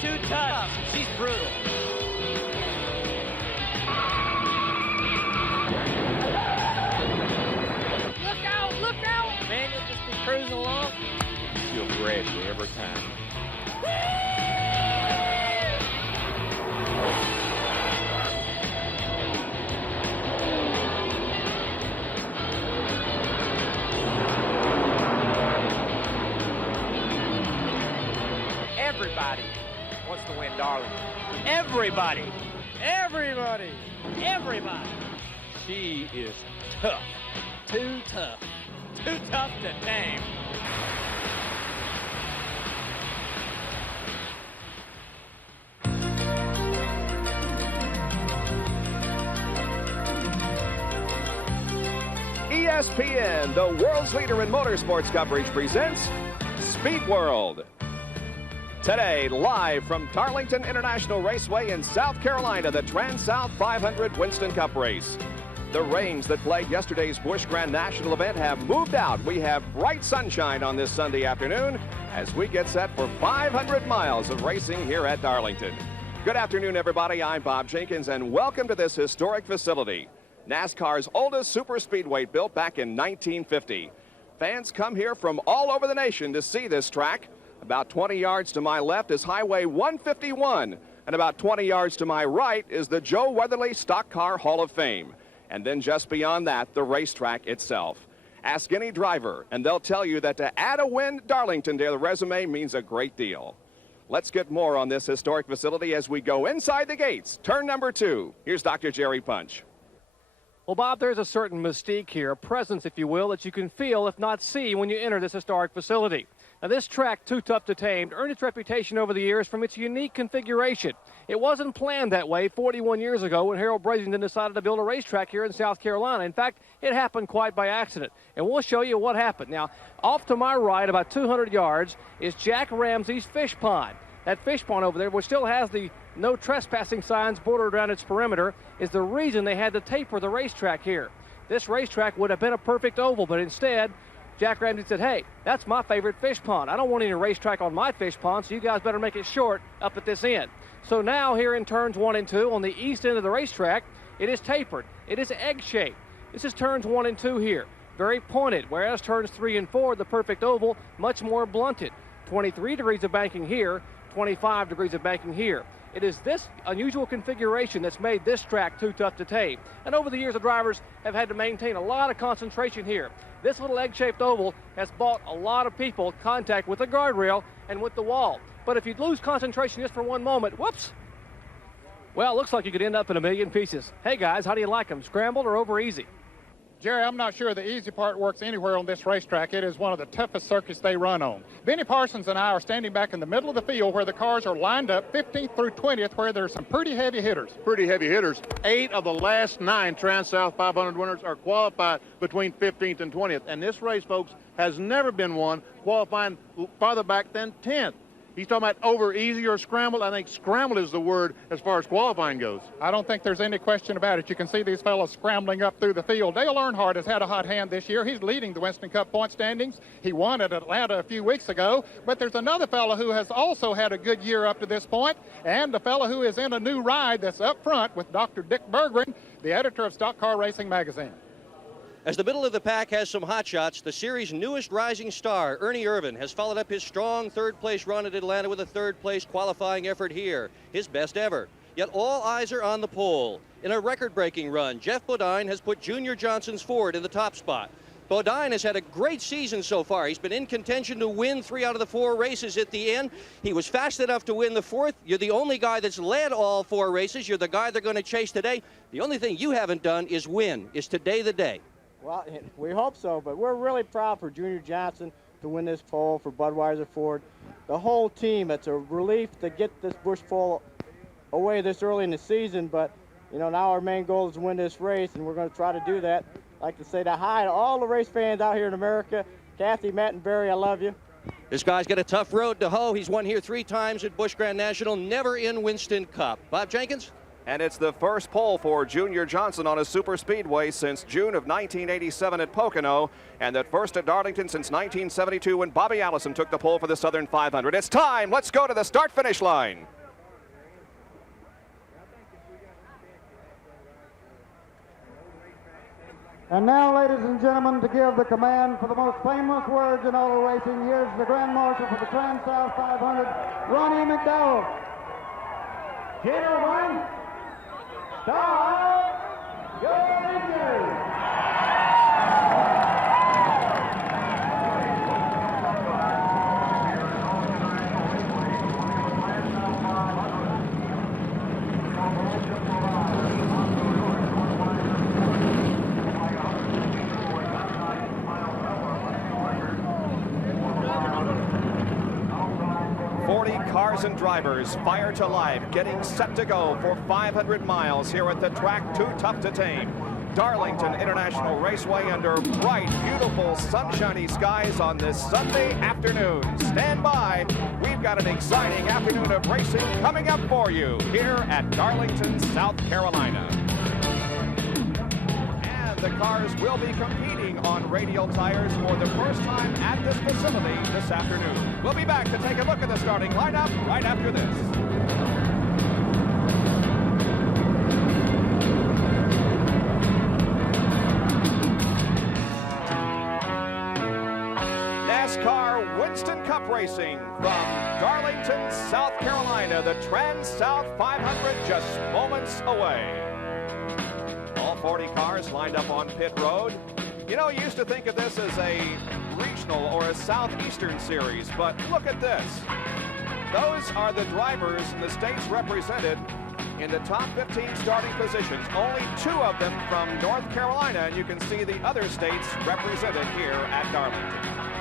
too tough. She's brutal. Look out, look out! Man, you'll just be cruising along. You'll gradually every time. Everybody wants to win Darlington. Everybody. Everybody. Everybody. She is tough. Too tough. Too tough to tame. ESPN, the world's leader in motorsports coverage, presents Speed World. Today, live from Darlington International Raceway in South Carolina, the TranSouth 500 Winston Cup race. The rains that plagued yesterday's Busch Grand National event have moved out. We have bright sunshine on this Sunday afternoon as we get set for 500 miles of racing here at Darlington. Good afternoon, everybody. I'm Bob Jenkins, and welcome to this historic facility. NASCAR's oldest superspeedway, built back in 1950. Fans come here from all over the nation to see this track. About 20 yards to my left is Highway 151, and about 20 yards to my right is the Joe Weatherly Stock Car Hall of Fame. And then just beyond that, the racetrack itself. Ask any driver, and they'll tell you that to add a win at Darlington to their resume means a great deal. Let's get more on this historic facility as we go inside the gates. Turn number 2. Here's Dr. Jerry Punch. Well, Bob, there's a certain mystique here, a presence, if you will, that you can feel, if not see, when you enter this historic facility. Now, this track, Too Tough to Tame, earned its reputation over the years from its unique configuration. It wasn't planned that way 41 years ago when Harold Brasington decided to build a racetrack here in South Carolina. In fact, it happened quite by accident, and we'll show you what happened. Now, off to my right, about 200 yards, is Jack Ramsey's fish pond. That fish pond over there, which still has the no trespassing signs bordered around its perimeter, is the reason they had to taper the racetrack here. This racetrack would have been a perfect oval, but instead, Jack Ramsey said, hey, that's my favorite fish pond. I don't want any racetrack on my fish pond, so you guys better make it short up at this end. So now here in turns 1 and 2 on the east end of the racetrack, it is tapered. It is egg-shaped. This is turns 1 and 2 here, very pointed, whereas turns 3 and 4, the perfect oval, much more blunted. 23 degrees of banking here, 25 degrees of banking here. It is this unusual configuration that's made this track too tough to tame. And over the years, the drivers have had to maintain a lot of concentration here. This little egg-shaped oval has brought a lot of people contact with the guardrail and with the wall. But if you lose concentration just for one moment, whoops, well, it looks like you could end up in a million pieces. Hey, guys, how do you like them, scrambled or over easy? Jerry, I'm not sure the easy part works anywhere on this racetrack. It is one of the toughest circuits they run on. Benny Parsons and I are standing back in the middle of the field where the cars are lined up 15th through 20th, where there's some pretty heavy hitters. Pretty heavy hitters. 8 of the last 9 TranSouth 500 winners are qualified between 15th and 20th. And this race, folks, has never been won qualifying farther back than 10th. He's talking about over easy or scrambled. I think scrambled is the word as far as qualifying goes. I don't think there's any question about it. You can see these fellows scrambling up through the field. Dale Earnhardt has had a hot hand this year. He's leading the Winston Cup point standings. He won at Atlanta a few weeks ago. But there's another fellow who has also had a good year up to this point, and the fellow who is in a new ride that's up front with Dr. Dick Berggren, the editor of Stock Car Racing magazine. As the middle of the pack has some hot shots, the series' newest rising star, Ernie Irvan, has followed up his strong third-place run at Atlanta with a third-place qualifying effort here, his best ever. Yet all eyes are on the pole. In a record-breaking run, Jeff Bodine has put Junior Johnson's Ford in the top spot. Bodine has had a great season so far. He's been in contention to win 3 out of the 4 races at the end. He was fast enough to win the 4th. You're the only guy that's led all 4 races. You're the guy they're going to chase today. The only thing you haven't done is win. Is today the day? Well, we hope so, but we're really proud for Junior Johnson to win this pole, for Budweiser Ford. The whole team, it's a relief to get this Busch pole away this early in the season, but, you know, now our main goal is to win this race, and we're going to try to do that. I'd like to say hi to all the race fans out here in America. Kathy, Matt, and Barry, I love you. This guy's got a tough road to hoe. He's won here 3 times at Busch Grand National, never in Winston Cup. Bob Jenkins? And it's the first pole for Junior Johnson on a super speedway since June of 1987 at Pocono, and the first at Darlington since 1972 when Bobby Allison took the pole for the Southern 500. It's time. Let's go to the start-finish line. And now, ladies and gentlemen, to give the command for the most famous words in all of racing, here's the Grand Marshal for the TranSouth 500, Ronnie McDowell. Gentlemen, start your engines. 40 cars and drivers, fire to life, getting set to go for 500 miles here at the track Too Tough to Tame. Darlington International Raceway under bright, beautiful, sunshiny skies on this Sunday afternoon. Stand by. We've got an exciting afternoon of racing coming up for you here at Darlington, South Carolina. And the cars will be competing on radial tires for the first time at this facility this afternoon. We'll be back to take a look at the starting lineup right after this. NASCAR Winston Cup Racing from Darlington, South Carolina. The TranSouth 500 just moments away. All 40 cars lined up on pit road. You know, you used to think of this as a regional or a southeastern series, but look at this. Those are the drivers in the states represented in the top 15 starting positions. Only 2 of them from North Carolina, and you can see the other states represented here at Darlington.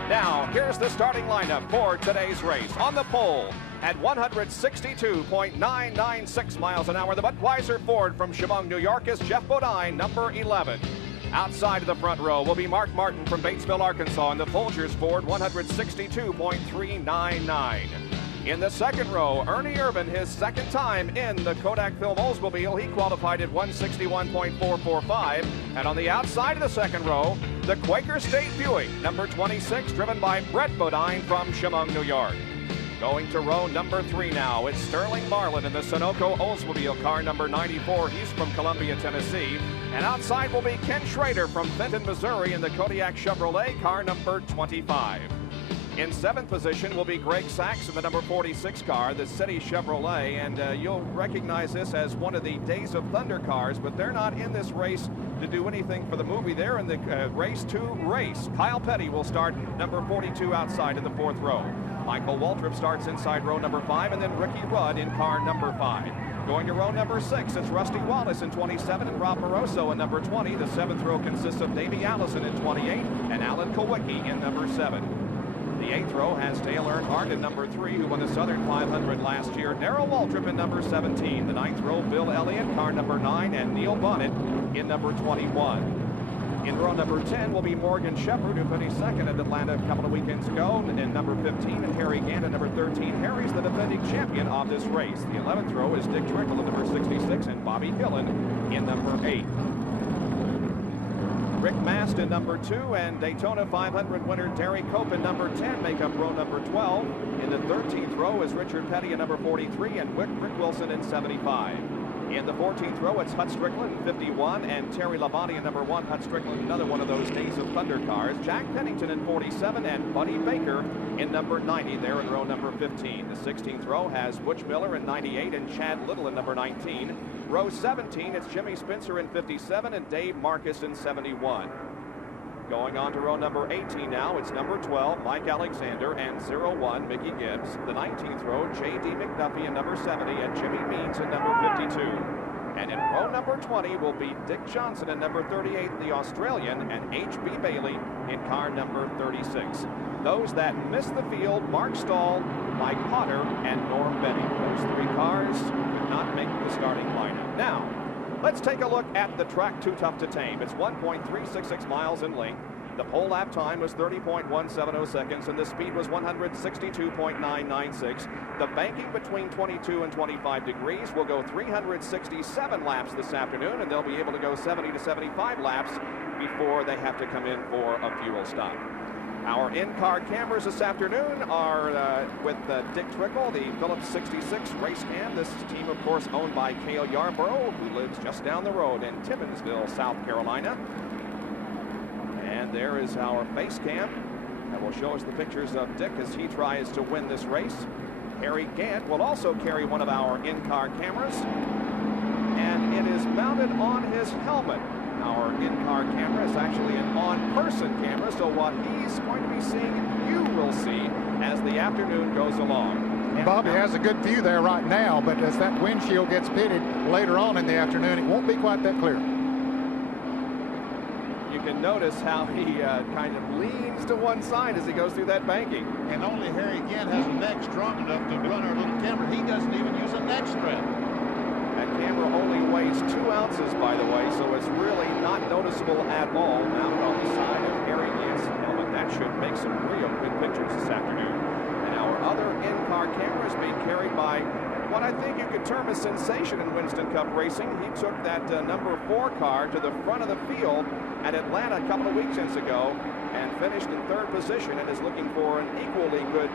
Now, here's the starting lineup for today's race. On the pole at 162.996 miles an hour, the Budweiser Ford from Chemung, New York is Jeff Bodine, number 11. Outside of the front row will be Mark Martin from Batesville, Arkansas, in the Folgers Ford, 162.399. In the second row, Ernie Irvin, his second time in the Kodak Film Oldsmobile. He qualified at 161.445. And on the outside of the second row, the Quaker State Buick, number 26, driven by Brett Bodine from Chemung, New York. Going to row number 3 now, it's Sterling Marlin in the Sunoco Oldsmobile, car number 94. He's from Columbia, Tennessee. And outside will be Ken Schrader from Fenton, Missouri in the Kodiak Chevrolet, car number 25. In 7th position will be Greg Sachs in the number 46 car, the City Chevrolet, and you'll recognize this as one of the Days of Thunder cars, but they're not in this race to do anything for the movie. They're in the race to race. Kyle Petty will start number 42 outside in the 4th row. Michael Waltrip starts inside row number 5, and then Ricky Rudd in car number 5. Going to row number 6, it's Rusty Wallace in 27 and Rob Moroso in number 20. The 7th row consists of Davey Allison in 28 and Alan Kowicki in number 7. The 8th row has Dale Earnhardt in number 3, who won the Southern 500 last year. Darrell Waltrip in number 17. The 9th row, Bill Elliott, car number 9, and Neil Bonnet in number 21. In row number 10 will be Morgan Shepherd, who finished second at Atlanta a couple of weekends ago, in number 15, and Harry Gant in number 13. Harry's the defending champion of this race. The 11th row is Dick Trickle in number 66, and Bobby Gillen in number 8. Rick Mast in number 2, and Daytona 500 winner Derry Cope in number 10 make up row number 12. In the 13th row is Richard Petty in number 43 and Rick Wilson in 75. In the 14th row, it's Hut Strickland in 51 and Terry Labonte in number 1. Hut Strickland, another one of those Days of Thunder cars. Jack Pennington in 47 and Buddy Baker in number 90 there in row number 15. The 16th row has Butch Miller in 98 and Chad Little in number 19. Row 17, it's Jimmy Spencer in 57 and Dave Marcus in 71. Going on to row number 18 now, it's number 12, Mike Alexander, and 01, Mickey Gibbs. The 19th row, J.D. McDuffie in number 70, and Jimmy Means in number 52. And in row number 20 will be Dick Johnson in number 38, the Australian, and H.B. Bailey in car number 36. Those that missed the field, Mark Stahl, Mike Potter, and Norm Benny. Those 3 cars could not make the starting lineup. Now, let's take a look at the track Too Tough to Tame. It's 1.366 miles in length. The pole lap time was 30.170 seconds, and the speed was 162.996. The banking between 22 and 25 degrees will go 367 laps this afternoon, and they'll be able to go 70 to 75 laps before they have to come in for a fuel stop. Our in-car cameras this afternoon are with Dick Trickle, the Phillips 66 race cam. This team, of course, owned by Cale Yarborough, who lives just down the road in Timmonsville, South Carolina. And there is our base cam that will show us the pictures of Dick as he tries to win this race. Harry Gant will also carry one of our in-car cameras, and it is mounted on his helmet. Our in-car camera is actually an on-person camera, so what he's going to be seeing, you will see as the afternoon goes along. And Bobby has a good view there right now, but as that windshield gets pitted later on in the afternoon, it won't be quite that clear. You can notice how he kind of leans to one side as he goes through that banking. And only Harry Gant has a neck strong enough to run our little camera. He doesn't even use a neck strap. That camera only weighs 2 ounces, by the way, so it's really not noticeable at all. Mounted on the side of Harry Gant's helmet. That should make some real good pictures this afternoon. And our other in-car camera is being carried by what I think you could term a sensation in Winston Cup racing. He took that number 4 car to the front of the field at Atlanta a couple of weekends ago and finished in 3rd position and is looking for an equally good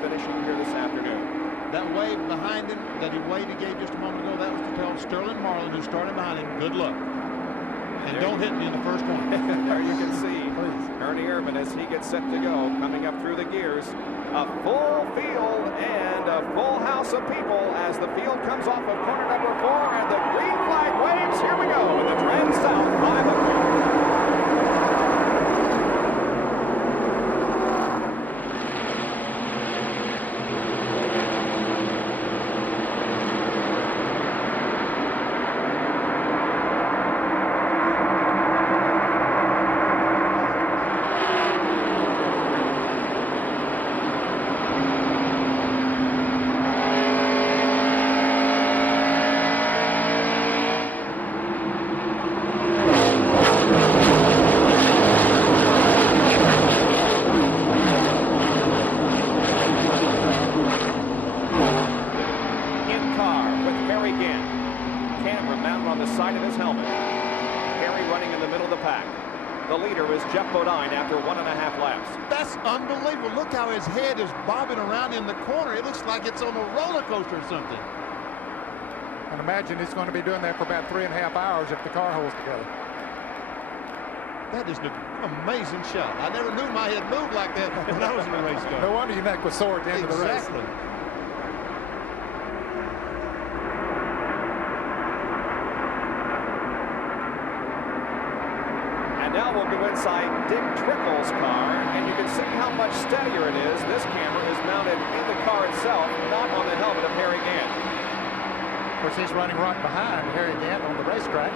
finishing here this afternoon. That wave behind him, that he gave just a moment ago, that was to tell Sterling Marlin, who started behind him, good luck. And don't hit me in the first one. There you can see Ernie Irvin as he gets set to go, coming up through the gears. A full field and a full house of people as the field comes off of corner number 4, and the green flag waves. Here we go in the TranSouth 500. The leader is Jeff Bodine after 1.5 laps. That's unbelievable. Look how his head is bobbing around in the corner. It looks like it's on a roller coaster or something. And imagine he's going to be doing that for about 3.5 hours if the car holds together. That is an amazing shot. I never knew my head moved like that when I was in a race car. No wonder your neck was sore at the end of the race. Exactly. Now we'll go inside Dick Trickle's car, and you can see how much steadier it is. This camera is mounted in the car itself, not on the helmet of Harry Gant. Of course, he's running right behind Harry Gant on the racetrack.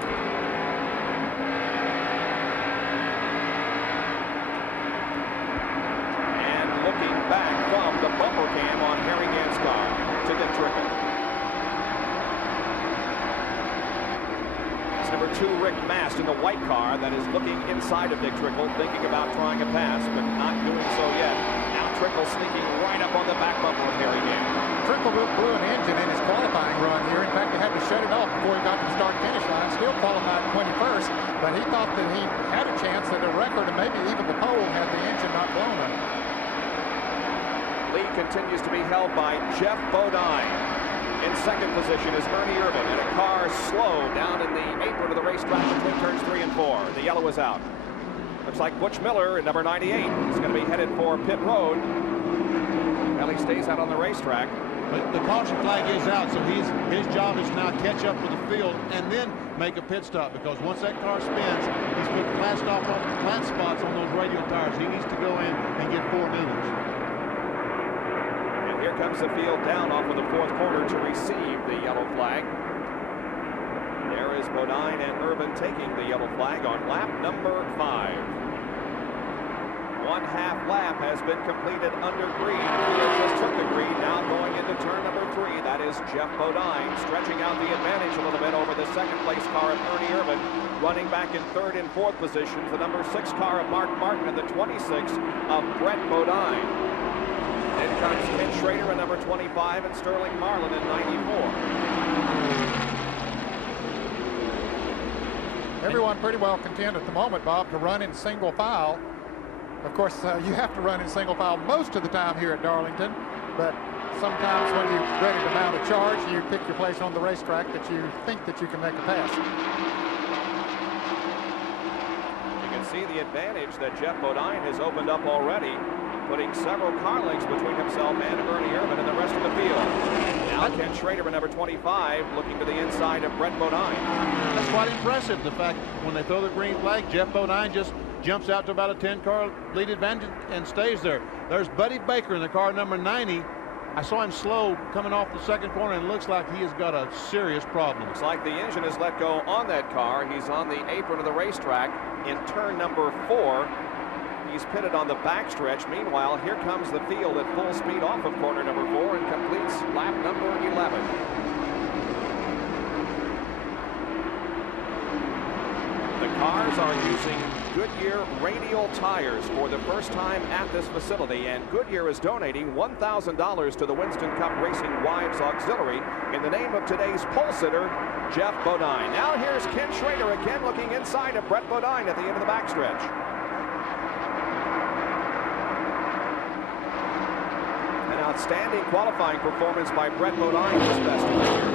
And looking back from the bumper cam on Harry Gant's car to Dick Trickle. Number 2, Rick Mast in the white car that is looking inside of Dick Trickle, thinking about trying a pass, but not doing so yet. Now Trickle sneaking right up on the back bumper of Harry Gant. Trickle blew an engine in his qualifying run here. In fact, he had to shut it off before he got to the start-finish line. Still qualified 21st, but he thought that he had a chance at a record and maybe even the pole had the engine not blown on it. Lead continues to be held by Jeff Bodine. In second position is Ernie Irvin in a car slow down in the apron of the racetrack between turns 3 and 4. The yellow is out. Looks like Butch Miller in number 98 is going to be headed for pit road. Well, he stays out on the racetrack. But the caution flag is out, so his job is now catch up with the field and then make a pit stop, because once that car spins, he's put flat spots on those radial tires. He needs to go in and get 4 new ones. Here comes the field down off of the 4th corner to receive the yellow flag. There is Bodine and Irvin taking the yellow flag on lap number 5. 1/2 lap has been completed under green. He just took the green, now going into turn number 3. That is Jeff Bodine stretching out the advantage a little bit over the second place car of Ernie Irvin. Running back in third and fourth positions, the number 6 car of Mark Martin and the 26 of Brett Bodine. Then comes Ken Schrader in number 25 and Sterling Marlin in 94. Everyone pretty well content at the moment, Bob, to run in single file. Of course, you have to run in single file most of the time here at Darlington, but sometimes when you're ready to mount a charge, you pick your place on the racetrack that you think that you can make a pass. You can see the advantage that Jeff Bodine has opened up already, putting several car lengths between himself and Ernie Irvin and the rest of the field. Now Ken Schrader in number 25 looking to the inside of Brett Bodine. That's quite impressive. The fact when they throw the green flag, Jeff Bodine just jumps out to about a 10-car lead advantage and stays there. There's Buddy Baker in the car number 90. I saw him slow coming off the second corner, and it looks like he has got a serious problem. Looks like the engine is let go on that car. He's on the apron of the racetrack in turn number 4. He's pitted on the backstretch. Meanwhile, here comes the field at full speed off of corner number 4 and completes lap number 11. The cars are using Goodyear radial tires for the first time at this facility, and Goodyear is donating $1,000 to the Winston Cup Racing Wives Auxiliary in the name of today's pole sitter, Jeff Bodine. Now here's Ken Schrader again looking inside of Brett Bodine at the end of the backstretch. An outstanding qualifying performance by Brett Bodine, his best of the year.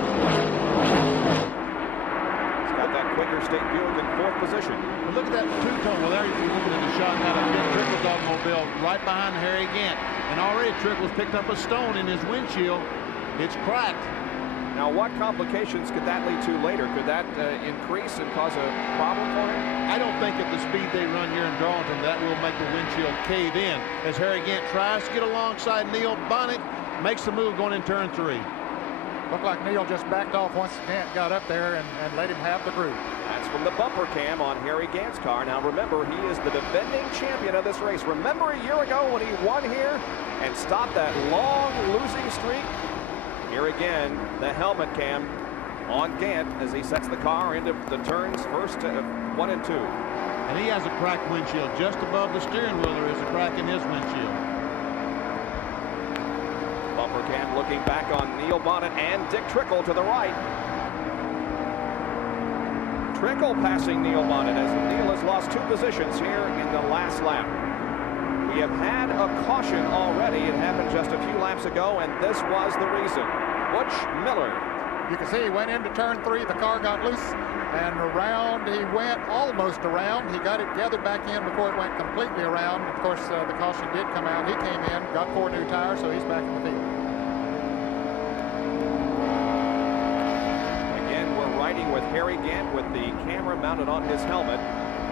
That quicker State Buick in 4th position. But look at that two-tone. Well, there you're looking at the shot out of Ben Trickle's automobile right behind Harry Gant. And already Trickle's picked up a stone in his windshield. It's cracked. Now, what complications could that lead to later? Could that increase and cause a problem for him? I don't think at the speed they run here in Darlington that will make the windshield cave in. As Harry Gant tries to get alongside Neil Bonnet, makes the move going in turn 3. Looked like Neil just backed off once Gant got up there and let him have the groove. That's from the bumper cam on Harry Gant's car. Now remember, he is the defending champion of this race. Remember a year ago when he won here and stopped that long losing streak? Here again, the helmet cam on Gant as he sets the car into the turns first 1 and 2. And he has a cracked windshield. Just above the steering wheel there is a crack in his windshield. Bumper cam looking back on Neil Bonnet and Dick Trickle to the right. Trickle passing Neil Bonnet as Neil has lost 2 positions here in the last lap. We have had a caution already. It happened just a few laps ago, and this was the reason. Butch Miller. You can see he went into turn 3. The car got loose, and around he went, almost around. He got it gathered back in before it went completely around. Of course, the caution did come out. He came in, got 4 new tires, so he's back in the field. Again, we're riding with Harry Gant with the camera mounted on his helmet.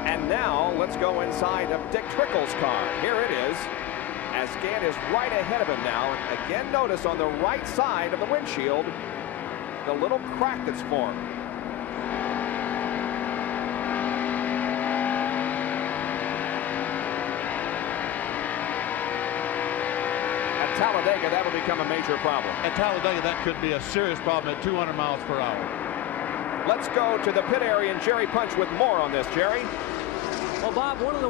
And now let's go inside of Dick Trickle's car. Here it is, as Gant is right ahead of him now. And again, notice on the right side of the windshield, the little crack that's formed. At Talladega, that will become a major problem. At Talladega, that could be a serious problem at 200 miles per hour. Let's go to the pit area and Jerry Punch with more on this. Jerry? Well, Bob, one of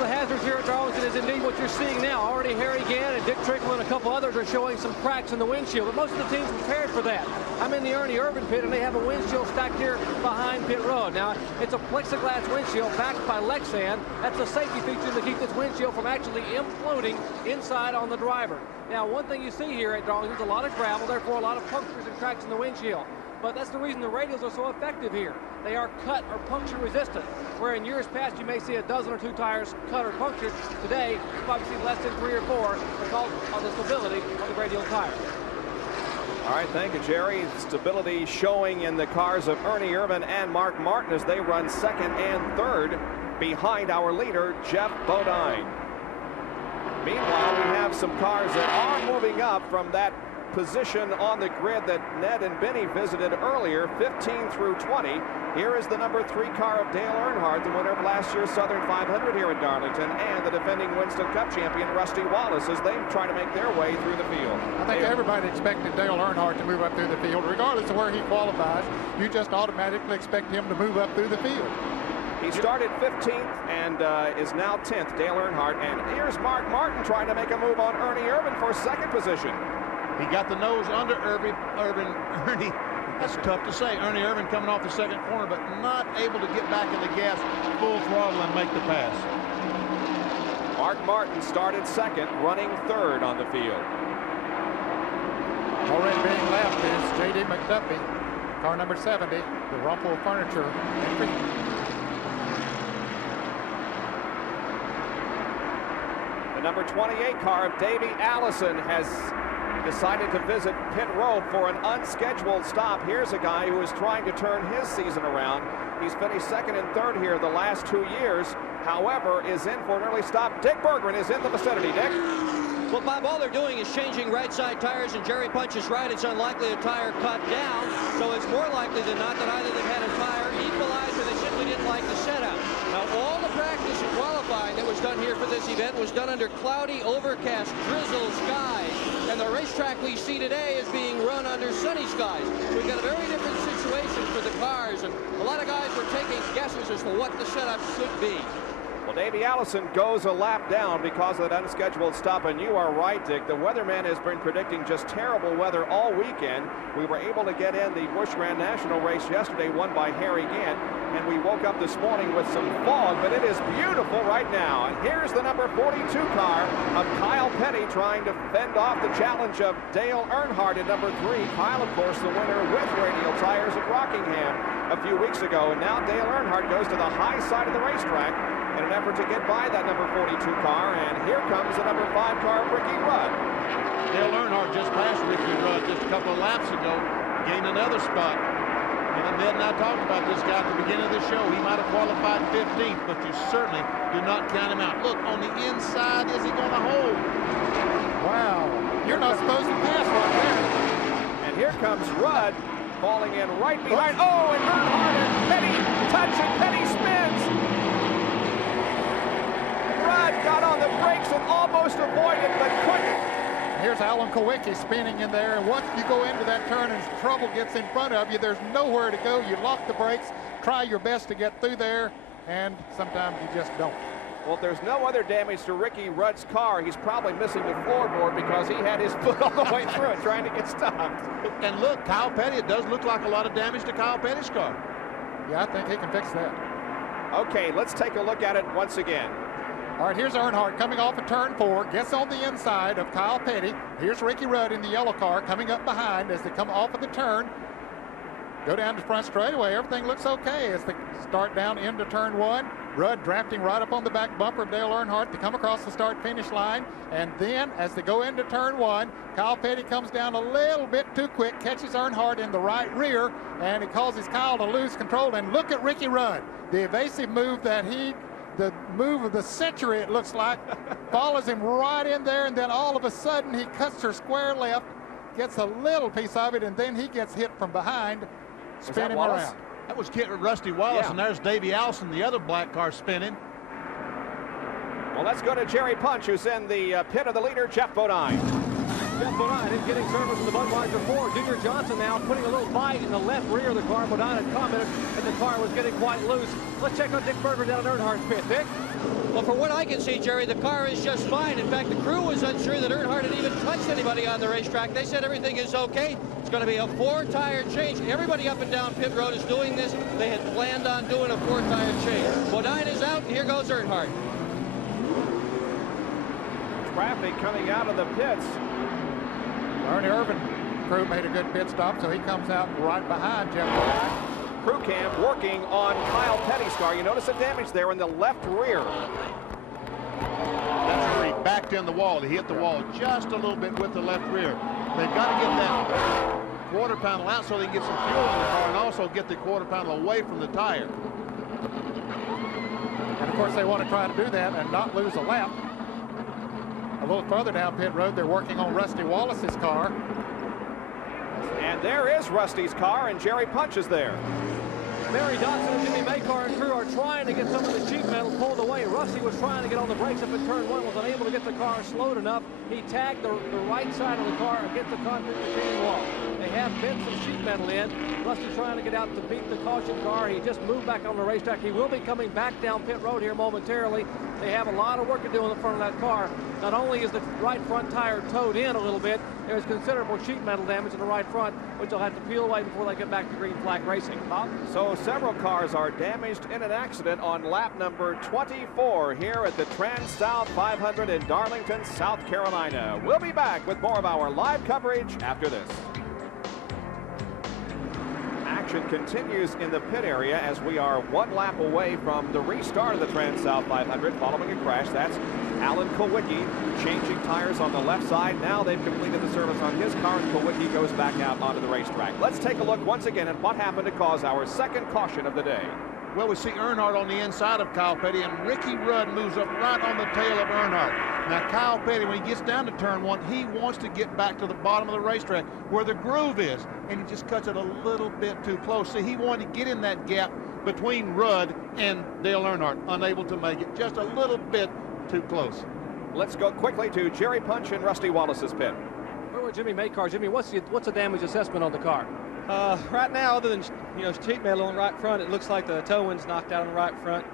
the hazards here at Darlington is indeed what you're seeing now. Already Harry Gant and Dick Trickle and a couple others are showing some cracks in the windshield, but most of the teams prepared for that. I'm in the Ernie Irvin pit, and they have a windshield stacked here behind pit road. Now, it's a plexiglass windshield backed by Lexan. That's a safety feature to keep this windshield from actually imploding inside on the driver. Now, one thing you see here at Darlington is a lot of gravel, therefore a lot of punctures and cracks in the windshield. But that's the reason the radials are so effective here. They are cut or puncture resistant, where in years past you may see a dozen or 2 tires cut or punctured. Today, you probably see less than 3 or 4 because of the stability of the radial tire. All right, thank you, Jerry. Stability showing in the cars of Ernie Irvin and Mark Martin as they run 2nd and 3rd behind our leader, Jeff Bodine. Meanwhile, we have some cars that are moving up from that position on the grid that Ned and Benny visited earlier, 15 through 20. Here is the number 3 car of Dale Earnhardt, the winner of last year's Southern 500 here in Darlington, and the defending Winston Cup champion Rusty Wallace as they try to make their way through the field. I think everybody expected Dale Earnhardt to move up through the field. Regardless of where he qualifies, you just automatically expect him to move up through the field. He started 15th and is now 10th, Dale Earnhardt. And here's Mark Martin trying to make a move on Ernie Irvan for second position. He got the nose under Ernie. That's tough to say. Ernie Irvan coming off the second corner, but not able to get back in the gas full throttle and make the pass. Mark Martin started second, running third on the field. Already being left is J.D. McDuffie, car number 70, the Rumpel Furniture. The number 28 car of Davey Allison has decided to visit pit road for an unscheduled stop. Here's a guy who is trying to turn his season around. He's finished second and third here the last 2 years. However, is in for an early stop. Dick Berggren is in the vicinity. Dick? Well, Bob, all they're doing is changing right side tires, and Jerry Punch is right. It's unlikely a tire cut down, so it's more likely than not that either they've had a tire equalized or they simply didn't like the setup. Now, all the practice and qualifying that was done here for this event was done under cloudy, overcast, drizzle skies, and the racetrack we see today is being run under sunny skies. So we've got a very different situation for the cars, and a lot of guys were taking guesses as to what the setup should be. Well, Davey Allison goes a lap down because of that unscheduled stop, and you are right, Dick. The weatherman has been predicting just terrible weather all weekend. We were able to get in the Busch Grand National race yesterday, won by Harry Gant, and we woke up this morning with some fog, but it is beautiful right now. And here's the number 42 car of Kyle Petty trying to fend off the challenge of Dale Earnhardt in number 3. Kyle, of course, the winner with radial tires at Rockingham a few weeks ago, and now Dale Earnhardt goes to the high side of the racetrack in an effort to get by that number 42 car, and here comes the number 5 car, Ricky Rudd. Dale Earnhardt just passed Ricky Rudd just a couple of laps ago, gained another spot. And Ned and I talked about this guy at the beginning of the show. He might have qualified 15th, but you certainly do not count him out. Look, on the inside, is he going to hold? Wow, you're not supposed to pass right there. And here comes Rudd falling in right behind. Oh, and Earnhardt and Petty touch, and Petty spins. Rudd got on the brakes and almost avoided, but couldn't. Here's Alan Kowicki spinning in there, and once you go into that turn and trouble gets in front of you, there's nowhere to go. You lock the brakes, try your best to get through there, and sometimes you just don't. Well, if there's no other damage to Ricky Rudd's car, he's probably missing the floorboard because he had his foot all the way through it trying to get stopped. And look, Kyle Petty, it does look like a lot of damage to Kyle Petty's car. Yeah, I think he can fix that. Okay, let's take a look at it once again. All right, here's Earnhardt coming off of turn 4, gets on the inside of Kyle Petty. Here's Ricky Rudd in the yellow car coming up behind as they come off of the turn. Go down to front straightaway. Everything looks okay as they start down into turn 1. Rudd drafting right up on the back bumper of Dale Earnhardt to come across the start-finish line. And then as they go into turn 1, Kyle Petty comes down a little bit too quick, catches Earnhardt in the right rear, and it causes Kyle to lose control. And look at Ricky Rudd, the evasive move that the move of the century, it looks like, follows him right in there, and then all of a sudden he cuts her square left, gets a little piece of it, and then he gets hit from behind, spinning him around. That was Rusty Wallace, Yeah. and there's Davey Allison, the other black car, spinning. Well, let's go to Jerry Punch, who's in the pit of the leader, Jeff Bodine. Jeff Bodine is getting service in the Budweiser 4. Junior Johnson now putting a little bite in the left rear of the car. Bodine had commented that the car was getting quite loose. Let's check out Dick Berggren down at Earnhardt's pit. Dick? Well, for what I can see, Jerry, the car is just fine. In fact, the crew was unsure that Earnhardt had even touched anybody on the racetrack. They said everything is okay. It's going to be a 4-tire change. Everybody up and down pit road is doing this. They had planned on doing a 4-tire change. Bodine is out, and here goes Earnhardt. Traffic coming out of the pits. Ernie Irvan crew made a good pit stop, so he comes out right behind Jeff Bodine. Crew cam working on Kyle Petty's car. You notice the damage there in the left rear. That's where he backed in the wall. He hit the wall just a little bit with the left rear. They've got to get that quarter panel out so they can get some fuel in the car and also get the quarter panel away from the tire. And of course they want to try to do that and not lose a lap. A little further down pit road, they're working on Rusty Wallace's car. And there is Rusty's car, and Jerry Punch is there. Barry Dodson and Jimmy Maycar and crew are trying to get some of the sheet metal pulled away. Rusty was trying to get on the brakes up in turn one, was unable to get the car slowed enough. He tagged the right side of the car against the concrete retaining wall. They have bent some sheet metal in. Rusty trying to get out to beat the caution car. He just moved back on the racetrack. He will be coming back down pit road here momentarily. They have a lot of work to do in the front of that car. Not only is the right front tire towed in a little bit, there's considerable sheet metal damage in the right front, which they'll have to peel away before they get back to green flag racing. Bob? So several cars are damaged in an accident on lap number 24 here at the TranSouth 500 in Darlington, South Carolina. We'll be back with more of our live coverage after this. Action continues in the pit area as we are one lap away from the restart of the TranSouth 500 following a crash. That's Alan Kulwicki changing tires on the left side. Now they've completed the service on his car, and Kulwicki goes back out onto the racetrack. Let's take a look once again at what happened to cause our second caution of the day. Well, we see Earnhardt on the inside of Kyle Petty, and Ricky Rudd moves up right on the tail of Earnhardt. Now, Kyle Petty, when he gets down to turn one, he wants to get back to the bottom of the racetrack where the groove is, and he just cuts it a little bit too close. See, he wanted to get in that gap between Rudd and Dale Earnhardt, unable to make it, just a little bit too close. Let's go quickly to Jerry Punch and Rusty Wallace's pit. Where were Jimmy Maycar? Jimmy, what's the damage assessment on the car? Right now, other than sheet metal on the right front, it looks like the toe wind's knocked out on the right front.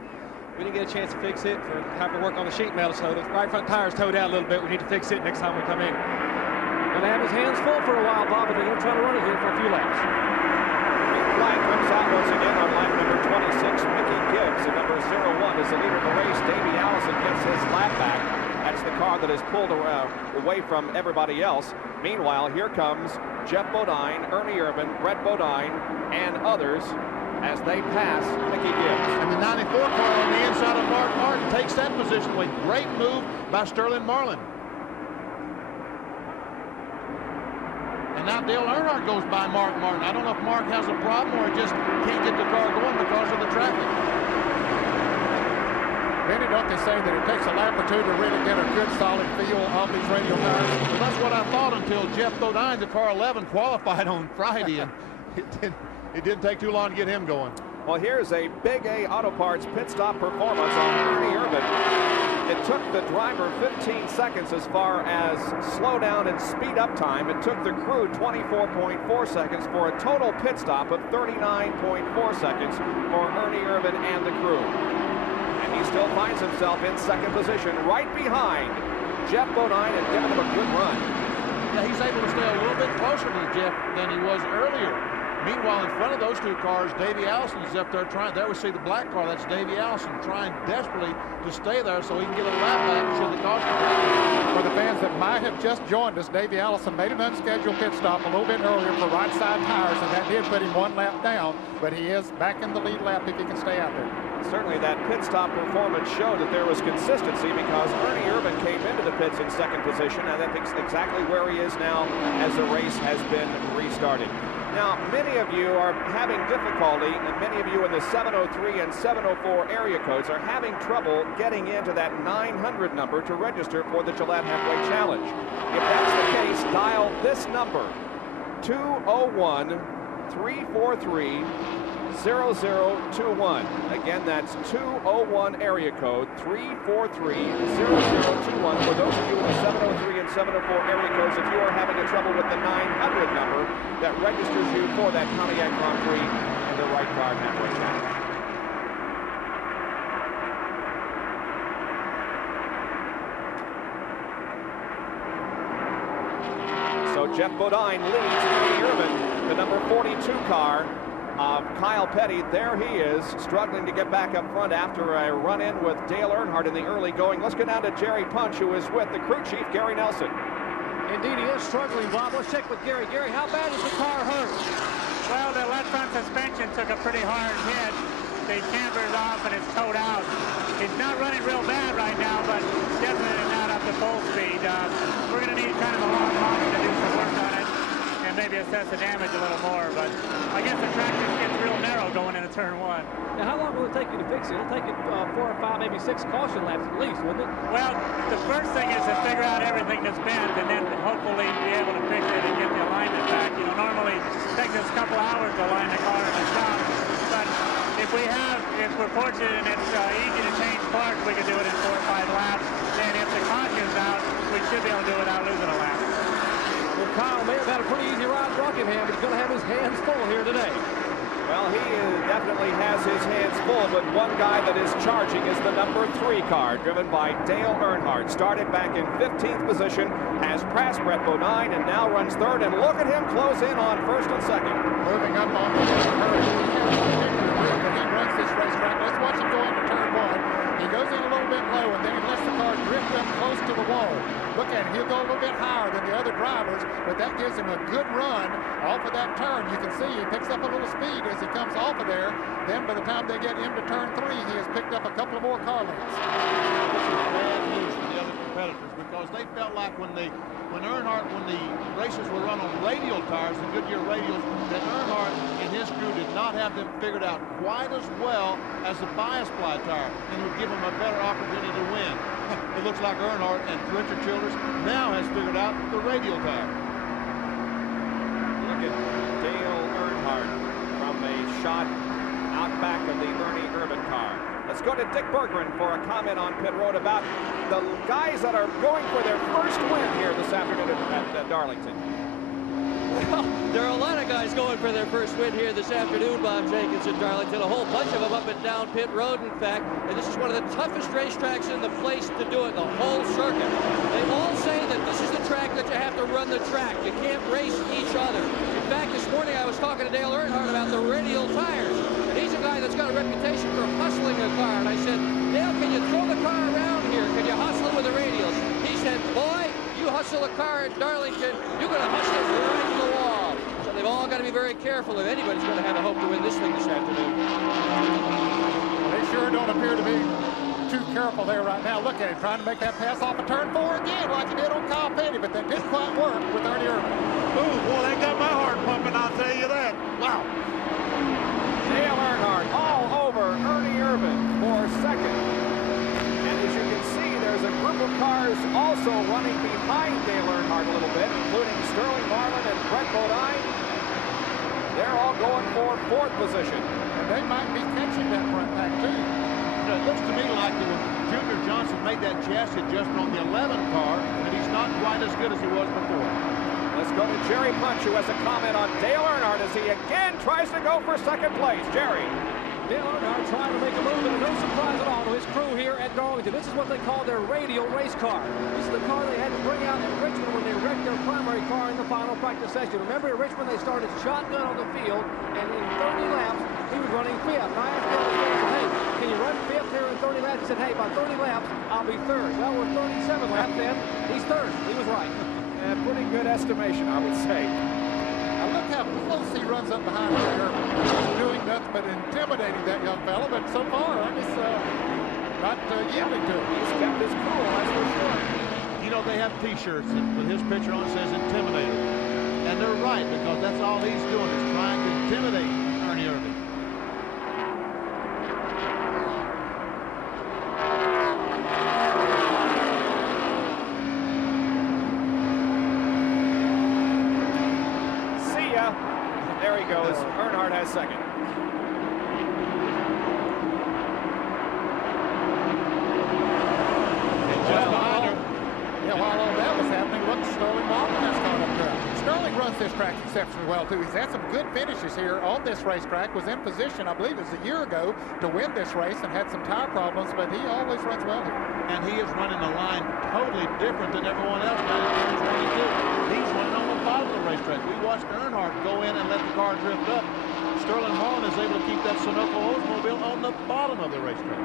We didn't get a chance to fix it for having to work on the sheet metal, so the right front tire's towed out a little bit. We need to fix it next time we come in. Going to have his hands full for a while, Bob, but they're going to try to run it here for a few laps. Green flag comes out once again on lap number 26. Mickey Gibbs, the number 01, is the leader of the race. Davey Allison gets his lap back. That's the car that is pulled away from everybody else. Meanwhile, here comes Jeff Bodine, Ernie Irvin, Brett Bodine, and others as they pass Mickey Gibbs. And the 94 car on the inside of Mark Martin takes that position away. Great move by Sterling Marlin. And now Dale Earnhardt goes by Mark Martin. I don't know if Mark has a problem or he just can't get the car going because of the traffic. Benny, don't they say that it takes a lap or two to really get a good solid feel of these radial tires? Well, that's what I thought until Jeff Bodine, the car 11, qualified on Friday, and it didn't take too long to get him going. Well, here's a Big A Auto Parts pit stop performance on Ernie Irvin. It took the driver 15 seconds as far as slow down and speed up time. It took the crew 24.4 seconds for a total pit stop of 39.4 seconds for Ernie Irvin and the crew. And he still finds himself in second position, right behind Jeff Bodine and giving him a good run. Yeah, he's able to stay a little bit closer to Jeff than he was earlier. Meanwhile, in front of those two cars, Davey Allison is up there trying. There we see the black car. That's Davey Allison trying desperately to stay there so he can get a lap back should the caution. For the fans that might have just joined us, Davey Allison made an unscheduled pit stop a little bit earlier for right side tires, and that did put him one lap down, but he is back in the lead lap if he can stay out there. Certainly that pit stop performance showed that there was consistency because Ernie Irvin came into the pits in second position, and that's exactly where he is now as the race has been restarted. Now, many of you are having difficulty, and many of you in the 703 and 704 area codes are having trouble getting into that 900 number to register for the Gillette Halfway Challenge. If that's the case, dial this number, 201-343-0021. Again, that's 201 area code 343-0021. For those of you in the 703 and 704 area codes, if you are having a trouble with the 900 number, that registers you for that Pontiac Grand Prix and the Right Car Halfway Challenge. So Jeff Bodine leads Ernie Irvin, the number 42 car. Kyle Petty, there he is, struggling to get back up front after a run-in with Dale Earnhardt in the early going. Let's go down to Jerry Punch, who is with the crew chief, Gary Nelson. Indeed, he is struggling, Bob. Let's check with Gary. Gary, how bad is the car hurt? Well, the left front suspension took a pretty hard hit. The camber's off and it's towed out. It's not running real bad right now, but definitely not up to full speed. We're going to need kind of a long model to do some work on it and maybe assess the damage a little more. But I guess the track just gets real narrow going into turn one. Now, how long will it take you to fix it? It'll take it 4 or 5, maybe 6 caution laps at least, wouldn't it? Well, the first thing is to figure out everything that's bent and then hopefully be able to fix it and get the alignment back. You know, normally it takes us a couple hours to align the car in the shop, but if we're fortunate and it's easy to change parts, we can do it in 4 or 5 laps. And if the caution's out, we should be able to do it without losing a lap. Well, Kyle may have had a pretty easy ride at Rockingham, but he's going to have his hands full here today. Well, he definitely has his hands full, but one guy that is charging is the number 3 car, driven by Dale Earnhardt. Started back in 15th position, has passed Brett Bodine, and now runs 3rd. And look at him close in on 1st and 2nd. Moving up on the hurry. He runs this racetrack. Let's watch him go into turn 1. He goes in a little bit low, and then he lets the car drift up close to the wall. Look at him. He'll go a little bit higher than the other drivers, but that gives him a good run off of that turn. You can see he picks up a little speed as he comes off of there. Then by the time they get into turn 3, he has picked up a couple of more car lengths. This is bad news for the other competitors because they felt like when the races were run on radial tires, the Goodyear radials, that Earnhardt and his crew did not have them figured out quite as well as the bias ply tire, and would give them a better opportunity to win. It looks like Earnhardt and Richard Childress now has figured out the radial tire. Look at Dale Earnhardt from a shot out back of the Ernie Irvan car. Let's go to Dick Berggren for a comment on pit road about the guys that are going for their first win here this afternoon at Darlington. Well, there are a lot of guys going for their first win here this afternoon, Bob Jenkins at Darlington. A whole bunch of them up and down pit road, in fact. And this is one of the toughest racetracks in the place to do it, the whole circuit. They all say that this is the track that you have to run the track. You can't race each other. In fact, this morning I was talking to Dale Earnhardt about the radial tires. And he's a guy that's got a reputation for hustling a car. And I said, Dale, can you throw the car around here? Can you hustle with the radials? He said, boy, you hustle a car at Darlington, you're going to hustle it right to the wall. So they've all got to be very careful if anybody's going to have a hope to win this thing this afternoon. They sure don't appear to be too careful there right now. Look at him trying to make that pass off of turn 4 again like he did on Kyle Petty, but that didn't quite work with Ernie Irvan. Ooh, boy, that got my heart pumping, I'll tell you that. Wow. Dale Earnhardt all over Ernie Irvan for 2nd. And as you can see, there's a group of cars also running behind Dale Earnhardt a little bit, including Sterling Marlin and Brett Bodine. They're all going for 4th position. And they might be catching that front pack too. You know, it looks to me like when Junior Johnson made that chassis adjustment on the 11 car, and he's not quite as good as he was before. Let's go to Jerry Punch, who has a comment on Dale Earnhardt as he again tries to go for 2nd place. Jerry. Dale Earnhardt trying to make a move, and no surprise at all to his crew here at Darlington. This is what they call their radial race car. This is the car they had to bring out in Richmond when they wrecked their primary car in the final practice session. Remember, in Richmond, they started shotgun on the field, and in 30 laps, he was running 5th. And I asked him, hey, can you run 5th here in 30 laps? He said, hey, by 30 laps, I'll be 3rd. Well, we're 37 laps in. He's 3rd. He was right. Pretty good estimation, I would say. Now look how close he runs up behind there. He's doing nothing but intimidating that young fella, but so far, I'm just not yielding to him. He's kept his cool, that's for sure. You know, they have T-shirts with his picture on it says Intimidator. And they're right, because that's all he's doing is trying to intimidate Ernie Irvan. There he goes. Earnhardt has 2nd. While all that was happening, look, Sterling Marlin has caught up there. Sterling runs this track exceptionally well, too. He's had some good finishes here on this racetrack, was in position, I believe it was a year ago, to win this race and had some tire problems, but he always runs well here. And he is running the line totally different than everyone else does in 22. He's running on the bottom of the racetrack. We watched Earnhardt go in and let the car drift up. Sterling Marlin is able to keep that Sunoco Oldsmobile on the bottom of the racetrack.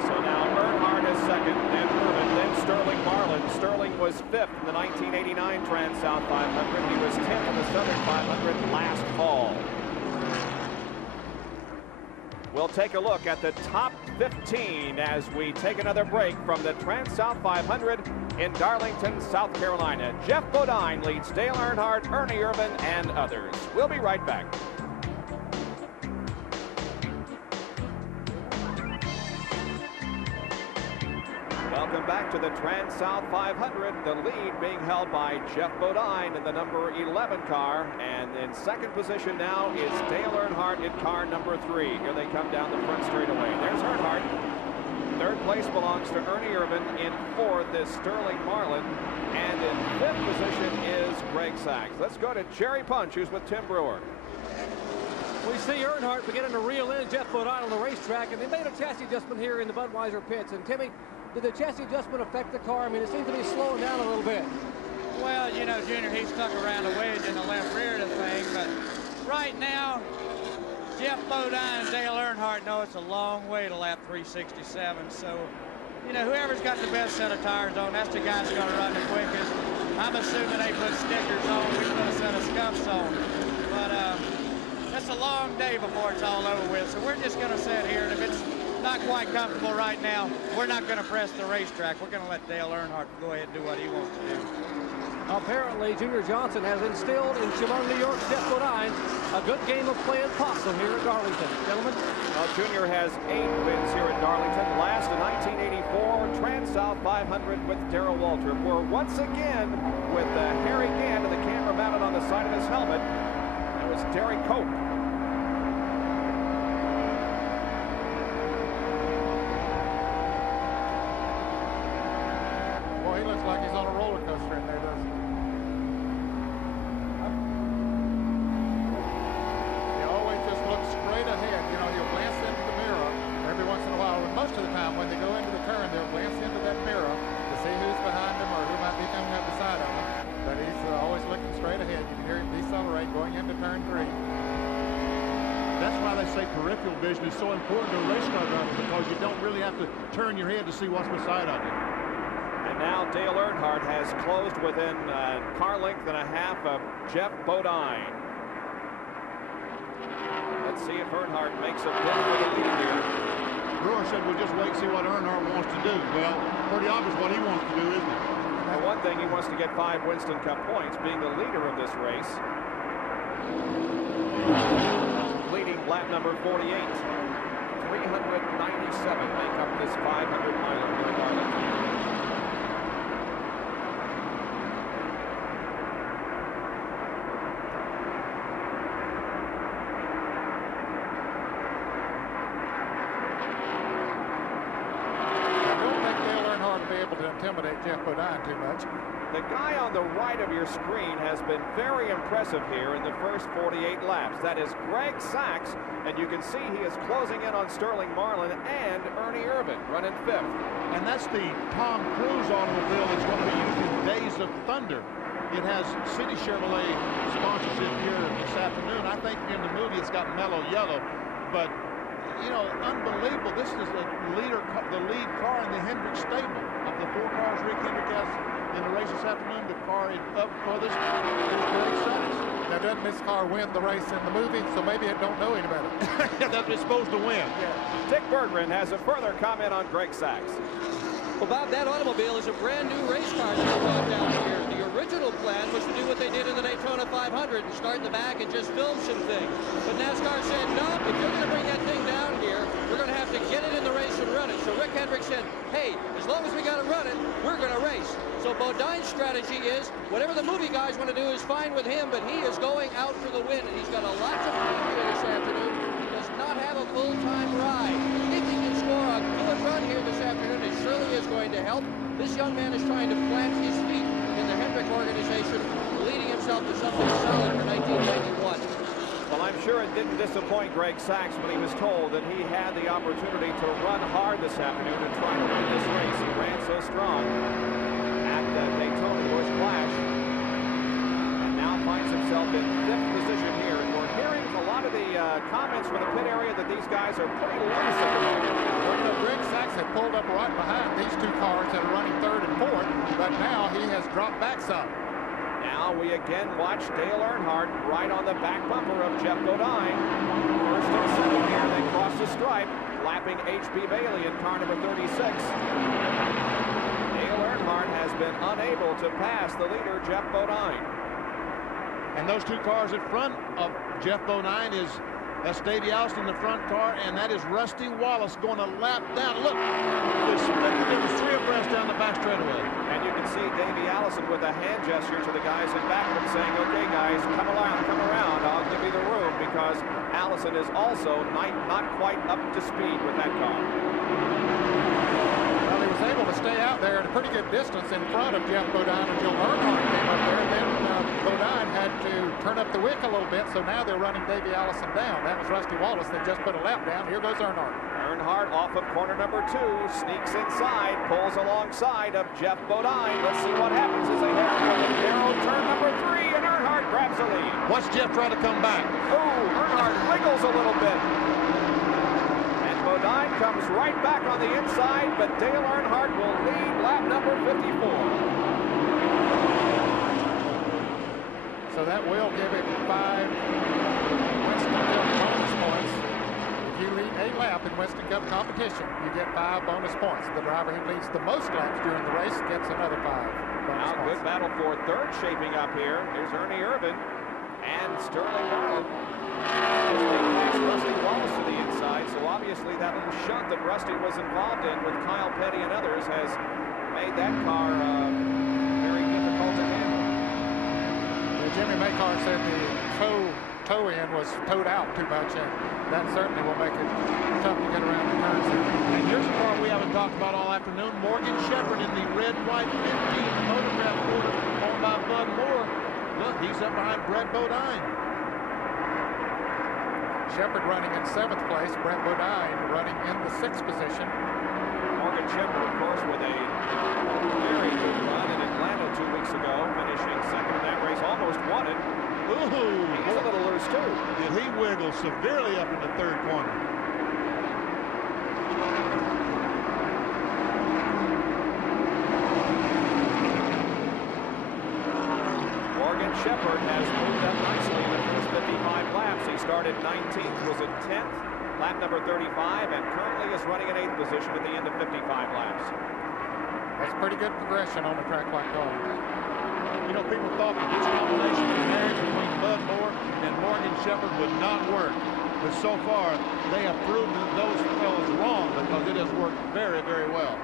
So now Earnhardt is 2nd, then Irvan, then Sterling Marlin. Sterling was 5th in the 1989 TranSouth 500. He was 10th in the Southern 500 last fall. We'll take a look at the top 15 as we take another break from the TranSouth 500 in Darlington, South Carolina. Jeff Bodine leads Dale Earnhardt, Ernie Irvan, and others. We'll be right back. Welcome back to the TranSouth 500. The lead being held by Jeff Bodine in the number 11 car. And in second position now is Dale Earnhardt in car number 3. Here they come down the front straightaway. There's Earnhardt. Third place belongs to Ernie Irvin. In fourth is Sterling Marlin. And in fifth position is Greg Sachs. Let's go to Jerry Punch, who's with Tim Brewer. We see Earnhardt beginning to reel in Jeff Bodine on the racetrack, and they made a chassis adjustment here in the Budweiser pits. And Timmy, did the chassis adjustment affect the car? I mean, it seems to be slowing down a little bit. Well, you know, Junior, he stuck around a wedge in the left rear of the thing, but right now, Jeff Bodine and Dale Earnhardt know it's a long way to lap 367. So, you know, whoever's got the best set of tires on, that's the guy that's going to run the quickest. I'm assuming they put stickers on, we put a set of scuffs on. But that's a long day before it's all over with. So we're just going to sit here, and if it's not quite comfortable right now, we're not going to press the racetrack. We're going to let Dale Earnhardt go ahead and do what he wants to do. Apparently, Junior Johnson has instilled in Chemung, New York, Jeff Bodine a good game of playing possum here at Darlington. Gentlemen? Well, Junior has 8 wins here at Darlington. Last in 1984, TranSouth 500 with Darrell Waltrip. We're once again with Harry Gant and the camera mounted on the side of his helmet. That was Derek Cope. Boy, he looks like he's on a roller coaster in there, doesn't he? He always just looks straight ahead. You know, he'll glance into the mirror every once in a while. And most of the time when they go into the turn, they'll glance into that mirror to see who's behind him or who might be coming up beside him. But he's always looking straight ahead. You can hear him decelerate going into turn 3. That's why they say peripheral vision is so important to a race car driver, because you don't really have to turn your head to see what's beside of you. And now Dale Earnhardt has closed within car length and a half of Jeff Bodine. Let's see if Earnhardt makes a bid for the lead here. Brewer said we'll just wait and see what Earnhardt wants to do. Well, pretty obvious what he wants to do, isn't it? For one thing, he wants to get 5 Winston Cup points, being the leader of this race. Leading lap number 48. 397 make up this 500-miler here at Darlington. Intimidate Jeff Bodine too much. The guy on the right of your screen has been very impressive here in the first 48 laps. That is Greg Sachs, and you can see he is closing in on Sterling Marlin and Ernie Irvin running 5th. And that's the Tom Cruise automobile that's going to be used in Days of Thunder. It has City Chevrolet sponsorship here this afternoon. I think in the movie it's got mellow yellow, but you know, unbelievable. This is the lead car in the Hendrick stable. Of the 4 cars Rick Hendrick has in the race this afternoon, the car up furthest is Greg Sachs. Now, doesn't this car win the race in the movie? So maybe it don't know any better. That's what it's supposed to win. Yeah. Dick Berggren has a further comment on Greg Sachs. Well, Bob, that automobile is a brand new race car that we brought down here. The original plan was to do what they did in the Daytona 500 and start in the back and just film some things. But NASCAR said, no, if you're going to bring that thing down here, we're going to have to get it in the race and run it. So Rick Hendrick said, hey, as long as we got to run it, we're going to race. So Bodine's strategy is, whatever the movie guys want to do is fine with him, but he is going out for the win, and he's got a lot of time here this afternoon. He does not have a full-time ride. If he can score a good run here this afternoon, it surely is going to help. This young man is trying to plant his feet in the Hendrick organization, leading himself to something solid for 1991. Well, I'm sure it didn't disappoint Greg Sachs when he was told that he had the opportunity to run hard this afternoon and try to win this race. He ran so strong at the Daytona North Clash and now finds himself in 5th position here. And we're hearing a lot of the comments from the pit area that these guys are pretty loose at the moment. Well, you know, Greg Sachs had pulled up right behind these 2 cars that are running 3rd and 4th, but now he has dropped back some. Now we again watch Dale Earnhardt right on the back bumper of Jeff Bodine. First and second here, they cross the stripe, lapping H.B. Bailey in car number 36. Dale Earnhardt has been unable to pass the leader, Jeff Bodine. And those 2 cars in front of Jeff Bodine is That's Davey Allison in the front car, and that is Rusty Wallace going to lap down. Look, they split the difference, 3 abreast down the back straightaway. And you can see Davey Allison with a hand gesture to the guys in back of him saying, okay, guys, come around. I'll give you the room, because Allison is also not quite up to speed with that car. Well, he was able to stay out there at a pretty good distance in front of Jeff Bodine until Earnhardt came up there. Then Bodine had to turn up the wick a little bit, so now they're running Davey Allison down. That was Rusty Wallace. They just put a lap down. Here goes Earnhardt. Earnhardt off of corner number 2, sneaks inside, pulls alongside of Jeff Bodine. Let's see what happens as they head into the narrow turn number 3, and Earnhardt grabs the lead. Watch Jeff try to come back. Oh, Earnhardt wiggles a little bit. And Bodine comes right back on the inside, but Dale Earnhardt will lead lap number 54. So that will give him 5 Winston Cup bonus points. If you lead a lap in Winston Cup competition, you get 5 bonus points. The driver who leads the most laps during the race gets another 5 bonus Now, points. good battle for third shaping up here. Here's Ernie Irvin and Sterling Marlin. Rusty Wallace to the inside, so obviously that little shunt that Rusty was involved in with Kyle Petty and others has made that car very difficult to handle. Jimmy Maycar said the toe end was towed out too much, and that certainly will make it tough to get around the curves. And here's a car we haven't talked about all afternoon. Morgan Shepherd in the red, white 15 photograph order owned by Bud Moore. Look, he's up behind Brett Bodine. Shepherd running in 7th place, Brett Bodine running in the 6th position. Morgan Shepherd, of course, with a very good run in Atlanta 2 weeks ago, finishing second in that race, almost won it. Ooh, he's a little loose too. Did he wiggle severely up in the 3rd corner? Morgan Shepherd has moved up nicely in the first 55 laps. He started 19th, was at 10th, lap number 35, and currently is running in 8th position at the end of 55 laps. That's pretty good progression on a track like that. You know, people thought that this combination of marriage between Bud Moore and Morgan Shepherd would not work. But so far, they have proven those fellas wrong, because it has worked very, very well.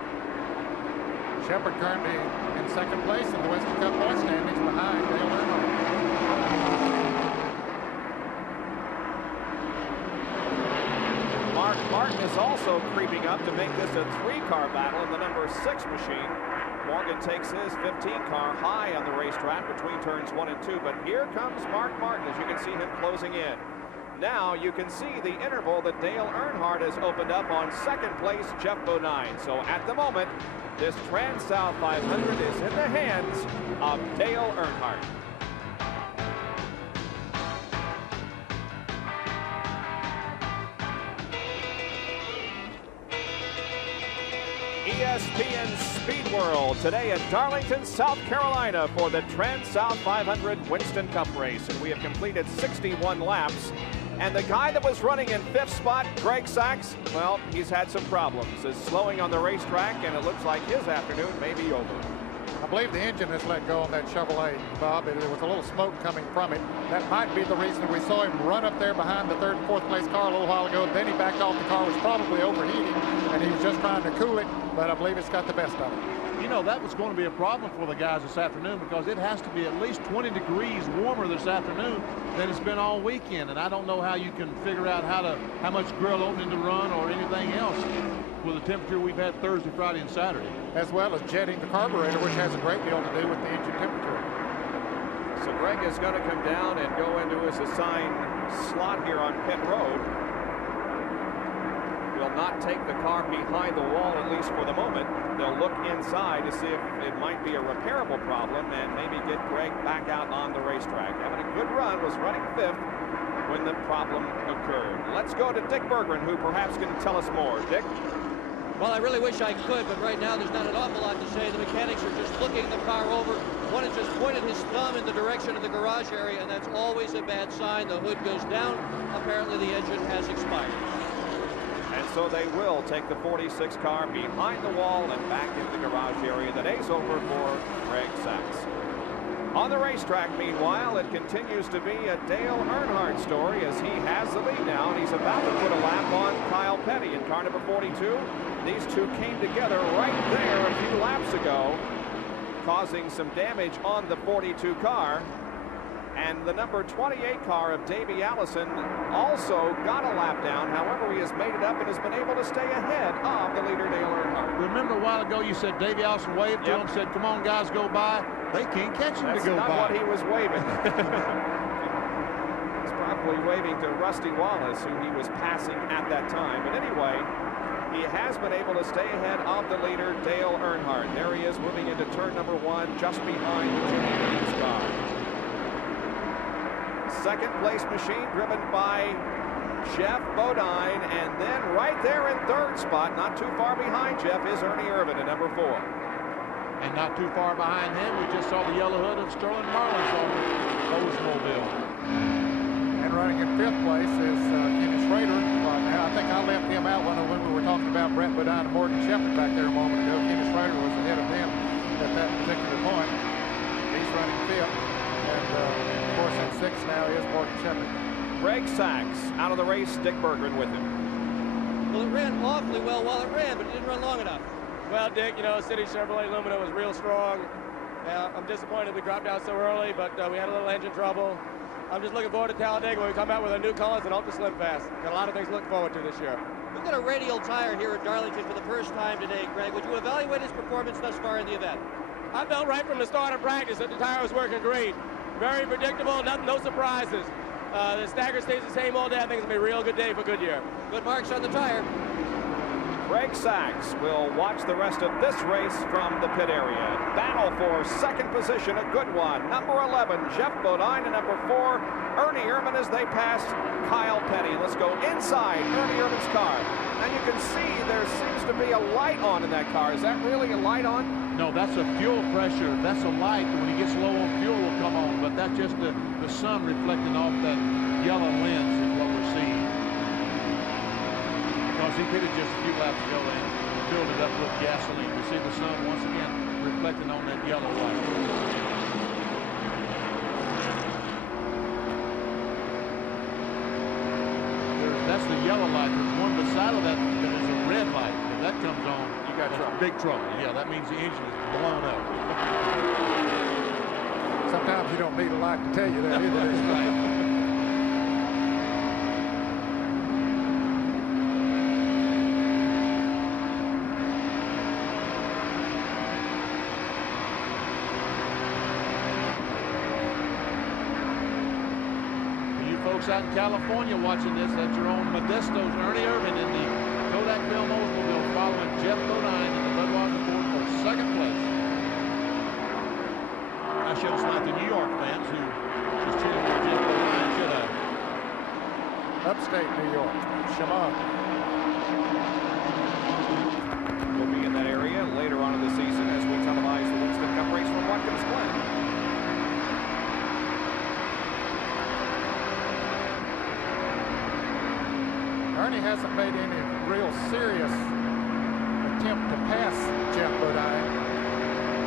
Shepherd currently in 2nd place in the Winston Cup point standings behind Dale Earnhardt. Mark Martin is also creeping up to make this a 3-car battle in the number 6 machine. Morgan takes his 15-car high on the racetrack between turns 1 and 2, but here comes Mark Martin, as you can see him closing in. Now you can see the interval that Dale Earnhardt has opened up on 2nd place Jeff Bodine. So at the moment, this TranSouth 500 is in the hands of Dale Earnhardt. ESPN Speed World today at Darlington, South Carolina for the TranSouth 500 Winston Cup race. And we have completed 61 laps. And the guy that was running in 5th spot, Greg Sachs, well, he's had some problems. Is slowing on the racetrack, and it looks like his afternoon may be over. I believe the engine has let go on that Chevrolet, Bob. There was a little smoke coming from it. That might be the reason we saw him run up there behind the 3rd and 4th place car a little while ago. Then he backed off. The car was probably overheating, and he was just trying to cool it, but I believe it's got the best of it. You know, that was going to be a problem for the guys this afternoon, because it has to be at least 20 degrees warmer this afternoon than it's been all weekend. And I don't know how you can figure out how much grill opening to run or anything else with the temperature we've had Thursday, Friday, and Saturday. As well as jetting the carburetor, which has a great deal to do with the engine temperature. So Greg is going to come down and go into his assigned slot here on pit road. Will not take the car behind the wall, at least for the moment. They'll look inside to see if it might be a repairable problem and maybe get Greg back out on the racetrack. Having a good run, was running 5th when the problem occurred. Let's go to Dick Berggren, who perhaps can tell us more. Dick? Well, I really wish I could, but right now there's not an awful lot to say. The mechanics are just looking the car over. One has just pointed his thumb in the direction of the garage area, and that's always a bad sign. The hood goes down. Apparently the engine has expired. And so they will take the 46 car behind the wall and back into the garage area. The day's over for Greg Sachs. On the racetrack, meanwhile, it continues to be a Dale Earnhardt story as he has the lead now, and he's about to put a lap on Kyle Petty in car number 42. These two came together right there a few laps ago, causing some damage on the 42 car. And the number 28 car of Davey Allison also got a lap down. However, he has made it up and has been able to stay ahead of the leader, Dale Earnhardt. Remember a while ago you said Davey Allison waved to him, said, come on, guys, go by. They can't catch him to go by. That's not what he was waving. He's probably waving to Rusty Wallace, who he was passing at that time. But anyway, he has been able to stay ahead of the leader, Dale Earnhardt. There he is moving into turn number 1, just behind Jimmy Reed's car. Second place machine driven by Jeff Bodine, and then right there in third spot, not too far behind Jeff, is Ernie Irvin at number 4. And not too far behind him, we just saw the yellow hood of Sterling Marlin's on Oldsmobile. And running in fifth place is Kenny Schrader. I think I left him out when we were talking about Brett Bodine and Morgan Shepherd back there a moment ago. Kenny Schrader was ahead of them at that particular point. He's running fifth. And of course in sixth now is Morgan Shepherd. Greg Sachs out of the race, Dick Berggren with him. Well, it ran awfully well while it ran, but it didn't run long enough. Well, Dick, you know, City Chevrolet Lumina was real strong. I'm disappointed we dropped out so early, but we had a little engine trouble. I'm just looking forward to Talladega when we come out with our new colors and Ultra Slim Fast. Got a lot of things to look forward to this year. We've got a radial tire here at Darlington for the first time today, Greg. Would you evaluate his performance thus far in the event? I felt right from the start of practice that the tire was working great. Very predictable, no surprises. The stagger stays the same all day. I think it's going to be a real good day for Goodyear. Good marks on the tire. Greg Sachs will watch the rest of this race from the pit area. Battle for second position, a good one. Number 11, Jeff Bodine, and number 4, Ernie Irvin as they pass Kyle Petty. Let's go inside Ernie Irvin's car. And you can see there seems to be a light on in that car. Is that really a light on? No, that's a fuel pressure. That's a light. When he gets low on fuel will come on, but that's just the sun reflecting off that yellow lens is what we're seeing. Because he pitted just a few laps ago and filled it up with gasoline. We see the sun once again reflecting on that yellow light. That's the yellow light. There's one beside of that that is a red light. If that comes on, you got big trouble. Yeah, that means the engine is blown up. Sometimes you don't need a light to tell you that either. That's right. Folks out in California watching this, that's your own Modesto's Ernie Irvin in the Kodak Film Oldsmobile following Jeff Bodine in the Budweiser Ford for second place. I should have slapped the New York fans who just cheated for Jeff Bodine. Should have. Upstate New York, Chemung. We'll be in that area later on in the season as we televise the Winston Cup race from Watkins Glen. Barney hasn't made any real serious attempt to pass Jeff Bodine.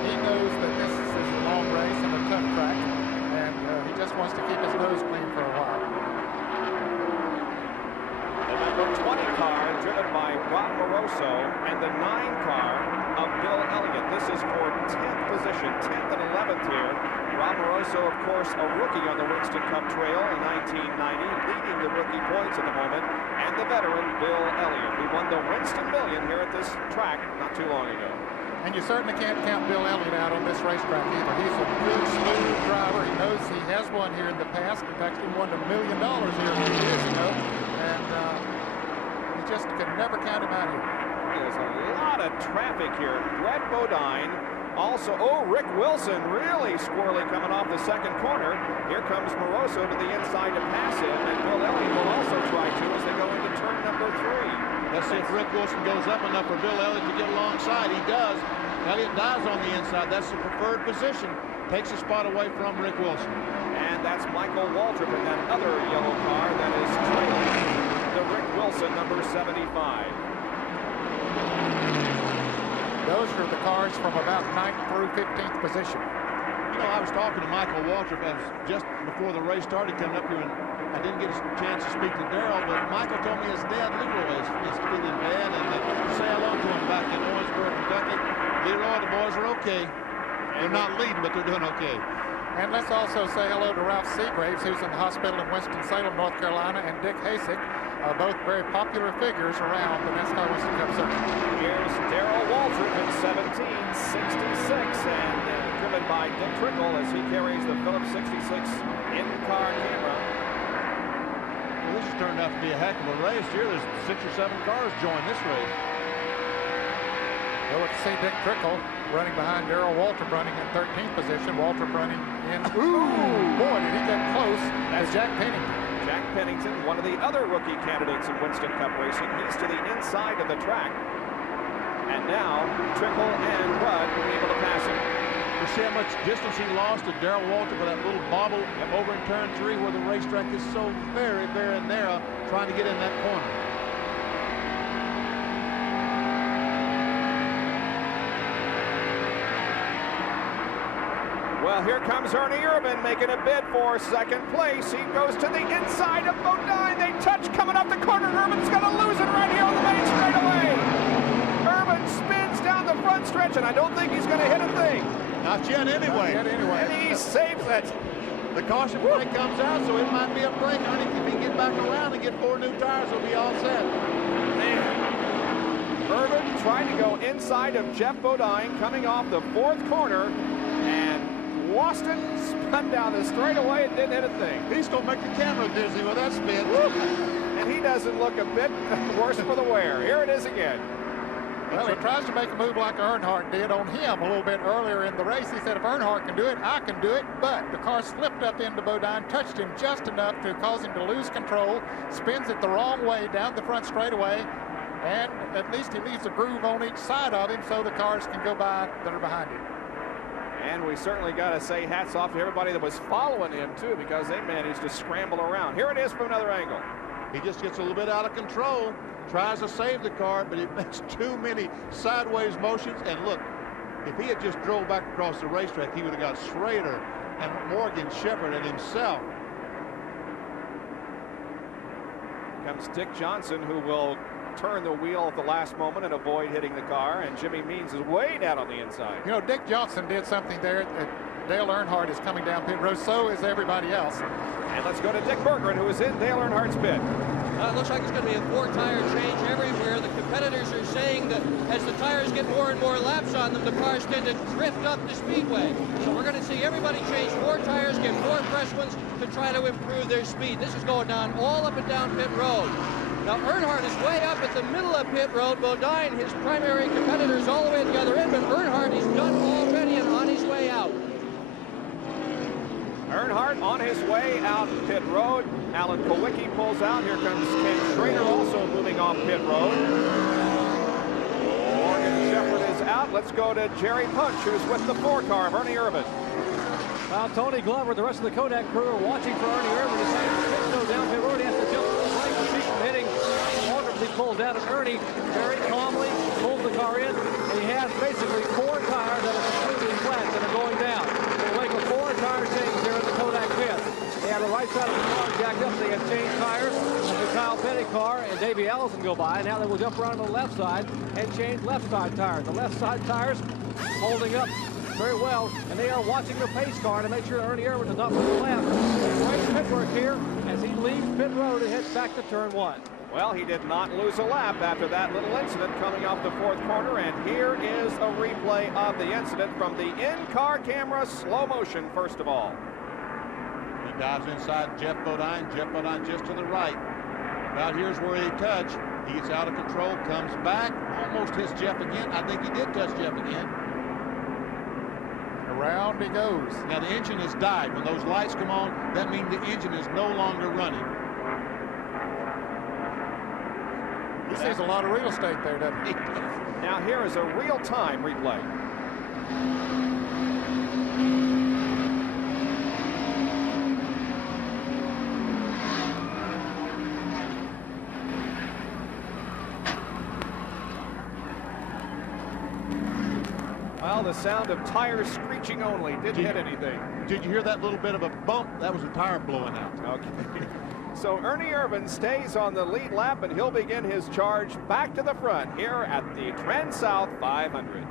He knows that this is a long race and a tough track, and he just wants to keep his nose clean for a while. The number 20 car driven by Rob Moroso and the 9 car of Bill Elliott. This is for 10th position, 10th and 11th here. Rob Moroso, of course, a rookie on the Winston Cup Trail in 1990, leading the rookie points at the moment, and the veteran Bill Elliott, who won the Winston Million here at this track not too long ago. And you certainly can't count Bill Elliott out on this racetrack either. He's a good, smooth driver. He knows he has won here in the past. In fact, he won $1 million here a few years ago, and you just can never count him out here. There's a lot of traffic here. Brett Bodine. Also, Rick Wilson really squirrely coming off the second corner. Here comes Moroso to the inside to pass him, and Bill Elliott will also try to as they go into turn number 3. Let's see if Rick Wilson goes up enough for Bill Elliott to get alongside. He does. Elliott dies on the inside. That's the preferred position. Takes a spot away from Rick Wilson. And that's Michael Waltrip in that other yellow car that is trailing the Rick Wilson number 75. Those are the cars from about 9th through 15th position. You know, I was talking to Michael Waltrip just before the race started coming up here, and I didn't get a chance to speak to Darrell, but Michael told me his dad, Leroy, is feeling bad, and say hello to him back in Owensboro, Kentucky. Leroy, the boys are okay. They're not leading, but they're doing okay. And let's also say hello to Ralph Seagraves, who's in the hospital in Winston-Salem, North Carolina, and Dick Hasek, both very popular figures around the NASCAR Winston Cup Series. Here's Darrell Waltrip in 1766, and driven by Dick Trickle as he carries the Phillips 66 in-car camera. Well, this has turned out to be a heck of a race here. There's 6 or 7 cars join this race. Well, let's see Dick Trickle running behind Darrell Waltrip, running in 13th position. Waltrip running in. Ooh, boy, did he get close. That's Jack Pennington. Jack Pennington, one of the other rookie candidates in Winston Cup racing. He's to the inside of the track. And now Trickle and Rudd will be able to pass him. You see how much distance he lost to Darrell Waltrip with that little bobble over in turn 3 where the racetrack is so very, very narrow, trying to get in that corner. Well, here comes Ernie Irvin making a bid for second place. He goes to the inside of Bodine. They touch coming up the corner. Irvin's going to lose it right here on the main straightaway. Irvin spins down the front stretch, and I don't think he's going to hit a thing. Not yet anyway. And he saves it. The caution flag comes out, so it might be a break. Ernie, if he can get back around and get 4 new tires, he'll be all set. Man. Irvin trying to go inside of Jeff Bodine coming off the 4th corner, and Waston spun down the straightaway and didn't hit a thing. He's going to make the camera dizzy with that spin. And he doesn't look a bit worse for the wear. Here it is again. Well, he tries to make a move like Earnhardt did on him a little bit earlier in the race. He said, if Earnhardt can do it, I can do it. But the car slipped up into Bodine, touched him just enough to cause him to lose control, spins it the wrong way down the front straightaway, and at least he leaves a groove on each side of him so the cars can go by that are behind him. And we certainly got to say hats off to everybody that was following him, too, because they managed to scramble around. Here it is from another angle. He just gets a little bit out of control, tries to save the car, but it makes too many sideways motions. And look, if he had just drove back across the racetrack, he would have got Schrader and Morgan Shepherd and himself. Comes Dick Johnson, who will turn the wheel at the last moment and avoid hitting the car, and Jimmy Means is way down on the inside. You know, Dick Johnson did something there. Dale Earnhardt is coming down pit road, so is everybody else. And let's go to Dick Bergeron, who is in Dale Earnhardt's pit. It looks like it's going to be a 4-tire change everywhere. The competitors are saying that as the tires get more and more laps on them, the cars tend to drift up the speedway. So we're going to see everybody change 4 tires, get 4 fresh ones to try to improve their speed. This is going on all up and down pit road. Now, Earnhardt is way up at the middle of pit road. Bodine, his primary competitors, all the way at the other end, but Earnhardt is done already and on his way out. Earnhardt on his way out pit road. Alan Kowicki pulls out. Here comes Ken Schrader also moving off pit road. Morgan Shepherd is out. Let's go to Jerry Punch, who's with the 4-car of Ernie Irvin. Now, Tony Glover, the rest of the Kodak crew are watching for Ernie Irvin to say, go down pit road. He has to jump on the brake to keep from hitting. He pulls out, and Ernie very calmly pulls the car in. And he has basically 4 tires that are completely flat that are going down. They'll make a 4-tire change here in the Kodak pit. They have the right side of the car jacked up. They have changed tires. The Kyle Petty car and Davey Allison go by. Now they will jump around to the left side and change left side tires. The left side tires holding up very well, and they are watching the pace car to make sure Ernie Irvin does not move left. Great pit work here as he leaves pit road and heads back to turn 1. Well, he did not lose a lap after that little incident coming off the 4th corner, and here is a replay of the incident from the in-car camera, slow motion first of all. He dives inside Jeff Bodine. Jeff Bodine just to the right. About here's where they touch. He gets out of control, comes back, almost hits Jeff again. I think he did touch Jeff again. Around he goes. Now the engine has died. When those lights come on, that means the engine is no longer running. He sees a lot of real estate there, doesn't he? Now here is a real-time replay. Well, the sound of tires screeching only. Didn't hit anything. Did you hear that little bit of a bump? That was a tire blowing out. Okay. So Ernie Irvin stays on the lead lap, and he'll begin his charge back to the front here at the TranSouth 500.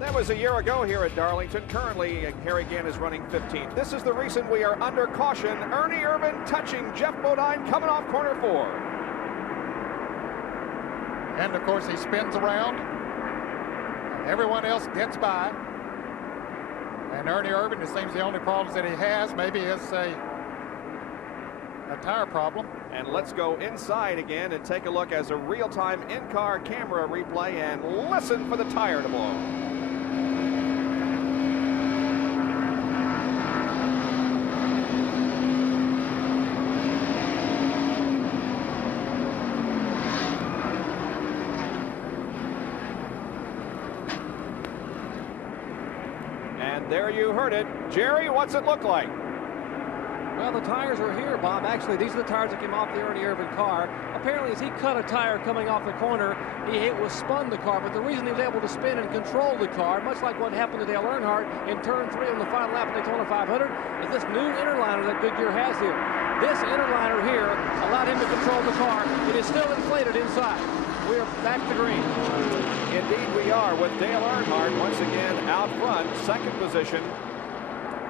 That was a year ago here at Darlington. Currently, Harry Gant is running 15th. This is the reason we are under caution. Ernie Irvin touching Jeff Bodine coming off corner 4. And of course he spins around. Everyone else gets by. And Ernie Irvin, it seems the only problems that he has maybe is a tire problem. And let's go inside again and take a look as a real-time in-car camera replay and listen for the tire to blow. There you heard it. Jerry, what's it look like? Well, the tires are here, Bob. Actually, these are the tires that came off the Ernie Irvin car. Apparently, as he cut a tire coming off the corner, it was spun the car. But the reason he was able to spin and control the car, much like what happened to Dale Earnhardt in turn 3 on the final lap of Daytona 500, is this new interliner that Goodyear has here. This interliner here allowed him to control the car. It is still inflated inside. We are back to green. Indeed we are, with Dale Earnhardt once again out front. Second position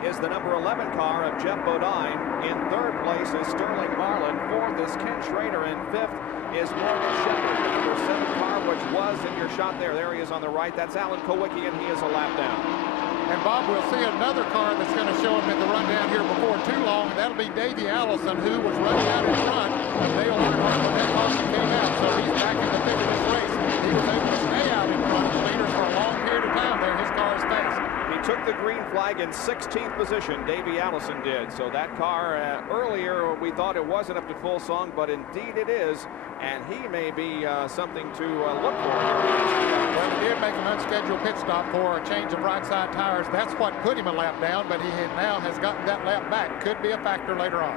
is the number 11 car of Jeff Bodine. In third place is Sterling Marlin. Fourth is Ken Schrader. And fifth is Morgan Shepherd, the number 7 car, which was in your shot there. There he is on the right. That's Alan Kowicki, and he is a lap down. And Bob, we'll see another car that's going to show him in the rundown here before too long. That'll be Davey Allison, who was running out in front of Dale Earnhardt when that caution came out. So he's back in the thick of this race. He was able to stay out in front of the leaders for a long period of time there. His car is fast. He took the green flag in 16th position. Davey Allison did. So that car earlier we thought it wasn't up to full song, but indeed it is. And he may be something to look for. Well, he did make an unscheduled pit stop for a change of right side tires. That's what put him a lap down, but he now has gotten that lap back. Could be a factor later on.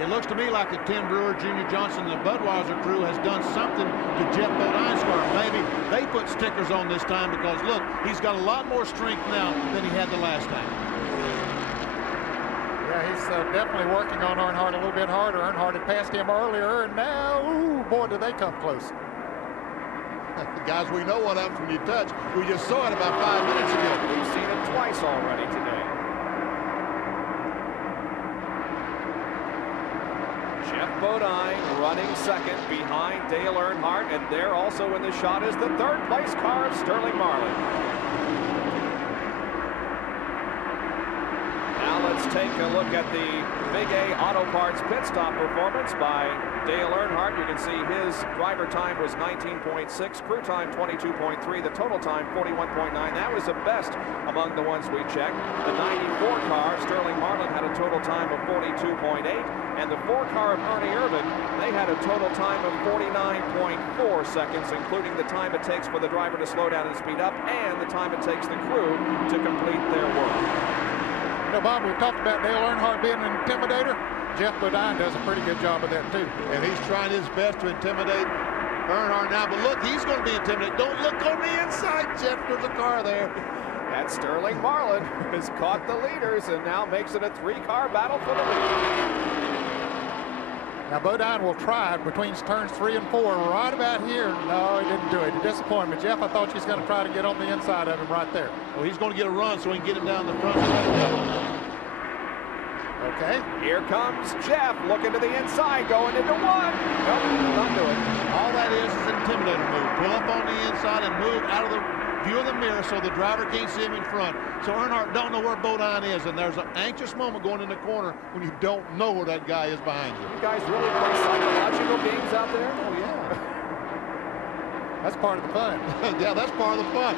It looks to me like the Tim Brewer, Junior Johnson, and the Budweiser crew has done something to Jeff Bodine's car. Maybe they put stickers on this time because, look, he's got a lot more strength now than he had the last time. Yeah, he's definitely working on Earnhardt a little bit harder. Earnhardt had passed him earlier, and now, ooh, boy, do they come close. Guys, we know what happens when you touch. We just saw it about 5 minutes ago. We've seen it twice already today. Jeff Bodine running second behind Dale Earnhardt, and there also in the shot is the third place car of Sterling Marlin. Now let's take a look at the Big A Auto Parts pit stop performance by Dale Earnhardt. You can see his driver time was 19.6, crew time 22.3, the total time 41.9. That was the best among the ones we checked. The 94 car, Sterling Marlin, had a total time of 42.8, and the 4 car of Ernie Irvin, they had a total time of 49.4 seconds, including the time it takes for the driver to slow down and speed up, and the time it takes the crew to complete their work. You know, Bob, we've talked about Dale Earnhardt being an intimidator. Jeff Bodine does a pretty good job of that, too. And he's trying his best to intimidate Earnhardt now. But look, he's going to be intimidated. Don't look on the inside, Jeff. There's a car there. That Sterling Marlin has caught the leaders and now makes it a 3-car battle for the lead. Now, Bodine will try it between turns 3 and 4 right about here. No, he didn't do it. A disappointment. Jeff, I thought he was going to try to get on the inside of him right there. Well, he's going to get a run so he can get him down the front. Okay. Here comes Jeff looking to the inside, going into 1. Nope, not do it. All that is an intimidator move. Pull up on the inside and move out of the view of the mirror so the driver can't see him in front. So Earnhardt don't know where Bodine is, and there's an anxious moment going in the corner when you don't know where that guy is behind you. You guys really play psychological games out there? Oh, yeah. That's part of the fun. Yeah, that's part of the fun.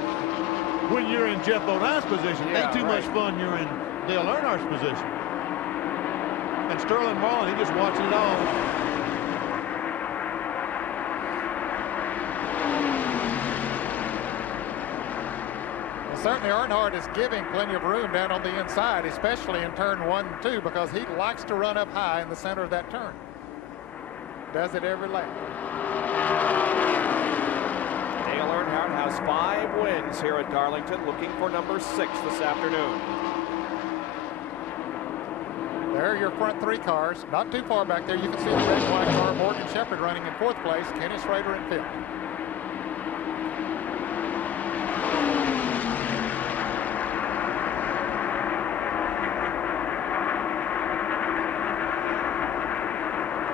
When you're in Jeff Bodine's position, ain't too much fun you're in Dale Earnhardt's position. And Sterling Marlin, he just watching it all. Certainly Earnhardt is giving plenty of room down on the inside, especially in turn 1 and 2, because he likes to run up high in the center of that turn. Does it every lap. Dale Earnhardt has 5 wins here at Darlington, looking for number 6 this afternoon. There are your front 3 cars. Not too far back there, you can see the red and white car. Morgan Shepherd running in 4th place, Kenny Schrader in 5th.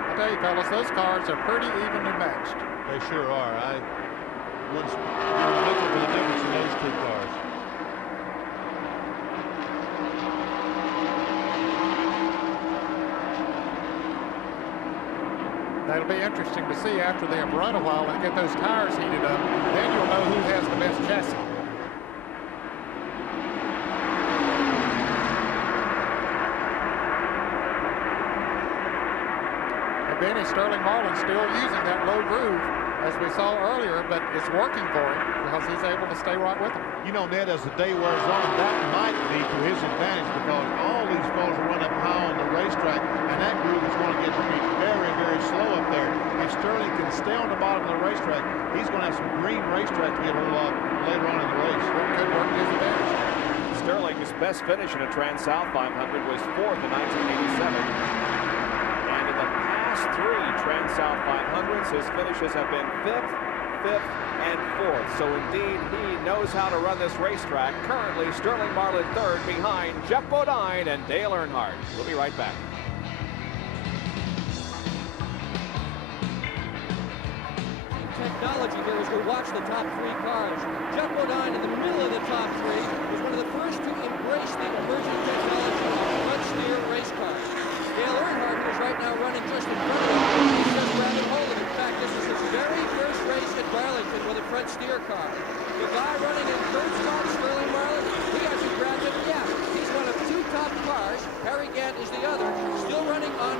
I tell you, fellas, those cars are pretty evenly matched. They sure are. I was looking for the difference in those 2 cars. That'll be interesting to see after they have run a while and get those tires heated up. Then you'll know who has the best chassis. And Benny Sterling Marlin's still using that low groove, as we saw earlier, but it's working for him because he's able to stay right with him. You know, Ned, as the day wears on, that might be to his advantage because all these fellas are running up high on the racetrack, and that groove is going to get to be very, very slow up there. If Sterling can stay on the bottom of the racetrack, he's going to have some green racetrack to get a little off later on in the race. Good work to his advantage. Sterling's best finish in a TranSouth 500 was 4th in 1987. And in the past 3 TranSouth 500s, his finishes have been 5th, 5th, and 4th. So indeed, he knows how to run this racetrack. Currently, Sterling Marlin 3rd behind Jeff Bodine and Dale Earnhardt. We'll be right back. Technology here as we watch the top 3 cars. Jeff Bodine in the middle of the top 3 was one of the first to embrace the emerging technology of front steer race cars. Dale Earnhardt, who is right now running just in front of him, he's just grabbing hold of it. In fact, this is his very first race at Darlington with a front steer car. The guy running in third spot, Sterling Marlin, he hasn't grabbed it yet. He's one of 2 top cars. Harry Gant is the other, still running on.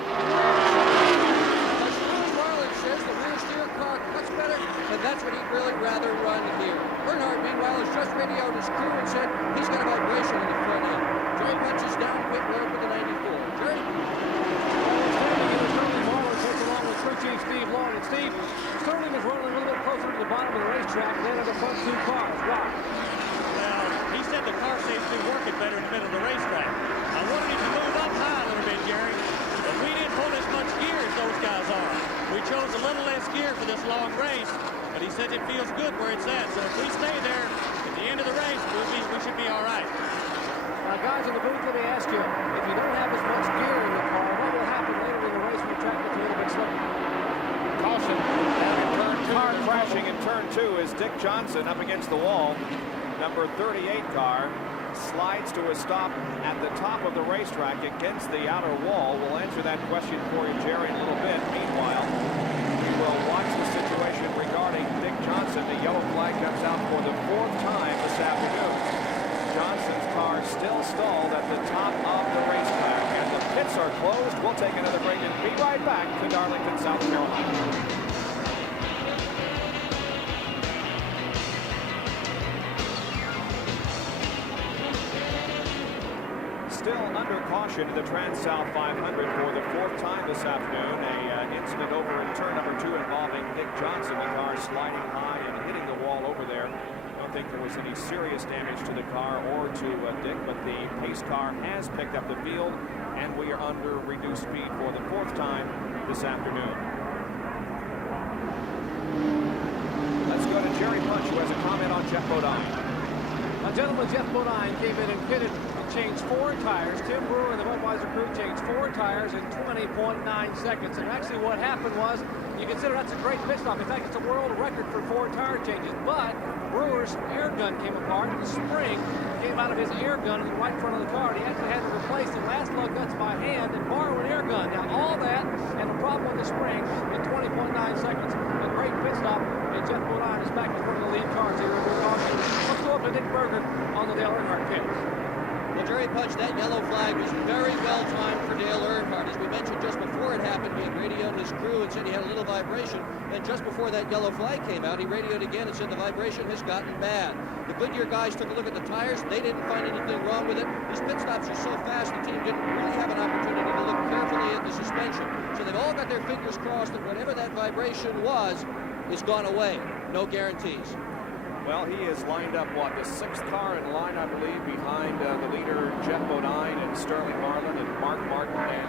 Says the rear steer car cuts better, and that's what he'd really rather run here. Earnhardt, meanwhile, has just radioed his crew and said he's got a vibration in the front end. Jerry punches down pit road with the 94. Jerry? Sterling Marlin takes along with crew chief Steve Long. And Steve, Sterling is running a little bit closer to the bottom of the racetrack than are the front 2 cars. Why? Well, he said the car seems to be working better in the middle of the racetrack. I wanted him to move up high a little bit, Jerry, but we didn't pull as much gear as those guys are. We chose a little less gear for this long race, but he says it feels good where it's at. So if we stay there at the end of the race, we should be all right. Guys in the booth, let me ask you, if you don't have as much gear in the car, what will happen later in the race when the track gets a little bit slower? Caution. Car crashing in turn 2 is Dick Johnson up against the wall. Number 38 car slides to a stop at the top of the racetrack against the outer wall. We'll answer that question for you, Jerry, in a little bit. Meanwhile, we will watch the situation regarding Dick Johnson. The yellow flag comes out for the 4th time this afternoon. Johnson's car still stalled at the top of the racetrack, and the pits are closed. We'll take another break and be right back to Darlington, South Carolina. Still under caution in the TranSouth 500 for the 4th time this afternoon. An incident over in turn number 2 involving Dick Johnson. The car sliding high and hitting the wall over there. I don't think there was any serious damage to the car or to Dick, but the pace car has picked up the field, and we are under reduced speed for the 4th time this afternoon. Let's go to Jerry Punch, who has a comment on Jeff Bodine. Gentlemen, Jeff Bodine came in and pitted and changed 4 tires. Tim Brewer and the Budweiser crew changed 4 tires in 20.9 seconds. And actually what happened was, you consider that's a great pit stop. In fact, it's a world record for 4 tire changes. But Brewer's air gun came apart. The spring came out of his air gun in the right front of the car. And he actually had to replace the last lug nuts by hand and borrow an air gun. Now, all that and a problem with the spring in 20.9 seconds. A great pit stop. And Jeff Bodine is back as one of the lead cars here. Let's go up to Dick Berger on the Dale Earnhardt pit. Well, Jerry Punch, that yellow flag was very well timed for Dale Earnhardt. As we mentioned just before it happened, he had radioed his crew and said he had a little vibration. And just before that yellow flag came out, he radioed again and said the vibration has gotten bad. The Goodyear guys took a look at the tires. They didn't find anything wrong with it. These pit stops are so fast, the team didn't really have an opportunity to look carefully at the suspension. So they've all got their fingers crossed that whatever that vibration was is gone away. No guarantees. Well, he is lined up, what, the 6th car in line, I believe, behind the leader, Jeff Bodine, and Sterling Marlin, and Mark Martin, and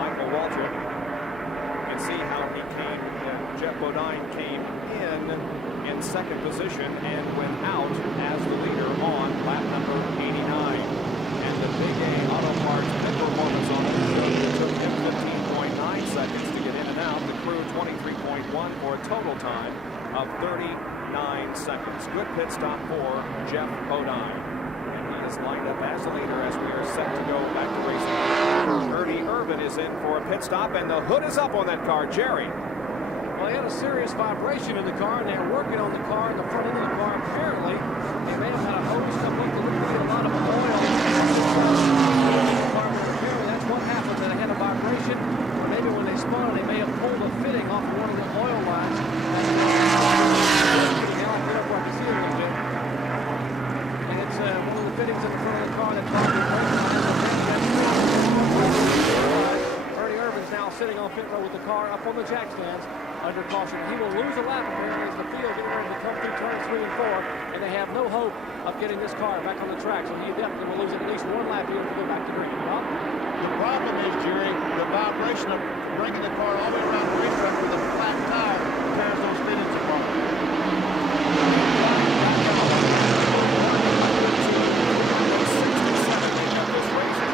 Michael Waltrip. You can see how he came, Jeff Bodine came in 2nd position and went out as the leader on lap number 89. And the Big A Auto Parts pit performance on it took him 15.9 seconds to get in and out. The crew 23.1 for a total time of 39 seconds. Good pit stop for Jeff Bodine. And he is lined up as the leader as we are set to go back to racing. Ernie Irvin is in for a pit stop, and the hood is up on that car. Jerry. Well, he had a serious vibration in the car, and they were working on the car, and the front end of the car, apparently, they may have had a hose come up to a lot of oil. Apparently, that's what happened, that it had a vibration, or maybe when they spun, they may have pulled a fitting off of one of the oil lines. And it's one of the fittings in the front of the car that's probably breaking. Ernie Irvin's now sitting on pit road with the car up on the jack stands under caution. He will lose a lap apparently as the field getting ready to come through turns 3 and 4, and they have no hope of getting this car back on the track, so he definitely will lose at least 1 lap here to go back to green. Well, the problem is, Jerry, the vibration of bringing the car all the way around the racetrack with a flat tire tears those fittings apart.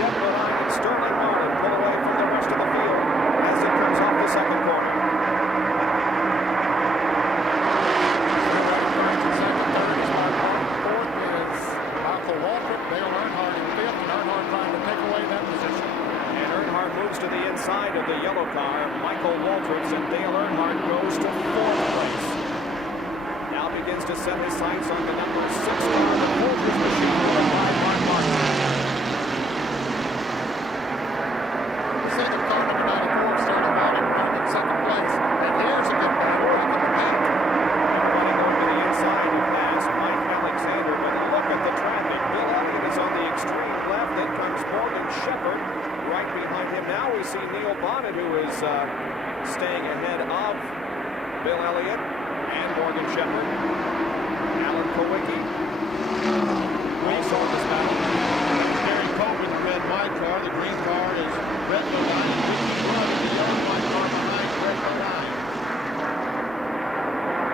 Jeff Bodine and Sterling Marlin pull away from the rest of the field as it comes off the 2nd corner. Michael Waltrip, Dale Earnhardt in 5th, and Earnhardt trying to take away that position. And Earnhardt moves to the inside of the yellow car. Michael Waltrip and Dale Earnhardt goes to 4th place. Now begins to set his sights on the number 6 car, the Folgers machine, by Mark Martin. The 2nd car, number 94, Sterling Marlin, running in 2nd place. And here's a good battle back in the paint. Running over to the inside past Mike Alexander, but look at the traffic. Bill Elliott is on the extreme left. Then comes Morgan Shepherd right behind him. Now we see Neil Bonnet, who is staying ahead of Bill Elliott and Morgan Shepherd. Alan Kowicki also in this battle. Gary Cope in the red white car. The green car is Red Bodine. Ricky Rudd in the yellow white car behind Red Bodine.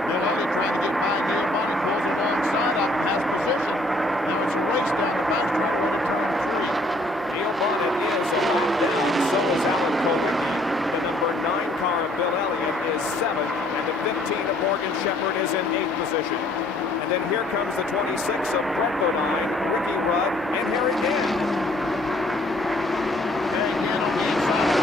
Bill Elliott trying to get by Neil Bonnet, pulls alongside up, has position. Now it's a race down the back straight away to turn 3. Neil Bonnet is along down, so is Alan Kowicki. The number 9 car of Bill Elliott is 7th, and the 15 of Morgan Shepherd is in 8th position. And then here comes the 26 of Brett Bodine, Ricky Rudd, and Harry Ginn. Harry Ginn on the inside.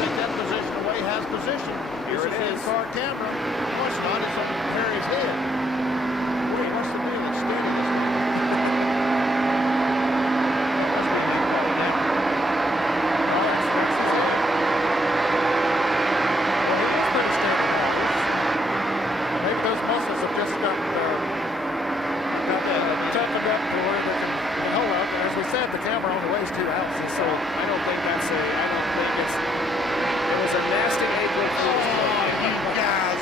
Take that position away, has position. Here it is. Car camera. What's not is up in Harry's head. Boy, he must have been that steady. Maybe those muscles have just got toughened up to where they can hold up. As we said, the camera only weighs 2 ounces, so I don't think it's, it was a nasty apron. You guys.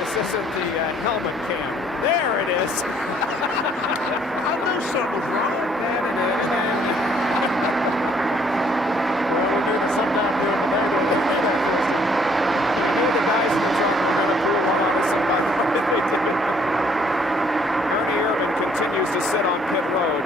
This isn't the helmet cam. There it is. I knew something was wrong. we're doing sometime during the day. I know the guys in the truck are going to pull one on us about what they did. Ernie Irvin continues to sit on pit road,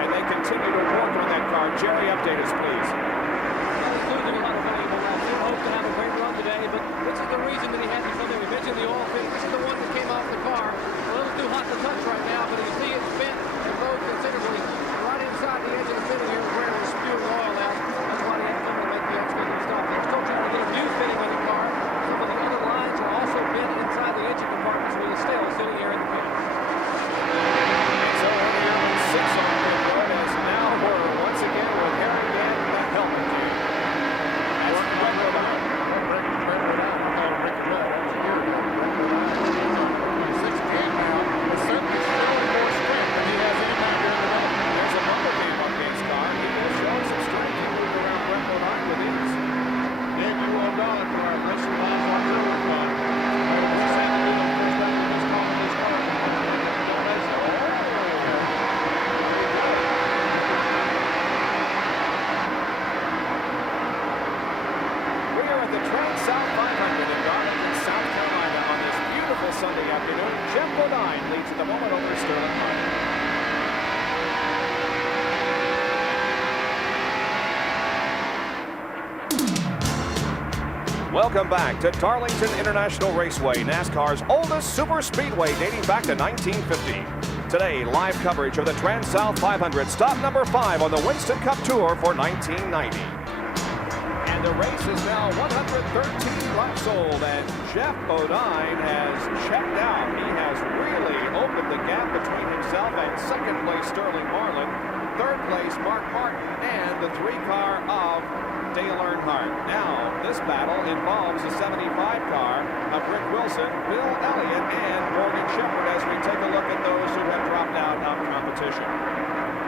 and they continue to work on that car. Jerry, update us, please. He's losing a lot of valuable laps. He hoped to have a great run today, but this is the reason that he had to come in. We mentioned the oil fitting. This is the one that came off the car. A little too hot to touch right now, but you see it's bent and bowed considerably. Right inside the edge of the fitting here where it was spewing oil out. That's why he had to come in to make the unscheduled stop. They're still trying to get a new fitting on the car. Some of the other lines are also bent inside the engine compartments where he's still sitting here in the pit. So Ernie Irvin sits on pit road as now we're once again with Harry Ginn and the helmet cam. That's Brett Bodine. Brett Bodine, I call him Ricky Rudd. Bodine leads at the moment over Sterling Martin. Welcome back to Darlington International Raceway, NASCAR's oldest super speedway dating back to 1950. Today, live coverage of the TranSouth 500, stop number 5 on the Winston Cup Tour for 1990. And the race is now 113 laps old, and Jeff Bodine has checked out. He has really opened the gap between himself and second place Sterling Marlin, third place Mark Martin, and the 3-car of Dale Earnhardt. Now, this battle involves the 75 car of Rick Wilson, Bill Elliott, and Morgan Shepherd as we take a look at those who have dropped out of competition.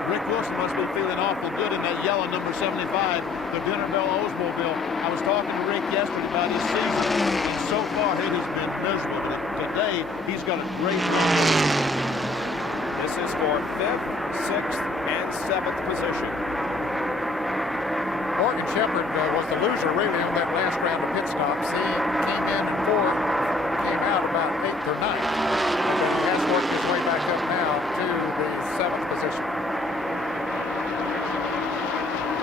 Rick Wilson must be feeling awful good in that yellow number 75, the Dinnerville Oldsmobile. I was talking to Rick yesterday about his season, and so far it has been miserable. But today, he's got a great run. This is for 5th, 6th, and 7th position. Morgan Shepherd was the loser really on that last round of pit stops. He came in at 4th, came out about 8th or 9th. And he has worked his way back up now to the 7th position.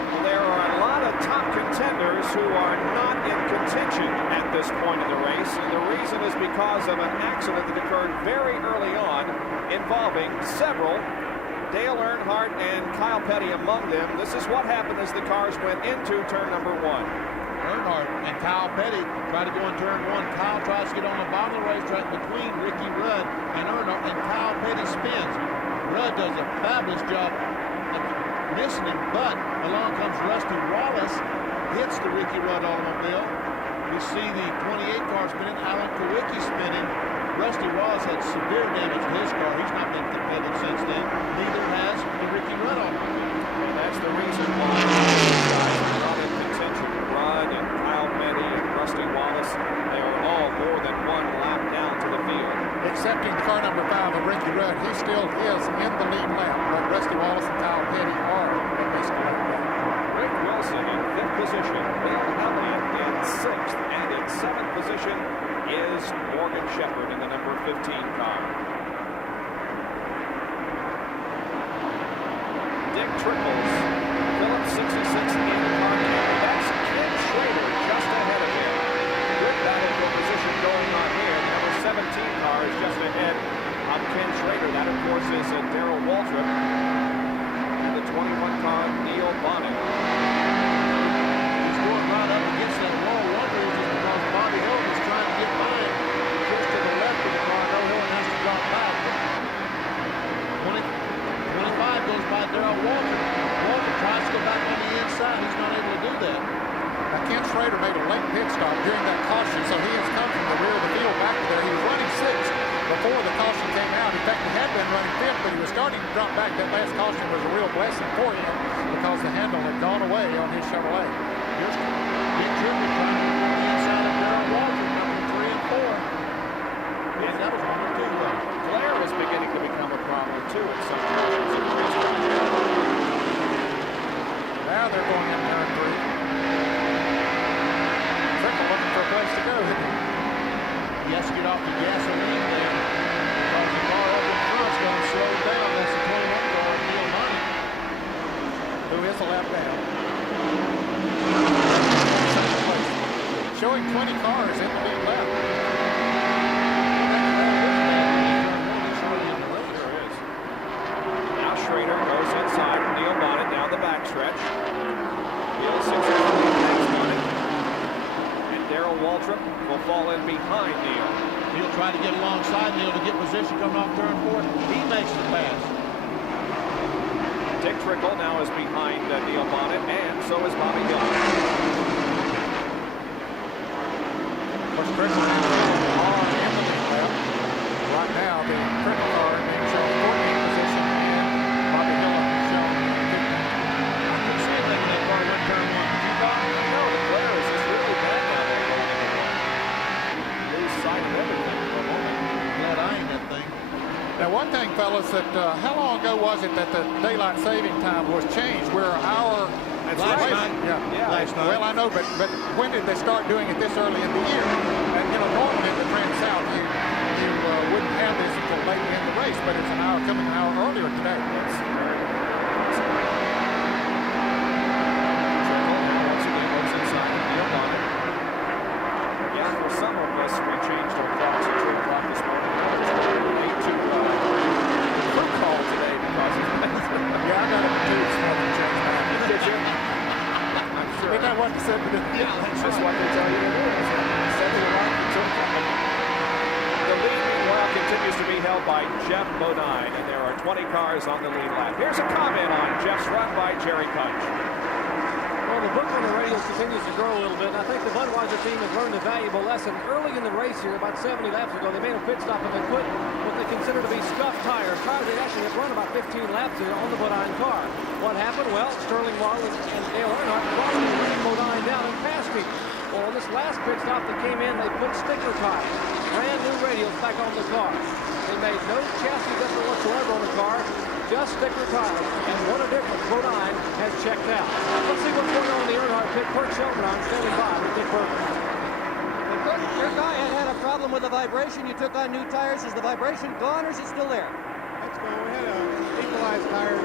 Well, there are a lot of top contenders who are not in contention at this point in the race, and the reason is because of an accident that occurred very early on involving several, Dale Earnhardt and Kyle Petty among them. This is what happened as the cars went into turn number 1. Earnhardt and Kyle Petty try to go in turn 1. Kyle tries to get on the bottom of the racetrack between Ricky Rudd and Earnhardt, and Kyle Petty spins. Rudd does a fabulous job of missing him, but along comes Rusty Wallace, hits the Ricky Rudd automobile. We see the 28 car spinning, Alan Kowicki spinning. Rusty Wallace had severe damage to his car. He's not been competitive since then. Neither has the Ricky Rudd automobile. And that's the reason why these guys are not in contention. Rudd and Kyle Petty and Rusty Wallace, they are all more than one lap down to the field. Excepting car number 5 of Ricky Rudd, he still is in the lead lap, but Rusty Wallace and Kyle Petty are at least a lap down. Rick Wilson in 5th position, Bill Elliott in 6th, and in 7th position is Morgan Shepherd in the number 15 car. Dick Trickles, Phillips 66 in car number. That's Ken Schrader just ahead of him. Good battle for position going on here. The number 17 car is just ahead of Ken Schrader. That, of course, is Darrell Waltrip. And the 21 car, Neil Bonnet. He's going right up against that wall. One reason is because Bobby Hill is trying to get by him just to the left of the car. No Hill has to drop back. 25 goes by Darrell Waltrip. Waltrip tries to go back on the inside. He's not able to do that. Now, Ken Schrader made a late pit stop during that caution, so he has come from the rear of the field back to there. He was running 6th before the caution came out. In fact, he had been running 5th, but he was starting to drop back. That last caution was a real blessing for him because the handle had gone away on his Chevrolet. Here's Dick Trickle trying to go on the inside of Darrell Waltrip, number 3 and 4. Yes, that was 1 or 2 though. Glare was beginning to become a problem too at some portions of the racetrack. Now they're going in turn 3. Trickle looking for a place to go. He has to get off the gasoline there because the car up in front's going to slow down. That's the 21 car, Neil Bonnet. Who is a lap down. Showing 20 cars in the lead lap. Now Schrader goes inside. Neil Bonnet down the backstretch. Neil 6 next Bonnet. And Darrell Waltrip will fall in behind Neil. He'll try to get alongside Neil to get position coming off turn 4. He makes the pass. Dick Trickle now is behind Neil Bonnet, and so is Bobby Hill. Trickle are in the lead lap. Right now, the Trickle car being shown 14th position, and Bobby Hill shown 15th. I could see him making that car win turn 1. You thought? No, the glare is just really bad down there going into one. Lose sight of everything for a moment. Glad I ain't that thing. Now, one thing, fellas, that how long ago was it that the daylight saving time was changed? Where our Last night. Yeah. Last night. Well, I know, but when did they start doing it this early in the year? And you know, normally in the TranSouth, you wouldn't have this until late in Jeff Bodine, and there are 20 cars on the lead lap. Here's a comment on Jeff's run by Jerry Punch. Well, the book on the radio continues to grow a little bit, and I think the Budweiser team has learned a valuable lesson. Early in the race here, about 70 laps ago, they made a pit stop and they put what they consider to be scuffed tires. Tires that actually have run about 15 laps here on the Bodine car. What happened? Well, Sterling Marlin and Dale Earnhardt followed Bodine down and passed him. Well, on this last pit stop that came in, they put sticker tires, brand new radials back on the car. They made no chassis adjustment whatsoever on the car, just sticker tires. And what a difference Bodine has checked out. Let's see what's going on in the Earnhardt pit. Kurt Shelton on standing by with Dick Berger. Your guy had a problem with the vibration. You took on new tires. Is the vibration gone, or is it still there? It's gone. We had equalized tires.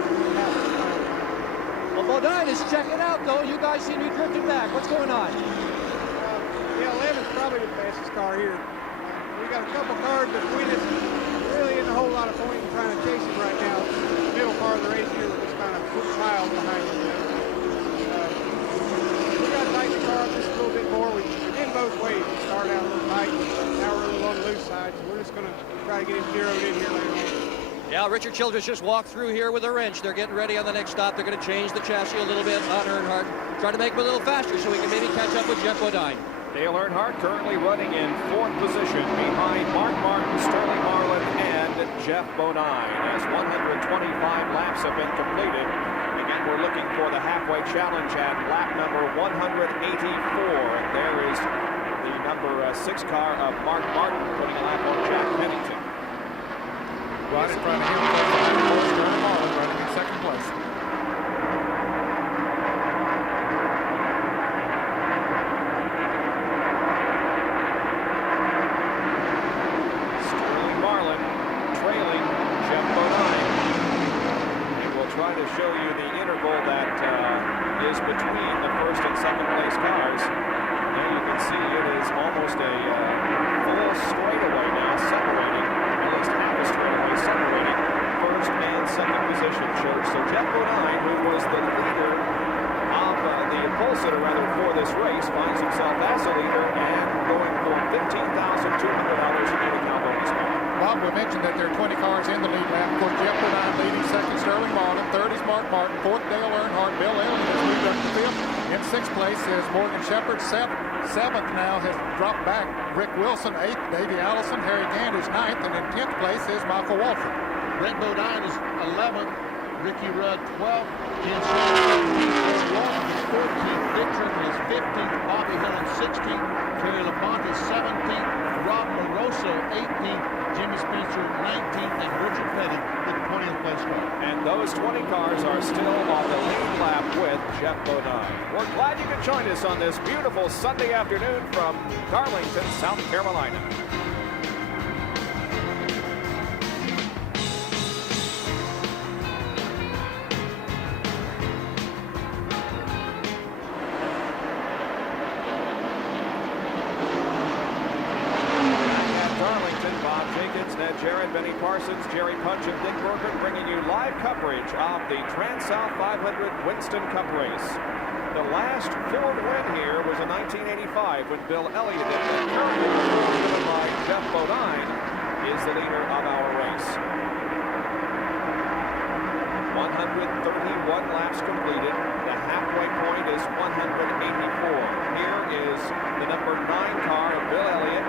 Well, Bodine is checking out, though. You guys seem to be drifting back. What's going on? The 11 is probably the fastest car here. We got a couple cars between us. Really isn't a whole lot of point in trying to chase him right now. The middle part of the race here, we're just kind of miles behind him. We got to tighten the car up just a little bit more. We did both ways. We started out a little tight, now we're a little on the loose side. So we're just going to try to get him zeroed in here later on. Yeah, Richard Childress just walked through here with a wrench. They're getting ready on the next stop. They're going to change the chassis a little bit on Earnhardt. Try to make him a little faster so we can maybe catch up with Jeff Bodine. Dale Earnhardt currently running in 4th position behind Mark Martin, Sterling Marlin, and Jeff Bodine as 125 laps have been completed. Again, we're looking for the halfway challenge at lap number 184. And there is the number 6 car of Mark Martin putting a lap on Jack Pennington. Right in front of him, Sterling Marlin running in 2nd place. Show you the interval that is between the 1st and 2nd place cars. There you can see it is almost a full straightaway now, separating, at least half a straightaway, separating 1st and 2nd position. So Jeff Bodine, who was the leader of the pole sitter for this race, finds himself as a leader and going for $15,200 in the Cal bonus car. Bob, we mentioned that there are 20 cars in the lead lap. Of course, Jeff Bodine leading, 2nd Sterling Marlin, 3rd is Mark Martin, 4th Dale Earnhardt, Bill Elliott has moved up to 5th. In 6th place is Morgan Shepherd. 7th now has dropped back Rick Wilson. 8th, Davey Allison. Harry Gant is 9th, and in 10th place is Michael Waltrip. Brett Bodine is 11th. Ricky Rudd 12th. Ken Shelton 14th. Dick Turner is 15th. Bobby Helen 16th. Terry LaPonte is 17th. Rob Moroso 18th. Jimmy Spencer 19th, and Richard Petty with the 20th place car. And those 20 cars are still on the lead lap with Jeff Bodine. We're glad you could join us on this beautiful Sunday afternoon from Darlington, South Carolina. Jared, Benny Parsons, Jerry Punch, and Dick Berger bringing you live coverage of the TranSouth 500 Winston Cup race. The last Ford win here was in 1985 when Bill Elliott did that. Currently driven by Jeff Bodine is the leader of our race. 131 laps completed. The halfway point is 184. Here is the number 9 car of Bill Elliott,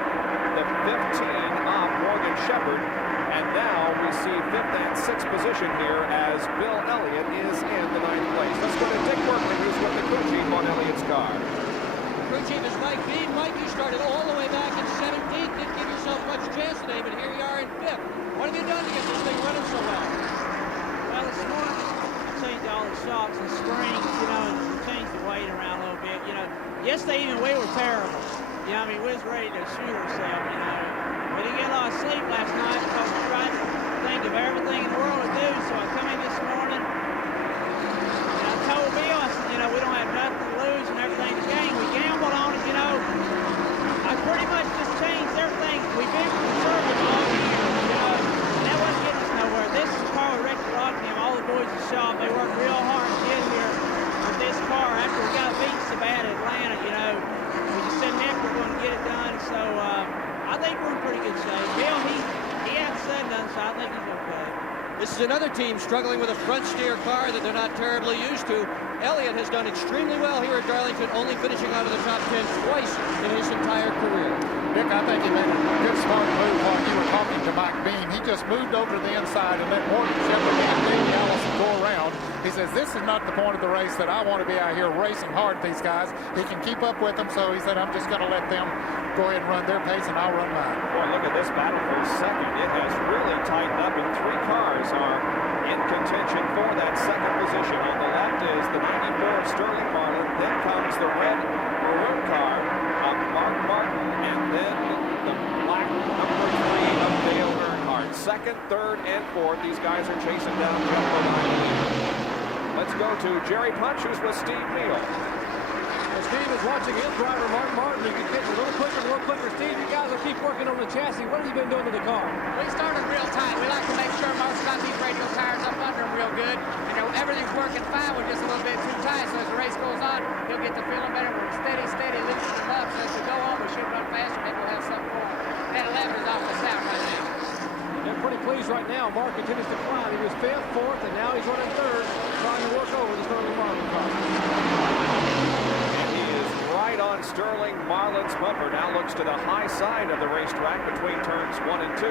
the 15 of Morgan Shepherd, and now we see 5th and 6th position here as Bill Elliott is in the 9th place. Let's go to Dick Berger, who's with the crew chief on Elliott's car. Crew chief is Mike Bean. Mike, you started all the way back in 17th. Didn't give yourself much chance today, but here you are in 5th. What have you done to get this thing running so well? Well, this morning I changed all the shocks and springs, and changed the weight around a little bit. Yesterday even we were terrible. I mean, we was ready to shoot ourselves, We didn't get a lot of sleep last night because we tried to think of everything in the world to do. So I come in this morning and I told Bill, I said, we don't have nothing to lose and everything to gain. We gambled on it, I pretty much just changed everything. We've been conservative all year, and that wasn't getting us nowhere. This is car with Rick Rodney and all the boys at the shop. They worked real hard to get here with this car. After we got beat so bad at Atlanta, we just said, heck, we're going to get it done. So think he's okay. This is another team struggling with a front steer car that they're not terribly used to. Elliott has done extremely well here at Darlington, only finishing out of the top 10 twice in his entire career. Dick, I think he made a good smart move while you were talking to Mike Beam. He just moved over to the inside and let Morgan Shepherd and Davey Allison go around. He says, this is not the point of the race that I want to be out here racing hard with these guys. He can keep up with them, so he said, I'm just going to let them go ahead and run their pace, and I'll run mine. Boy, look at this battle for second. It has really tightened up, and 3 cars are in contention for that second position. On the left is the 94 of Sterling Marlin. Then comes the red maroon car of Mark Martin, and then the black number 3 of Dale Earnhardt. Second, third, and fourth. These guys are chasing down Jeff Bodine. Let's go to Jerry Punch, who's with Steve Neal. Steve is watching his driver, Mark Martin, who keeps getting a little quicker. Steve, you guys will keep working on the chassis. What have you been doing to the car? We started real tight. We like to make sure most got these radial tires up under them real good. You know, everything's working fine. We're just a little bit too tight. So as the race goes on, you'll get the feeling better. We're steady, loosening them up. So as we go on, we should run faster. Maybe we'll have something for them. That 11 is off the sound right now. They're pretty pleased right now. Mark continues to climb. He was 5th, 4th, and now he's running 3rd, trying to work over the Sterling Marlin car. Right on Sterling Marlin's bumper. Now looks to the high side of the racetrack between turns 1 and 2,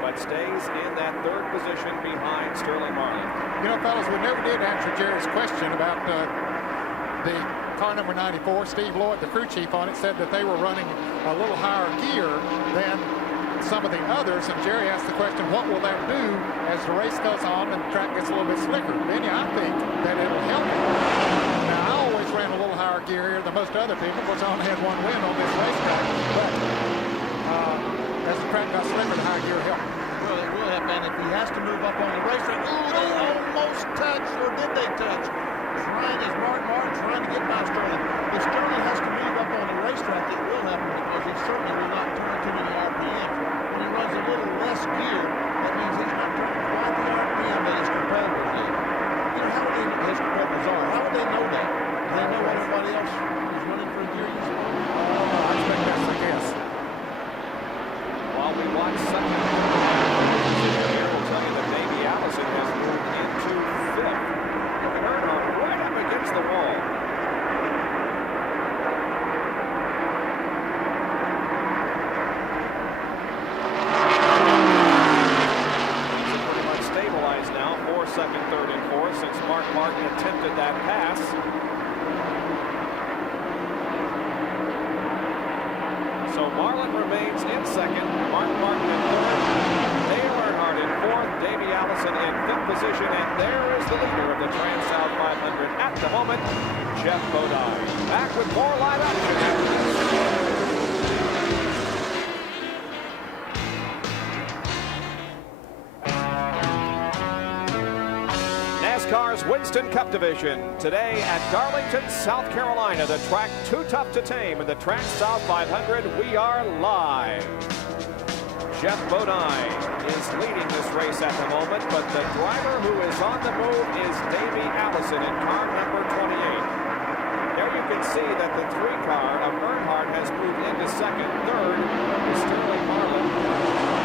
but stays in that 3rd position behind Sterling Marlin. You know, fellas, we never did answer Jerry's question about the car number 94. Steve Lloyd, the crew chief on it, said that they were running a little higher gear than some of the others, and Jerry asked the question, what will that do as the race goes on and the track gets a little bit slicker? Benny, I think that it'll help. Now, I always ran a little higher gear here than most other people, which I only had 1 win on this racetrack, but as the track got slicker, the higher gear helped. Well, it will help, and if he has to move up on the racetrack, ooh, they almost touched, or did they touch? Is Mark Martin trying to get by Sterling? If Sterling has to move up on the racetrack, it will help him because he certainly will not turn too many RPM. When he runs a little less gear, that means he's not turning quite the RPM that his competitors do. You know, how would they know his competitors are? How would they know that? Do they know what everybody else is running for gear use? I expect that's the guess. While we watch second here, we'll tell you that Davey Allison has moved into 5th. Earnhardt right up against the wall. Pretty much stabilized now for second, third, and fourth since Mark Martin attempted that pass. So Marlin remains in second, Mark Martin in third, Dale Earnhardt in fourth, Davey Allison in 5th position, and there is the leader of the TranSouth 500 at the moment, Jeff Bodine. Back with more live action. NASCAR's Winston Cup Division. Today at Darlington, South Carolina, the track too tough to tame in the TranSouth 500. We are live. Jeff Bodine is leading this race at the moment, but the driver who is on the move is Davey Allison in car number 28. There you can see that the 3 car of Earnhardt has moved into second. Third is Sterling Marlin.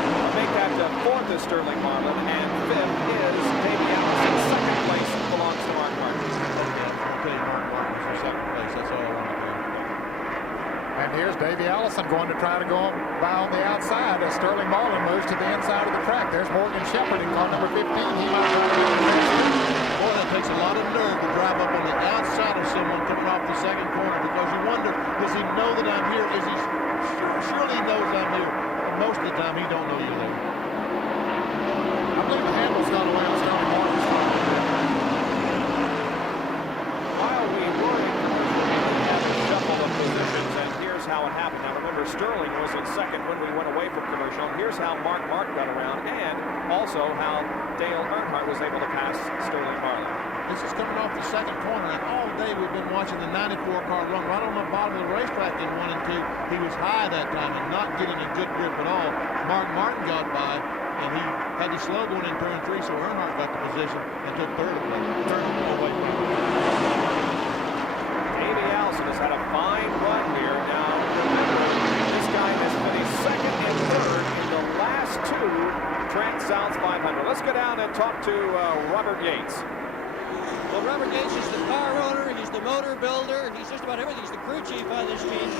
I'll make that the 4th is Sterling Marlin, and 5th is Davey Allison. Second place belongs to Mark Martin. Okay, Mark Martin for second place. That's all I want to do. And here's Davey Allison going to try to go by on the outside as Sterling Marlin moves to the inside of the track. There's Morgan Shepherd in car number 15. He might try to Boy, that takes a lot of nerve to drive up on the outside of someone coming off the second corner because you wonder, does he know that I'm here? Is he surely he knows I'm here? But most of the time, he don't know you're there. I believe the handle's gone away on Sterling Marlin. While we were in commercial, we had a shuffle of positions, and here's how it happened. Now remember, Sterling was in second when we went away from commercial. Here's how Mark Martin got around, and also how Dale Earnhardt was able to pass Sterling Marlin. This is coming off the second corner, and all day we've been watching the 94 car run right on the bottom of the racetrack in 1 and 2. He was high that time and not getting a good grip at all. Mark Martin got by, and he had to slow going in turn 3, so Earnhardt got the position and took third away from him. Davey Allison has had a fine run here. Now, remember, this guy has finished second and third in the last 2 TranSouth and talk to Robert Yates. Well, Robert Yates is the car owner, he's the motor builder, he's just about everything. He's the crew chief on this team.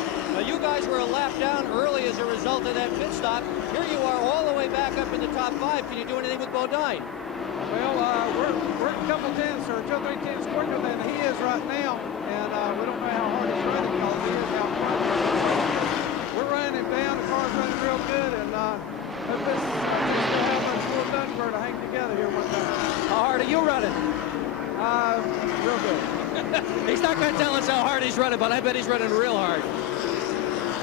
You guys were a lap down early as a result of that pit stop. Here you are all the way back up in the top 5. Can you do anything with Bodine? Well, we're a couple tenths or 2 or 3 tenths quicker than he is right now, and we don't know how hard he's running because he is out front. We're running him down. The car's running real good, and hope this still have much more done for it to hang together here one time. How hard are you running? Real good. He's not going to tell us how hard he's running, but I bet he's running real hard.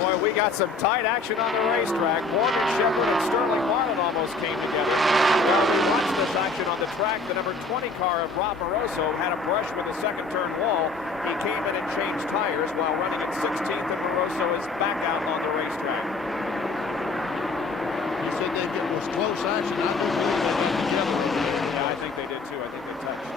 Boy, we got some tight action on the racetrack. Morgan Shepherd and Sterling Marlin almost came together. While we watched this action on the track, the number 20 car of Rob Moroso had a brush with the second turn wall. He came in and changed tires while running at 16th, and Moroso is back out on the racetrack. You said it was close action. I believe they got together. Yeah, I think they did too. I think they touched.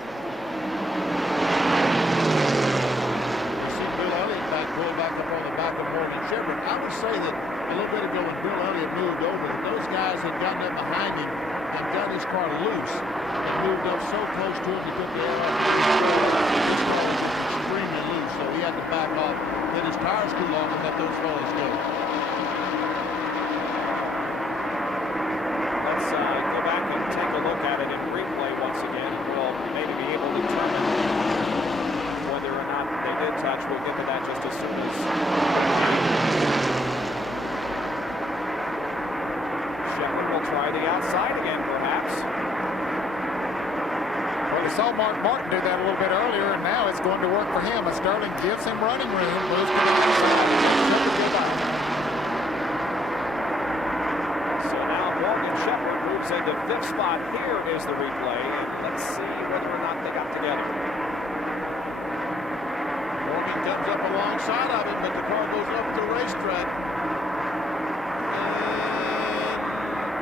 Pull back up on the back of Morgan Shepherd. I would say that a little bit ago when Bill Elliott moved over, those guys had gotten up behind him and got his car loose and moved up so close to him he took the air off. His car was extremely loose, so he had to back off, let his tires cool off, and let those fellas go. Let's go back and take a look at it in replay once again, and we'll maybe be able to determine whether or not they did touch. We'll get to that just as soon as Shepherd will try the outside again, perhaps. Well, we saw Mark Martin do that a little bit earlier, and now it's going to work for him. As Sterling gives him running room, moves to the outside. So now Morgan Shepherd moves into 5th spot. Here is the replay, and let's see whether or not they got together. Comes up alongside of him, but the car goes up the racetrack.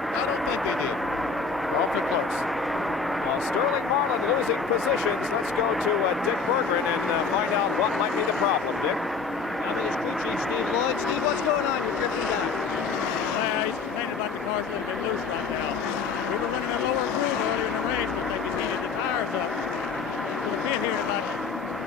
And I don't think they did. Awfully close. Well, Sterling Marlin losing positions. Let's go to Dick Berggren and find out what might be the problem, Dick. I'm his crew chief, Steve Lloyd. Steve, what's going on? You're drifting down. He's complaining about the car's a little bit loose right now. We were running a lower groove earlier in the race. We think he's heated the tires up. We'll be here about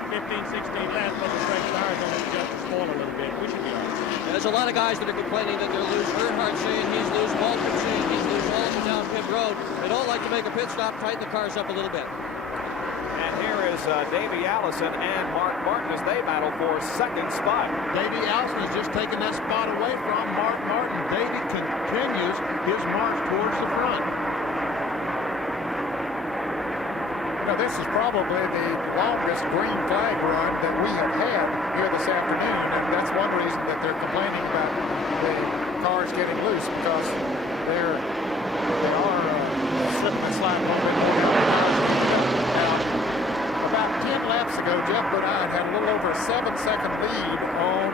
15, 16 laps, but the straight tires on it just spoil a little bit. We should be all right. There's a lot of guys that are complaining that they're loose. Earnhardt saying he's loose. Walton saying he's loose. All up and down pit road. They'd all like to make a pit stop, tighten the cars up a little bit. And here is Davey Allison and Mark Martin as they battle for 2nd spot. Davey Allison has just taken that spot away from Mark Martin. Davey continues his march towards the front. Now, this is probably the longest green flag run that we have had here this afternoon, and that's one reason that they're complaining about the cars getting loose, because they are slipping and sliding a little bit more. Now, about 10 laps ago, Jeff Bodine had a little over a 7-second lead on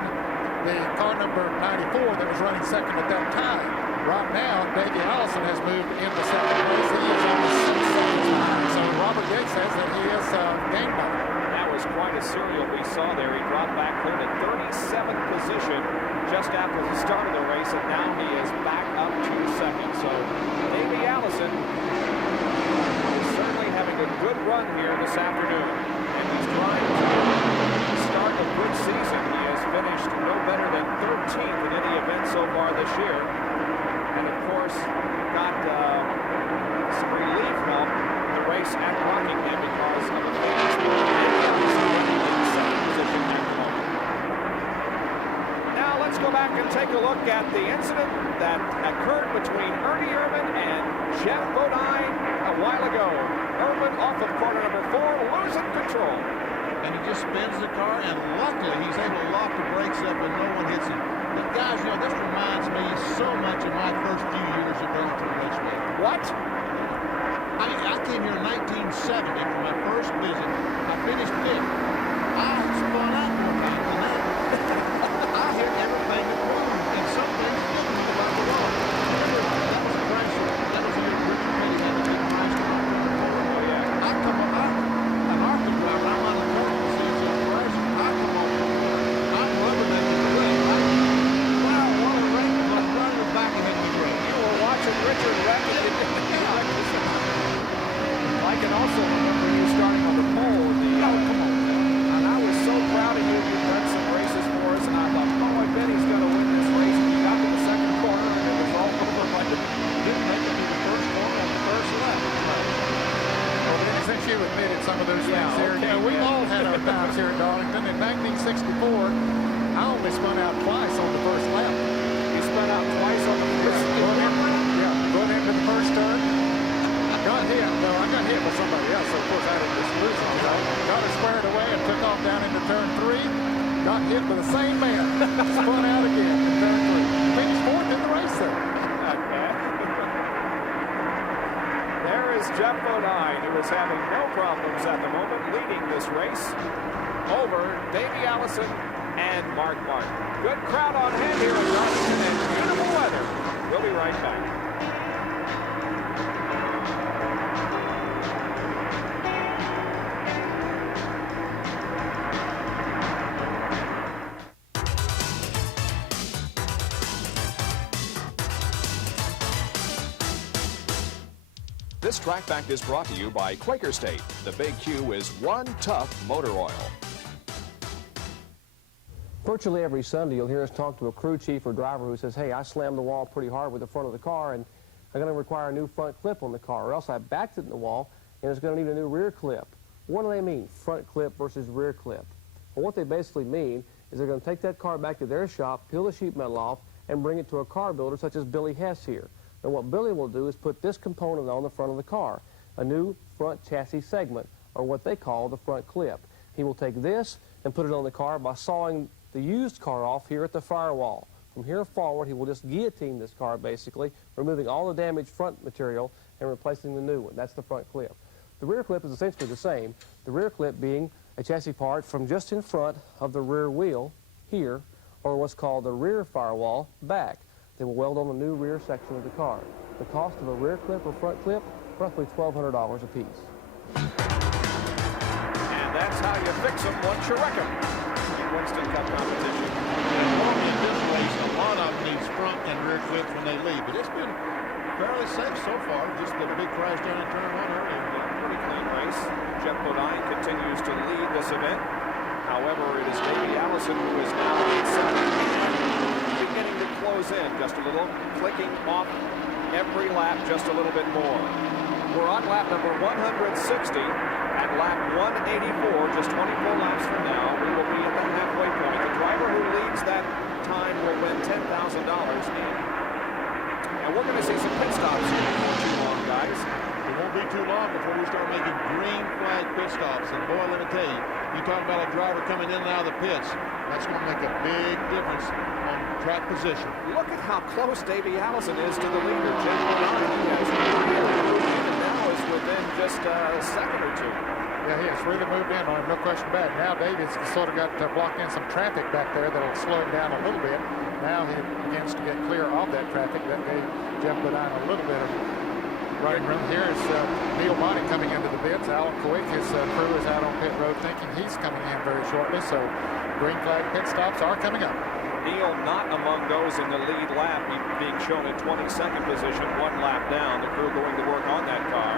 the car number 94 that was running second at that time. Right now, Davey Allison has moved into second place. He is on 6 seconds behind. So Robert Yates says that he is gained by it. That was quite a serial we saw there. He dropped back clear to 37th position just after the start of the race, and now he is back up to second. So Davey Allison is certainly having a good run here this afternoon, and he's trying to start a good season. He has finished no better than 13th in any event so far this year. And of course, got some relief from the race at Rockingham because of the fans. Now let's go back and take a look at the incident that occurred between Ernie Irvin and Jeff Bodine a while ago. Irvin off of corner number 4, losing control. And he just spins the car, and luckily he's able to lock the brakes up and no one hits him. But guys, you know, this reminds me so much of my first few years at Darlington Raceway. What? I came here in 1970 for my first visit. I finished 5th. I spun out more times than that. I hit everything that moved, and some things didn't move about the road. That was a crash. That was a year Richard Petty had a big crash. Oh, yeah. I come on, an ARCA driver, I'm on the curve and see some crash. I come on, I'm rubbernecking the brake. Wow, what a wreck. I'm running back and hitting the brake. You were watching Richard wreck. also remember you starting on the pole. And I was so proud of you. You've done some races for us, and I thought, oh, I bet he's going to win this race. And you got to the second corner, and it was all over like it didn't make it to the first corner on the first lap. Well, then, since you admitted some of those things here, you know, we've all had our times here at Darlington. In 1964, I only spun out twice on the first lap. You spun out twice on the first lap? Going into the first turn. Got hit. No, I got hit by somebody else, so of course I had just lose it. Got it squared away and took off down into turn 3. Got hit by the same man. Spun out again in turn 3. Finished fourth in the race, though. Not bad. There is Jeff Bodine, who is having no problems at the moment, leading this race over Davey Allison and Mark Martin. Good crowd on hand here in Darlington and beautiful weather. We'll be right back. This Track Fact is brought to you by Quaker State. The Big Q is one tough motor oil. Virtually every Sunday, you'll hear us talk to a crew chief or driver who says, hey, I slammed the wall pretty hard with the front of the car, and I'm going to require a new front clip on the car, or else I backed it in the wall, and it's going to need a new rear clip. What do they mean, front clip versus rear clip? Well, what they basically mean is they're going to take that car back to their shop, peel the sheet metal off, and bring it to a car builder such as Billy Hess here. And what Billy will do is put this component on the front of the car, a new front chassis segment, or what they call the front clip. He will take this and put it on the car by sawing the used car off here at the firewall. From here forward, he will just guillotine this car, basically, removing all the damaged front material and replacing the new one. That's the front clip. The rear clip is essentially the same, the rear clip being a chassis part from just in front of the rear wheel here, or what's called the rear firewall back. They will weld on the new rear section of the car. The cost of a rear clip or front clip, roughly $1,200 a piece. And that's how you fix them once you wreck them in Winston Cup competition. Normally in this race, a lot of them need front and rear clips when they leave, but it's been fairly safe so far. Just the big crash down in turn 1 earlier. Pretty clean race. Jeff Bodine continues to lead this event. However, it is Davey Allison who is now in second and beginning to close in just a little, clicking off every lap just a little bit more. We're on lap number 160. At lap 184, just 24 laps from now, we will be at the halfway point. The driver who leads that time will win $10,000. And we're going to see some pit stops here before too long, guys. It won't be too long before we start making green flag pit stops. And boy, let me tell you, you talk about a driver coming in and out of the pits, that's going to make a big difference on track position. Look at how close Davey Allison is to the leader. Jeff Bodine, he has really moved in and now is within just a second or two. Yeah, he has really moved in on him, no question about it. Now David's sort of got blocked in some traffic back there that'll slow him down a little bit. Now he begins to get clear of that traffic. That gave Jeff Bodine a little bit of running room. Here is Neil Bonnie coming into the pits. Alan Quick, his crew is out on pit road thinking he's coming in very shortly. So green flag pit stops are coming up. Neil not among those in the lead lap, being shown in 22nd position, one lap down. The crew going to work on that car.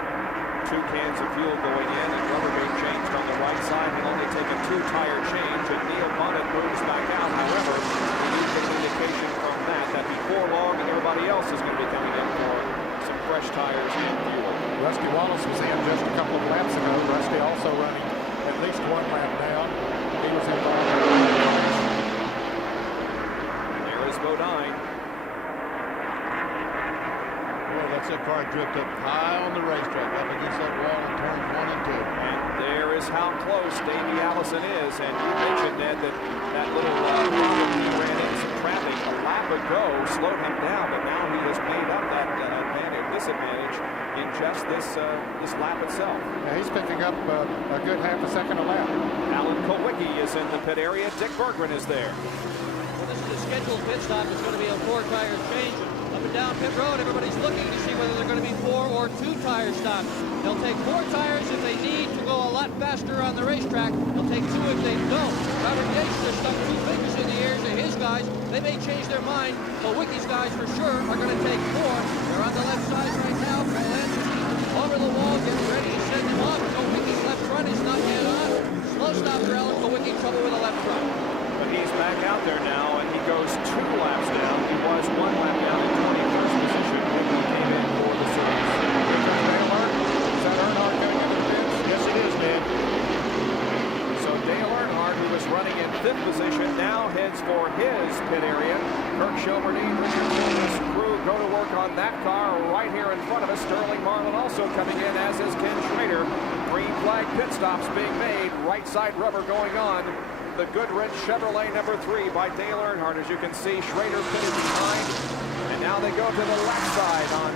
2 cans of fuel going in and rubber being changed on the right side. Will only take a 2-tire change, and Neil Bonnet moves back out. However, we do get an indication from that before long and everybody else is going to be coming in for some fresh tires and fuel. Rusty Wallace was in just a couple of laps ago. Rusty also running at least 1 lap down. He was involved in the crash. There is Bodine. Well, that's a car dripped up high on the racetrack, up against that wall in turns 1 and 2. And there is how close Davey Allison is. And you mentioned, Ned, that little problem he ran into some traffic a lap ago slowed him down, but now he has made up that disadvantage in just this lap itself. Yeah, he's picking up a good half a second a lap. Alan Kowicki is in the pit area. Dick Berggren is there. Well, this is a scheduled pit stop. It's going to be a 4-tire change. Up and down pit road, everybody's looking to see whether they're going to be 4 or 2-tire stops. They'll take 4 tires if they need to go a lot faster on the racetrack. They'll take 2 if they don't. Robert Yates just stuck 2 fingers in the air to his guys. They may change their mind, but Wicky's guys for sure are going to take 4. They're on the left side right now. Over the wall, getting ready to send them off. pit area. Kirk Shelberdine, Richard Childress crew go to work on that car right here in front of us. Sterling Marlin also coming in, as is Ken Schrader. Green flag pit stops being made. Right side rubber going on. The Goodrich Chevrolet number 3 by Dale Earnhardt. As you can see, Schrader pitted behind. And now they go to the left side on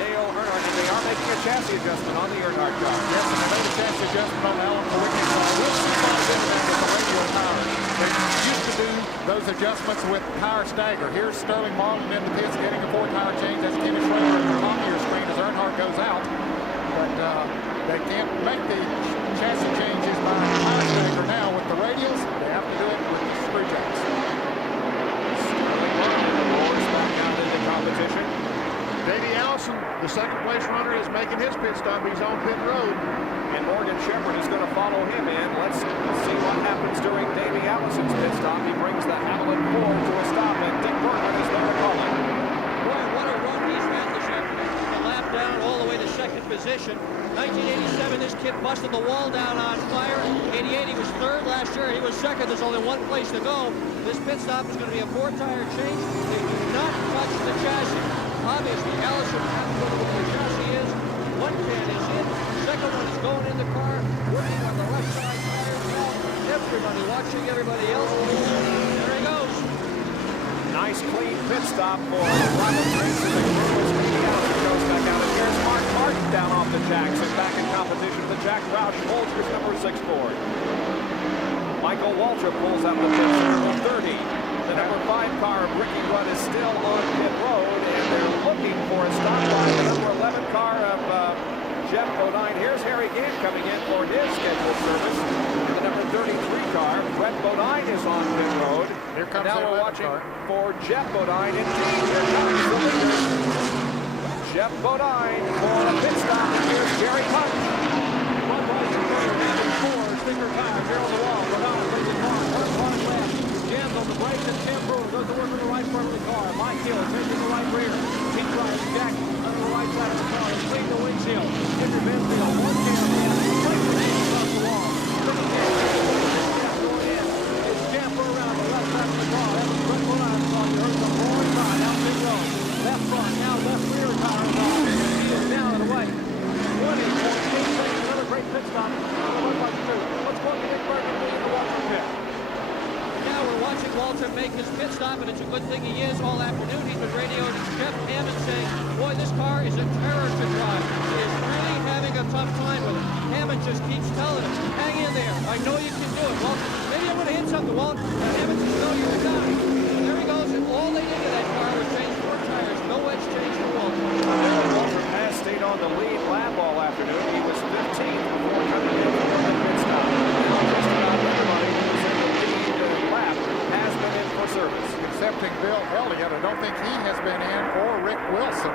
Dale Earnhardt. And they are making a chassis adjustment on the Earnhardt car. Yes, and they made a chassis adjustment on Alan Kowicki's car. We'll see what they did with the radial tire. They used to do those adjustments with tire stagger. Here's Sterling Marlin in the pits getting a 4-tire change. That's Kenny Schrader on your screen as Earnhardt goes out. But they can't make the chassis changes by tire stagger now with the radials. They have to do it with the screw jacks. Sterling Marlin roars back out into competition. Davey Allison, the second place runner, is making his pit stop. He's on pit road. And Morgan Shepherd is going to follow him in. Let's see what happens during Davey Allison's pit stop. He brings the Howland Ford to a stop, and Dick Bergman is there to call him. Boy, what a run he's had this afternoon. A lap down all the way to second position. 1987, this kid busted the wall down on fire. 88, he was third last year. He was second. There's only one place to go. This pit stop is going to be a 4-tire change. They do not touch the chassis. Obviously, Allison has to go to where the chassis is. One can is in. The second one is going in the car, working on the left side tires now. Everybody watching everybody else. There he goes. Nice clean pit stop for Robin Racing. The crew is speeding out. He goes back out. And here's Mark Martin down off the jacks and back in competition with Jack Roush Holzer's number 6 Ford. Michael Waltrip pulls out the pits at number 30. The number 5 car of Ricky Rudd is still on pit road, and they're looking for a stop by the number 11 car of Jeff Bodine. Here's Harry Gant coming in for his scheduled service. The number 33 car, Brett Bodine, is on pit road. Here comes now we're watching for Jeff Bodine. Indeed, here comes the leader. Jeff Bodine for a pit stop. Here's Jerry Punch. Sticker tires here on the wall. Bodine leading hard left. Jams on the brakes and Tim Brewer goes to work on the right front of the car. Mike Hill taking the right rear. Keith Rice, Jack on the right side of the car. He's clean the windshield. Henry Benfield, one cam in. Across the wall. Second cam going in. It's Jamper around the left side of the car. That was Brett Bodine's car. You heard some more inside out pit road. Left front, now left rear tire is on. He is down and away. 20.8 seconds. Another great pit stop. Let's go to Dick Bergman in the Walter pit. Now we're watching Walter make his pit stop, and it's a good thing he is all afternoon. He's been radioing Jeff Hammond saying, boy, this car is a terror to drive. He is really having a tough time with it. Hammond just keeps telling him, hang in there. I know you can do it. Walter says, maybe I'm going to hit something, Walt. And Hammond says, no, you're done. And there he goes, and all they did to that car was change 4 tires. No edge change for Walter. Walter Pass stayed on the lead lap all afternoon. He was 15th before coming in for the pit stop. Now just about everybody who's in the lead lap has been in for service. Excepting Bill Elliott. I don't think he has been in, or Rick Wilson.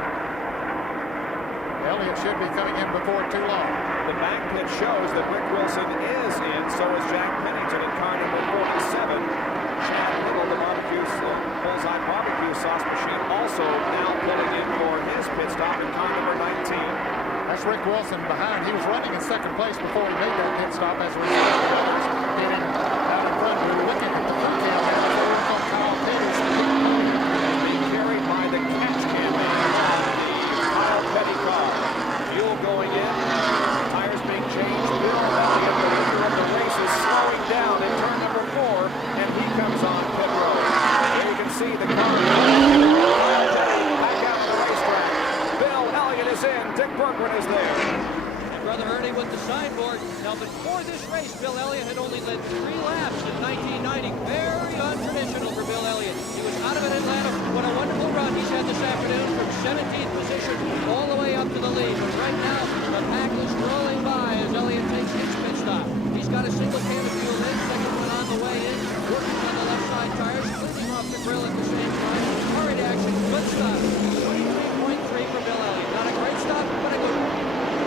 Elliott should be coming in before too long. The back pit shows that Rick Wilson is in, so is Jack Pennington in car number 47. Chad Little, the bullseye barbecue sauce machine, also now pulling in for his pit stop in car number 19. That's Rick Wilson behind. He was running in second place before he made that pit stop as a result of others getting out in front. We were looking at the front cam there before we work on Kyle Petty's. Being carried by the catch cam the Kyle Petty car. Fuel going in. Tires being changed. Bill Elliott, the leader of the race, is slowing down in turn number 4, and he comes on pit road. There you can see the car back out to the racetrack. Bill Elliott is in. Dick Bergman is there. And Brother Ernie with the signboard. Now, before this race, Bill Elliott had only led 3 laps in 1990. Very untraditional for Bill Elliott. He was out of it in Atlanta. What a wonderful run he's had this afternoon from 17th position all the way up to the lead. But right now, the pack is rolling by as Elliott takes his pit stop. He's got a single can of fuel in, second one on the way in, working on the left side tires, cleaning off the grill at the same time. Hurried action, good stop. 23.3 for Bill Elliott. Not a great stop, but a good one.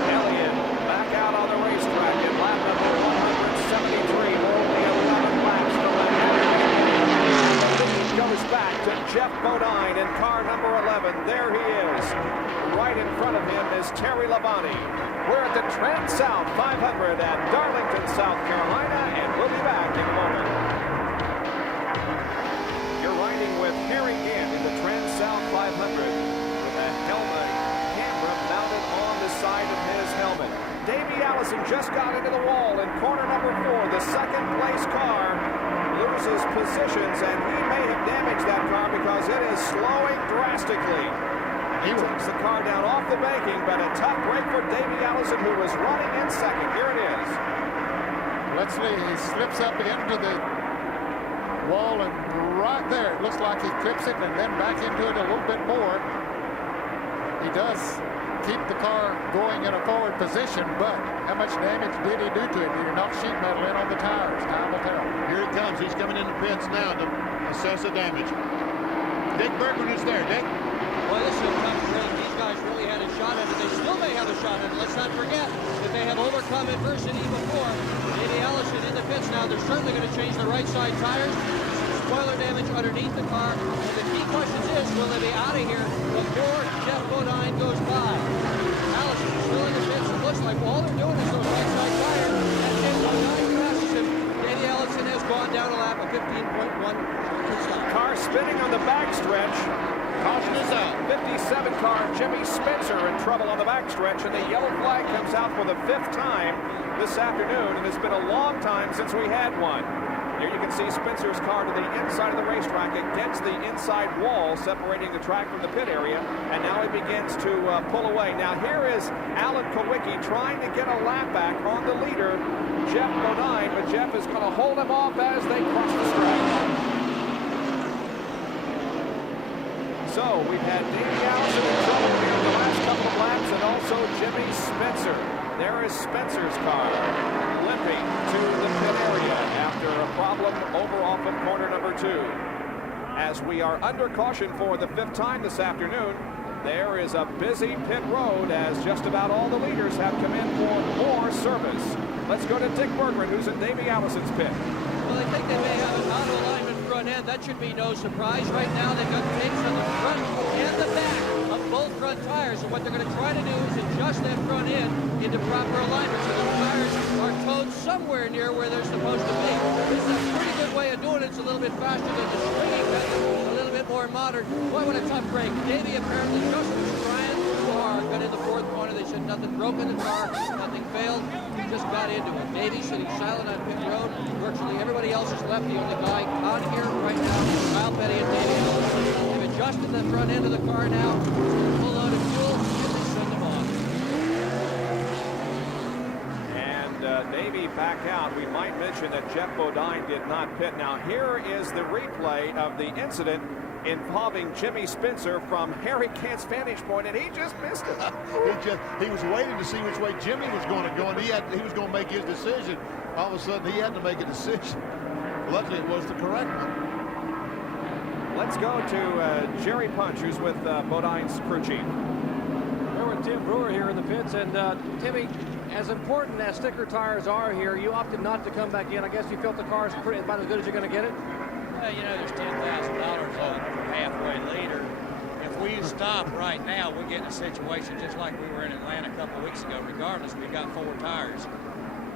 Elliott back out on the racetrack in lap number 173. Only 11 laps to lap. Goes back to Jeff Bodine in car number 11. There he is. Right in front of him is Terry Labonte. We're at the TranSouth 500 at Darlington, South Carolina, and we'll be back in a moment. You're riding appearing in the TranSouth 500 with a helmet camera mounted on the side of his helmet. Davey Allison just got into the wall in corner number 4. The second place car loses positions, and he may have damaged that car because it is slowing drastically. He takes the car down off the banking, but a tough break for Davey Allison, who was running in second. Here it is. Let's see, he slips up into the wall, and right there, it looks like he clips it and then back into it a little bit more. He does keep the car going in a forward position, but how much damage did he do to it? Did he knock sheet metal in on the tires? Time will tell. Here he comes. He's coming in the pits now to assess the damage. Dick Bergman is there. Dick? Well, this is a tough run. These guys really had a shot at it. They still may have a shot at it. Let's not forget that they have overcome adversity before. Davey Allison in the pits now. They're certainly going to change the right side tires. Spoiler damage underneath the car. And the key question is, will they be out of here before Jeff Bodine goes by? Allison is still in the pits. It looks like all they're doing is those right side tires. And if Bodine passes him, Davey Allison has gone down a lap of 15.1. Car spinning on the backstretch. Caution is out. 57 car Jimmy Spencer in trouble on the backstretch, and the yellow flag comes out for the 5th time this afternoon, and it's been a long time since we had one. Here you can see Spencer's car to the inside of the racetrack against the inside wall separating the track from the pit area, and now he begins to pull away. Now here is Alan Kowicki trying to get a lap back on the leader, Jeff Bodine, but Jeff is going to hold him off as they cross the track. So we've had Davey Allison in trouble here in the last couple of laps, and also Jimmy Spencer. There is Spencer's car limping to the pit area after a problem over off of corner number 2. As we are under caution for the 5th time this afternoon, there is a busy pit road as just about all the leaders have come in for more service. Let's go to Dick Bergman, who's in Davey Allison's pit. Well, I think they may have an auto alignment front end. That should be no surprise. Right now, they've got tapes on the front and the back of both front tires. And what they're going to try to do is adjust that front end into proper alignment so the tires are towed somewhere near where they're supposed to be. This is a pretty good way of doing it. It's a little bit faster than the swinging method, a little bit more modern. Boy, what a tough break. Davey apparently just was trying too hard. Got in the 4th corner. They said nothing broke in the car, nothing failed. He just got into it. Davey sitting silent on pit road. Virtually everybody else is left. The only guy on here right now is Kyle Petty and Davey Allison. They've adjusted the front end of the car now. Full load of fuel, and they send them on. And Davey back out. We might mention that Jeff Bodine did not pit. Now here is the replay of the incident involving Jimmy Spencer from Harry Kent's vantage point, and he just missed it. he was waiting to see which way Jimmy was going to go, and he was going to make his decision. All of a sudden, he had to make a decision. Luckily, it was the correct one. Let's go to Jerry Punch, who's with Bodine's crew chief. We're with Tim Brewer here in the pits, and Timmy, as important as sticker tires are here, you opted not to come back in. I guess you felt the car's pretty about as good as you're going to get it. Well, you know, there's $10,000 on for halfway leader. If we stop right now, we'll get in a situation just like we were in Atlanta a couple of weeks ago. Regardless, we've got 4 tires.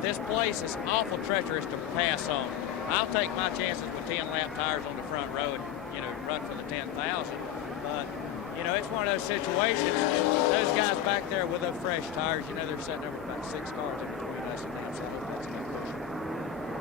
This place is awful treacherous to pass on. I'll take my chances with 10-lap tires on the front row and, you know, run for the 10,000. But, you know, it's one of those situations. Those guys back there with the fresh tires, you know, they're sitting over about 6 cars in between us and them. So that's going to push them.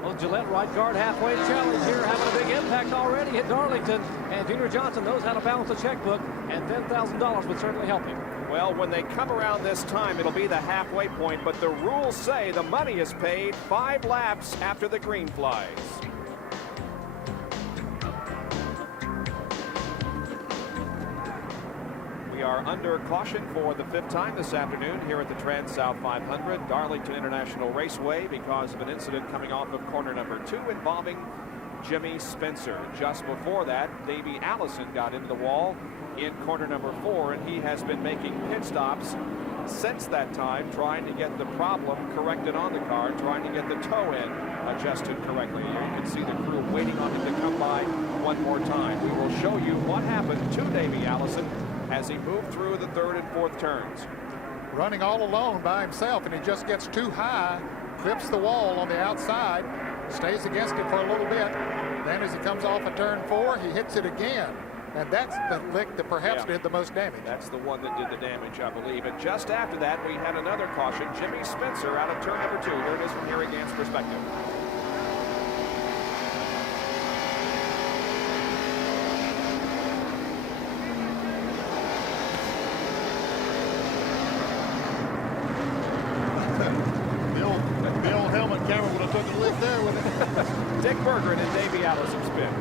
Well, Gillette right guard halfway challenge here, having a big impact already at Darlington. And Junior Johnson knows how to balance a checkbook, and $10,000 would certainly help him. Well, when they come around this time, it'll be the halfway point, but the rules say the money is paid 5 laps after the green flies. We are under caution for the 5th time this afternoon here at the TranSouth 500, Darlington International Raceway, because of an incident coming off of corner number 2 involving Jimmy Spencer. Just before that, Davey Allison got into the wall in corner number 4, and he has been making pit stops since that time, trying to get the problem corrected on the car, trying to get the toe end adjusted correctly. You can see the crew waiting on him to come by one more time. We will show you what happened to Davey Allison as he moved through the 3rd and 4th turns. Running all alone by himself, and he just gets too high, clips the wall on the outside, stays against it for a little bit. Then as he comes off of turn 4, he hits it again. And that's the lick that perhaps did the most damage. That's the one that did the damage, I believe. And just after that, we had another caution. Jimmy Spencer out of turn number 2. Here it is from Harry Gant's perspective. The old helmet camera would have took a lick there with it. Dick Berggren and Davey Allison spin.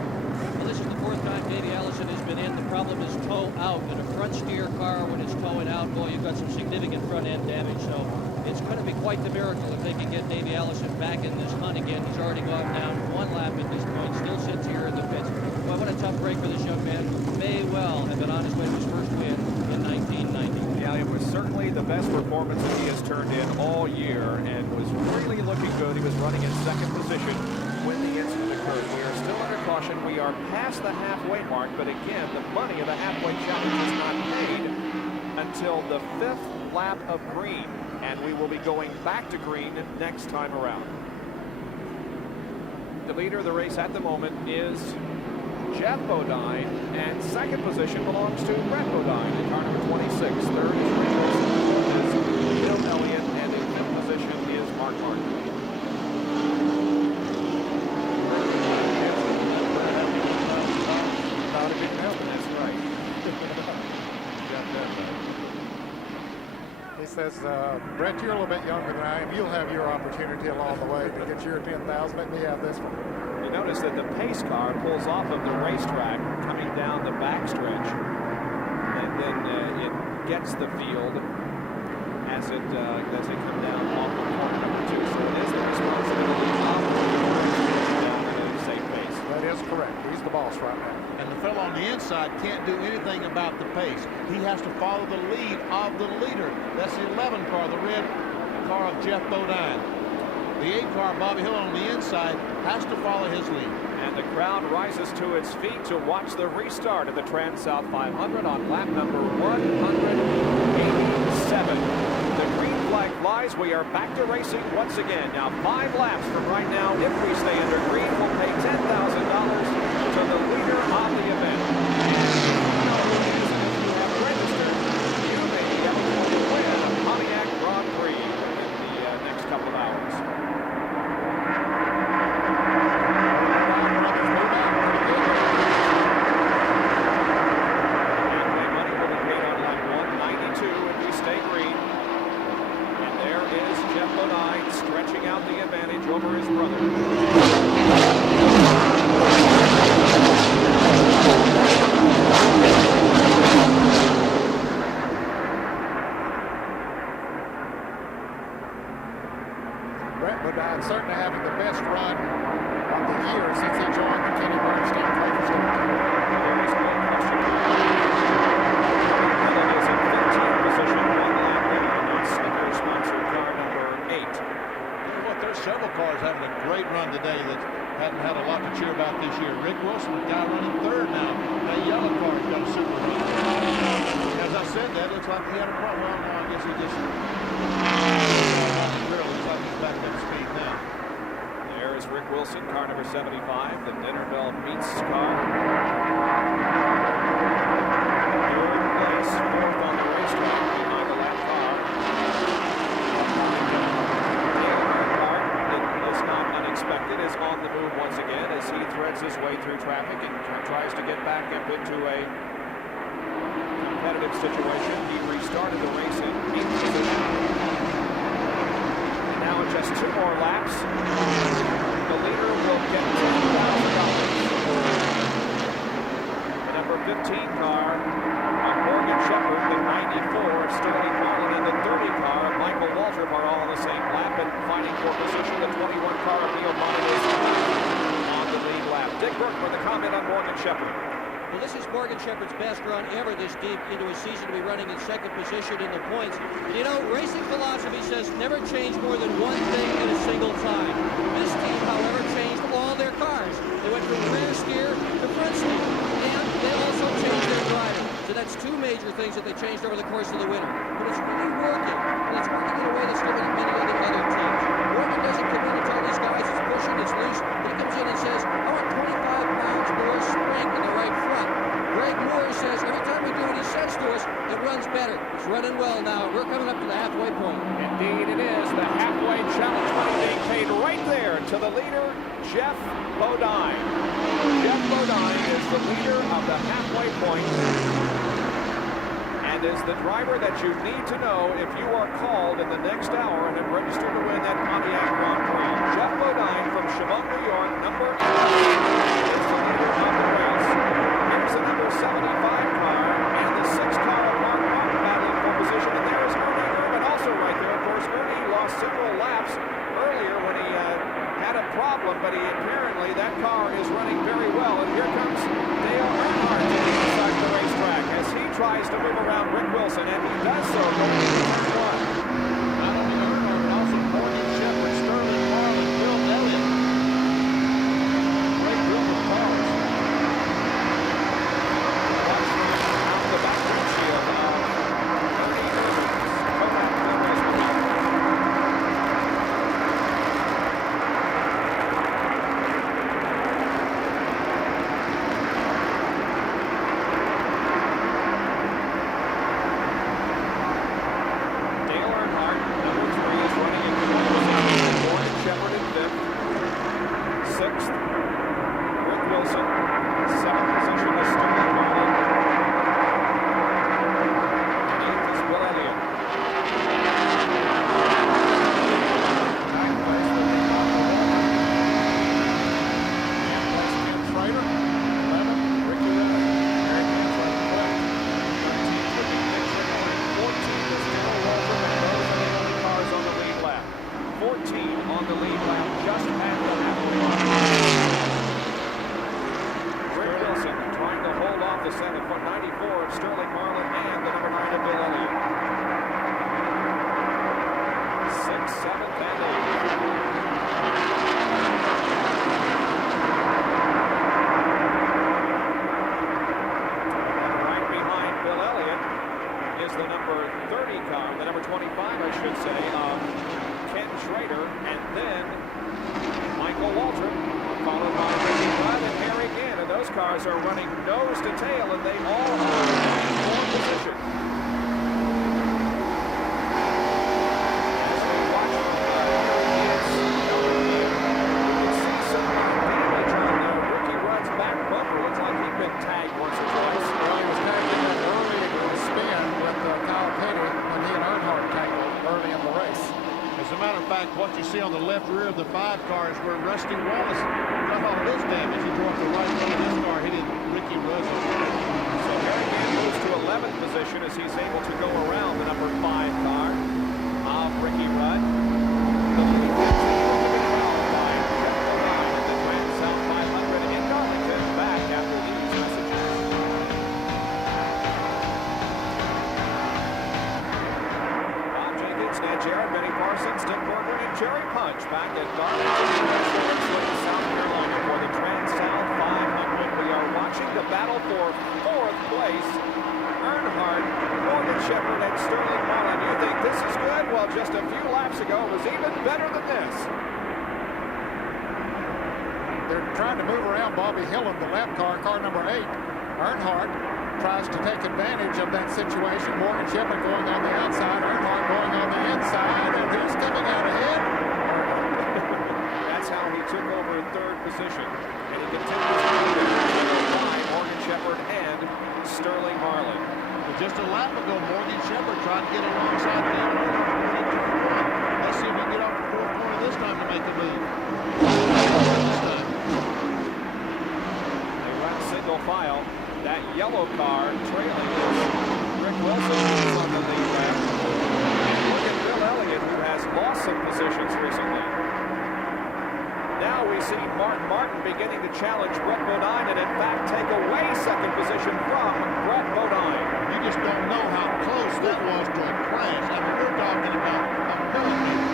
Well, this is the 4th time Davey Allison has been in. The problem is toe out. In a front steer car, when it's towing out, boy, you've got some significant front end damage. So it's going to be quite the miracle if they can get Davey Allison back in this hunt again. He's already gone down 1 lap at this point, still sits here in the pits. Well, what a tough break for this young man. May well have been on his way to his first win in 1990. Yeah, it was certainly the best performance that he has turned in all year and was really looking good. He was running in 2nd position when the incident occurred. We are still under caution. We are past the halfway mark, but again, the money of the halfway challenge is not paid until the 5th lap of green, and we will be going back to green next time around. The leader of the race at the moment is Jeff Bodine, and 2nd position belongs to Brett Bodine in car number 26. 3rd is Ray Wilson, 4th is Bill Elliott, and in 5th position is Mark Martin. That's right. He says, Brett, you're a little bit younger than I am. You'll have your opportunity along the way to get your 10,000. Let me have this one. You notice that the pace car pulls off of the racetrack coming down the backstretch, and then it gets the field as they come down off of corner number 2. So it is the responsibility of the down at a safe pace. That is correct. He's the boss right now. And the fellow on the inside can't do anything about the pace. He has to follow the lead of the leader. That's the 11 car, the red car of Jeff Bodine. The 8 car, Bobby Hill, on the inside has to follow his lead. And the crowd rises to its feet to watch the restart of the TranSouth 500 on lap number 187. The green flag flies. We are back to racing once again. Now 5 laps from right now. If we stay under green, we'll pay $10,000 to the leader of the event. If you have registered, you may be eligible to win a Pontiac Grand Prix in the next couple of hours. Stretching out the advantage over his brother. Brett Bodine certainly having the best run of the year since he joined the Kenny Bernstein Clay team. Is in 15th position, 1 lap down on Snickers-sponsored car number 8. There's several cars having a great run today that hadn't had a lot to cheer about this year. Rick Wilson, the guy running 3rd now. That yellow car's got a super run. As I said, that looks like he had a problem. Well, no, I guess he just looks like he's back up speed now. There is Rick Wilson, car number 75, the dinner bell meets car. 3rd place, 4th on the racetrack behind the lap car. Unexpected is on the move once again as he threads his way through traffic and tries to get back up into a competitive situation. He restarted the race in 8th position. And now in just 2 more laps, the leader will get $10,000. The number 15 car of Morgan Shepherd, the 94 of Sterling Marlin, and the 30 car of Michael Waltrip are all on the same lap and fighting for position. The 21 car of Neil Bonnet is on the lead lap. Dick Burke with a comment on Morgan Shepherd. Well, this is Morgan Shepherd's best run ever this deep into a season to be running in 2nd position in the points. You know, racing philosophy says never change more than one thing at a single time. This team, however, changed all their cars. They went from rear steer to front steer, and they also changed their driver. So that's 2 major things that they changed over the course of the winter. But it's really working, and it's working in a way that's different than many other teams. Morgan doesn't come in and tell these guys it's pushing, it's loose. He comes in and says, I want 25 pounds more spring in the right front. Greg runs better. It's running well now. We're coming up to the halfway point. Indeed it is. The halfway challenge money being paid right there to the leader, Jeff Bodine. Jeff Bodine is the leader of the halfway point and is the driver that you need to know if you are called in the next hour and have registered to win that Pontiac Grand Prix. Jeff Bodine from Chemung, New York, number 11, is the leader of the race. Here's the number 75 car and the 6 car of Mark Martin battling for position. And there is Ernie Irvin also right there. Of course, Ernie lost several laps earlier when he had a problem, but apparently that car is running very well. And here comes Dale Earnhardt to the inside the racetrack as he tries to move around Rick Wilson, and he does so going into turn 1. Not only Earnhardt, but also Morgan Shepherd, Sterling Marlin, Bill Elliott. Great group of cars. Watch out the back windshield of Ernie Irvin's Kodak Perez car. Cars are running nose to tail, and they all are in fourth position. As we watch you can see some damage on Ricky Rudd's back bumper. Looks like he's been tagged once or twice. Well, he was tagged in that early spin with Kyle Petty when he and Earnhardt tackled early in the race. As a matter of fact, what you see on the left rear of the 5 car is where Rusty Wallace got all his damage. He drove the right front of his car, hit Ricky Rudd. So Harry Gant moves to 11th position as he's able to go around the number 5 car of Ricky Rudd. The lead continues to be held by Jeff Bodine in the TranSouth 500 in Darlington. Back after these messages. Bob Jenkins, Ned Jarrett, Benny Parsons, Dick Morgan, and Jerry Punch back at Darlington Raceway, South Carolina for the TranSouth 500. We are watching the battle for 4th place. Earnhardt, Morgan Shepherd, and Sterling Marlin. You think this is good? Well, just a few laps ago it was even better than this. They're trying to move around Bobby Hillin, the lap car, car number 8. Earnhardt tries to take advantage of that situation. Morgan Shepherd going on the outside, Earnhardt going on the inside, and who's coming out ahead? That's how he took over 3rd position. And he continues to by Morgan Shepherd and Sterling Marlin. But just a lap ago, Morgan Shepherd tried to get alongside Dale Earnhardt. Let's see if he can get off the 4th corner this time to make a move. They run single file. That yellow car trailing Rick Wilson is on the lead lap. And look at Bill Elliott, who has lost some positions recently. Now we see Martin beginning to challenge Brett Bodine and in fact take away 2nd position from Brett Bodine. You just don't know how close that was to a crash. I mean, we're talking about a millimeter.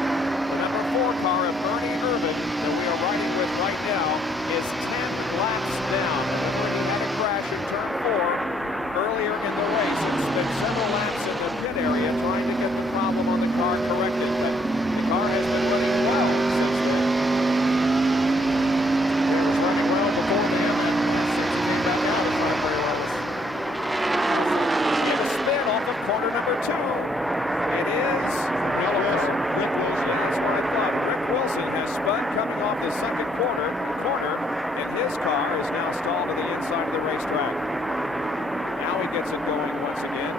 The number 4 car of Ernie Irvin that we are riding with right now is 10 laps down. Remember, he had a crash in turn 4 earlier in the race and spent several laps in the pit area trying to get the problem on the car corrected. But the car has been running well since then. It was running well before the end. Since it came back out, it's not very well. Get a spin off of corner 2. It is Rick Wilson. That's what I thought. Rick Wilson has spun coming off the second corner, and his car is now stalled to the inside of the racetrack. Now he gets it going once again.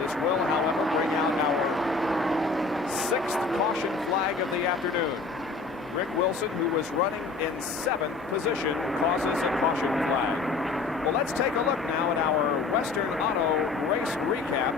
This will, however, bring out our 6th caution flag of the afternoon. Rick Wilson, who was running in 7th position, causes a caution flag. Well, let's take a look now at our Western Auto race recap.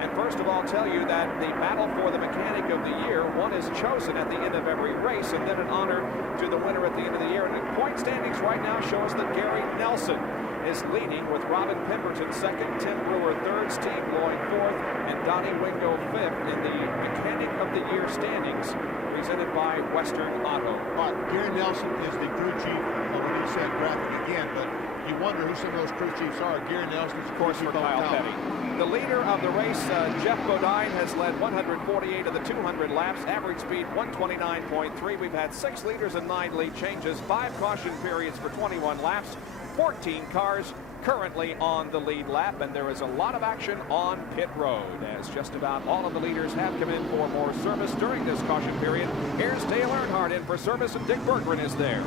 And first of all, tell you that the battle for the mechanic of the year, one is chosen at the end of every race, and then an honor to the winner at the end of the year. And the point standings right now show us that Gary Nelson is leading with Robin Pemberton second, Tim Brewer third, Steve Loy fourth, and Donnie Wingo fifth in the mechanic of the year standings presented by Western Auto. All right, Gary Nelson is the crew chief of the reset graphic again, but you wonder who some of those crew chiefs are. Gary Nelson, of course, for Kyle Petty. The leader of the race, Jeff Bodine, has led 148 of the 200 laps, average speed 129.3. We've had 6 leaders and 9 lead changes, 5 caution periods for 21 laps, 14 cars currently on the lead lap, and there is a lot of action on pit road as just about all of the leaders have come in for more service during this caution period. Here's Dale Earnhardt in for service, and Dick Berggren is there.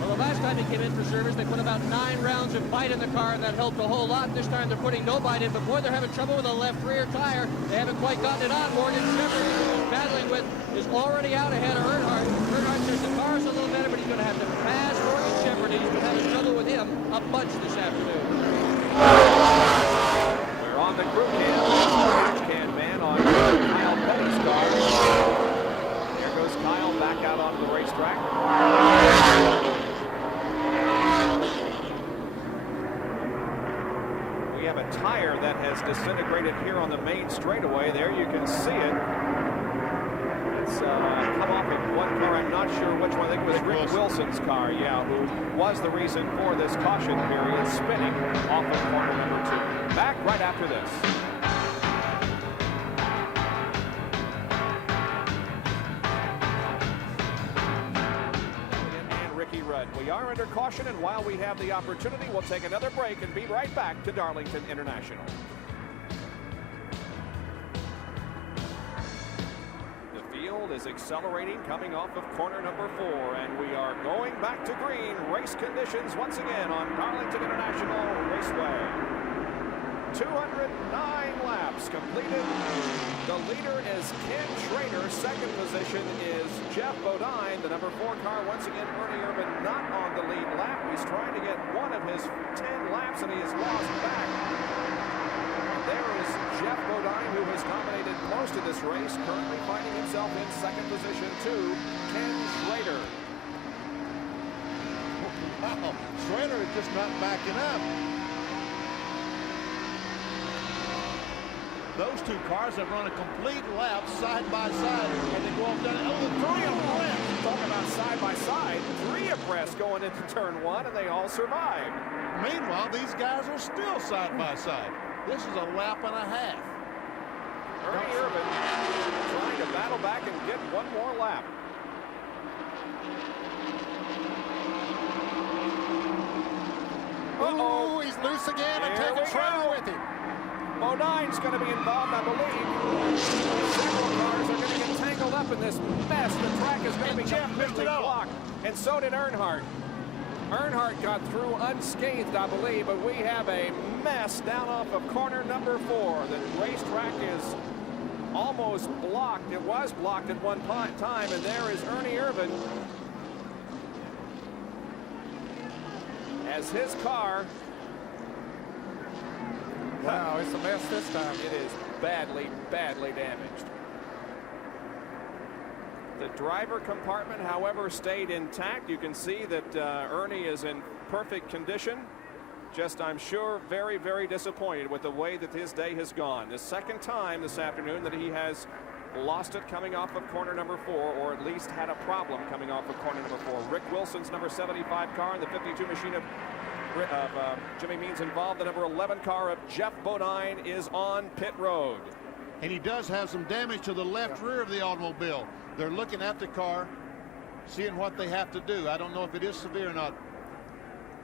Well, the last time they came in for service, they put about 9 rounds of bite in the car, and that helped a whole lot. This time they're putting no bite in, but boy, they're having trouble with the left rear tire. They haven't quite gotten it on. Morgan Shepherd, who he's battling with, is already out ahead of Earnhardt. Earnhart says the car's a little better, but he's going to have to pass Morgan Shepherd. He's been having trouble with him a bunch this afternoon. We're on the crew can man on Kyle Petty's car. There goes Kyle back out onto the racetrack. We have a tire that has disintegrated here on the main straightaway. There you can see it. It's come off of one car. I'm not sure which one. I think it was Rick Wilson's car, yeah, who was the reason for this caution period, spinning off of corner number 2. Back right after this. We are under caution, and while we have the opportunity, we'll take another break and be right back to Darlington International. The field is accelerating coming off of corner number 4, and we are going back to green. Race conditions once again on Darlington International Raceway. 209 laps completed. The leader is Ken Schrader. Second position is Jeff Bodine. The number 4 car, once again, Ernie Irvin not on the lead lap. He's trying to get one of his 10 laps, and he has lost back. There is Jeff Bodine, who has dominated most of this race, currently finding himself in second position to Ken Schrader. Wow, Schrader is just not backing up. Those 2 cars have run a complete lap side by side, and they go up down. Oh, the 3 abreast. Talk about side by side. 3 abreast going into turn 1, and they all survived. Meanwhile, these guys are still side by side. This is a lap and a half. Ernie Irvin trying to battle back and get one more lap. Uh-oh, he's loose again and taking Schrader with him. Bodine's going to be involved, I believe. Several cars are going to get tangled up in this mess. The track is going to be completely blocked, and so did Earnhardt. Earnhardt got through unscathed, I believe, but we have a mess down off of corner number 4. The racetrack is almost blocked. It was blocked at one time, and there is Ernie Irvin as his car. Wow, it's a mess this time. It is badly, badly damaged. The driver compartment, however, stayed intact. You can see that Ernie is in perfect condition. Just, I'm sure, very, very disappointed with the way that his day has gone. The second time this afternoon that he has lost it coming off of corner number 4, or at least had a problem coming off of corner number 4. Rick Wilson's number 75 car and the 52 machine of Jimmy Means involved. The number 11 car of Jeff Bodine is on pit road. And he does have some damage to the left rear of the automobile. They're looking at the car, seeing what they have to do. I don't know if it is severe or not.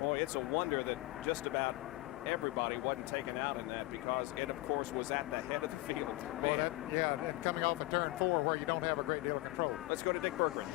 Boy, it's a wonder that just about everybody wasn't taken out in that, because it, of course, was at the head of the field. Well, and coming off of turn 4 where you don't have a great deal of control. Let's go to Dick Berggren.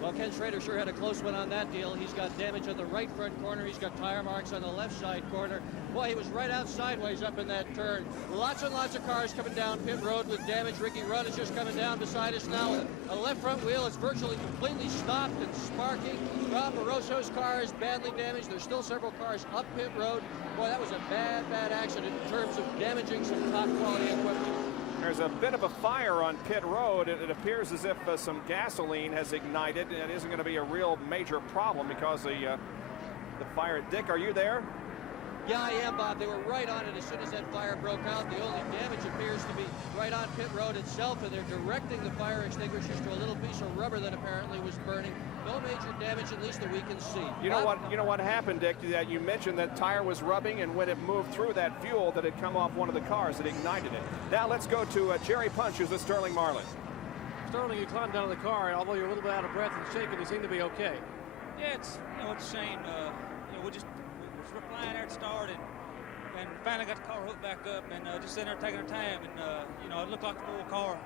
Well, Ken Schrader sure had a close one on that deal. He's got damage on the right front corner. He's got tire marks on the left side corner. Boy, he was right out sideways up in that turn. Lots and lots of cars coming down pit road with damage. Ricky Rudd is just coming down beside us now with a left front wheel. It's virtually completely stopped and sparking. Rob Barroso's car is badly damaged. There's still several cars up pit road. Boy, that was a bad, bad accident in terms of damaging some top quality equipment. There's a bit of a fire on pit road. It appears as if some gasoline has ignited. It isn't going to be a real major problem because the fire. Dick, are you there? Yeah, I am, Bob. They were right on it as soon as that fire broke out. The only damage appears to be right on pit road itself, and they're directing the fire extinguishers to a little piece of rubber that apparently was burning. No major damage, at least that we can see. You know what? You know what happened, Dick? That you mentioned that tire was rubbing, and when it moved through that fuel that had come off one of the cars, it ignited it. Now let's go to Jerry Punch, who's with Sterling Marlin. Sterling, you climbed out of the car, and although you're a little bit out of breath and shaking, you seem to be okay. Yeah, it's it's a shame. We were flying there to start, and finally got the car hooked back up, and just sitting there taking our time, and it looked like a full car.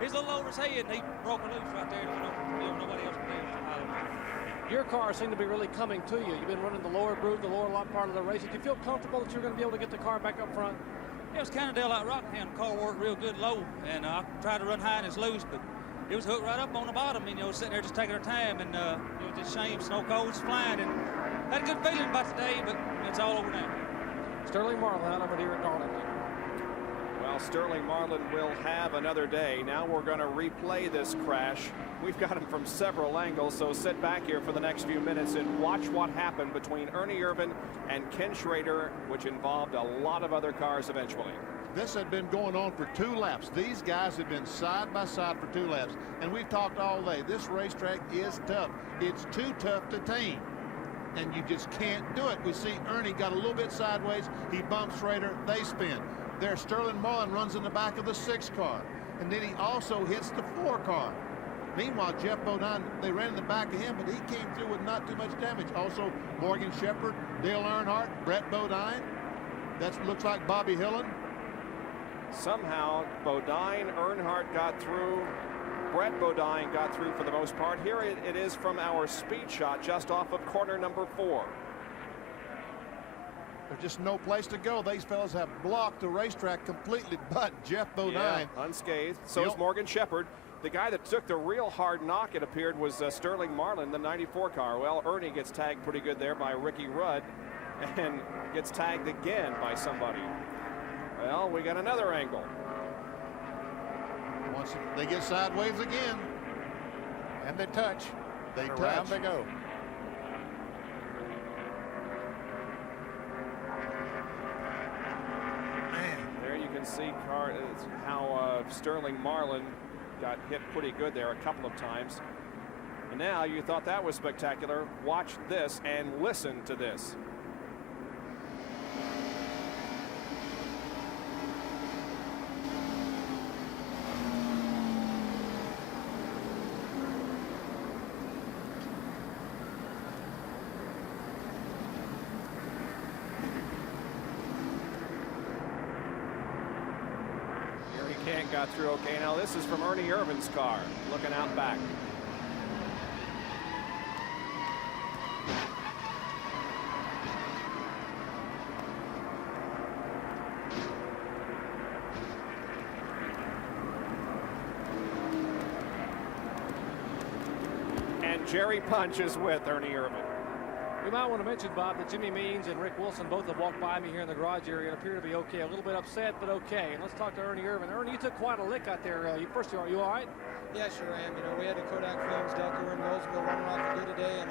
He's a little over his head, and he broke loose right there. Nobody else could do it. Your car seemed to be really coming to you. You've been running the lower groove, the lower part of the race. Did you feel comfortable that you were going to be able to get the car back up front? It was kind of deal like Rockingham. The car worked real good low, and I tried to run high and it's loose, but it was hooked right up on the bottom, and sitting there just taking our time, and it was just a shame. Snow cold's flying, and had a good feeling about today, but it's all over now. Sterling Marlin out over here at Darlington. Well, Sterling Marlin will have another day. Now we're going to replay this crash. We've got him from several angles, so sit back here for the next few minutes and watch what happened between Ernie Irvan and Ken Schrader, which involved a lot of other cars eventually. This had been going on for 2 laps. These guys have been side by side for 2 laps, and we've talked all day. This racetrack is tough. It's too tough to tame, and you just can't do it. We see Ernie got a little bit sideways. He bumps Schrader. They spin. There, Sterling Marlin runs in the back of the 6 car, and then he also hits the 4 car. Meanwhile, Jeff Bodine, they ran in the back of him, but he came through with not too much damage. Also, Morgan Shepherd, Dale Earnhardt, Brett Bodine. That looks like Bobby Hillen. Somehow, Bodine, Earnhardt got through. Brett Bodine got through for the most part. Here it is from our speed shot just off of corner number 4. There's just no place to go. These fellas have blocked the racetrack completely, but Jeff Bodine. Unscathed. So is Morgan Shepherd. The guy that took the real hard knock, it appeared, was Sterling Marlin, the 94 car. Well, Ernie gets tagged pretty good there by Ricky Rudd and gets tagged again by somebody. Well, we got another angle. Once they get sideways again, and they touch. They and touch. Around they go. There you can see how Sterling Marlin got hit pretty good there a couple of times. And now you thought that was spectacular. Watch this and listen to this. Got through okay. Now this is from Ernie Irvan's car, looking out back. And Jerry Punch is with Ernie Irvan. We might want to mention, Bob, that Jimmy Means and Rick Wilson both have walked by me here in the garage area and appear to be okay. A little bit upset, but okay. And let's talk to Ernie Irvan. Ernie, you took quite a lick out there. First, are you all right? Yeah, sure am. We had the Kodak Films deck here in Roseville running off a good today, and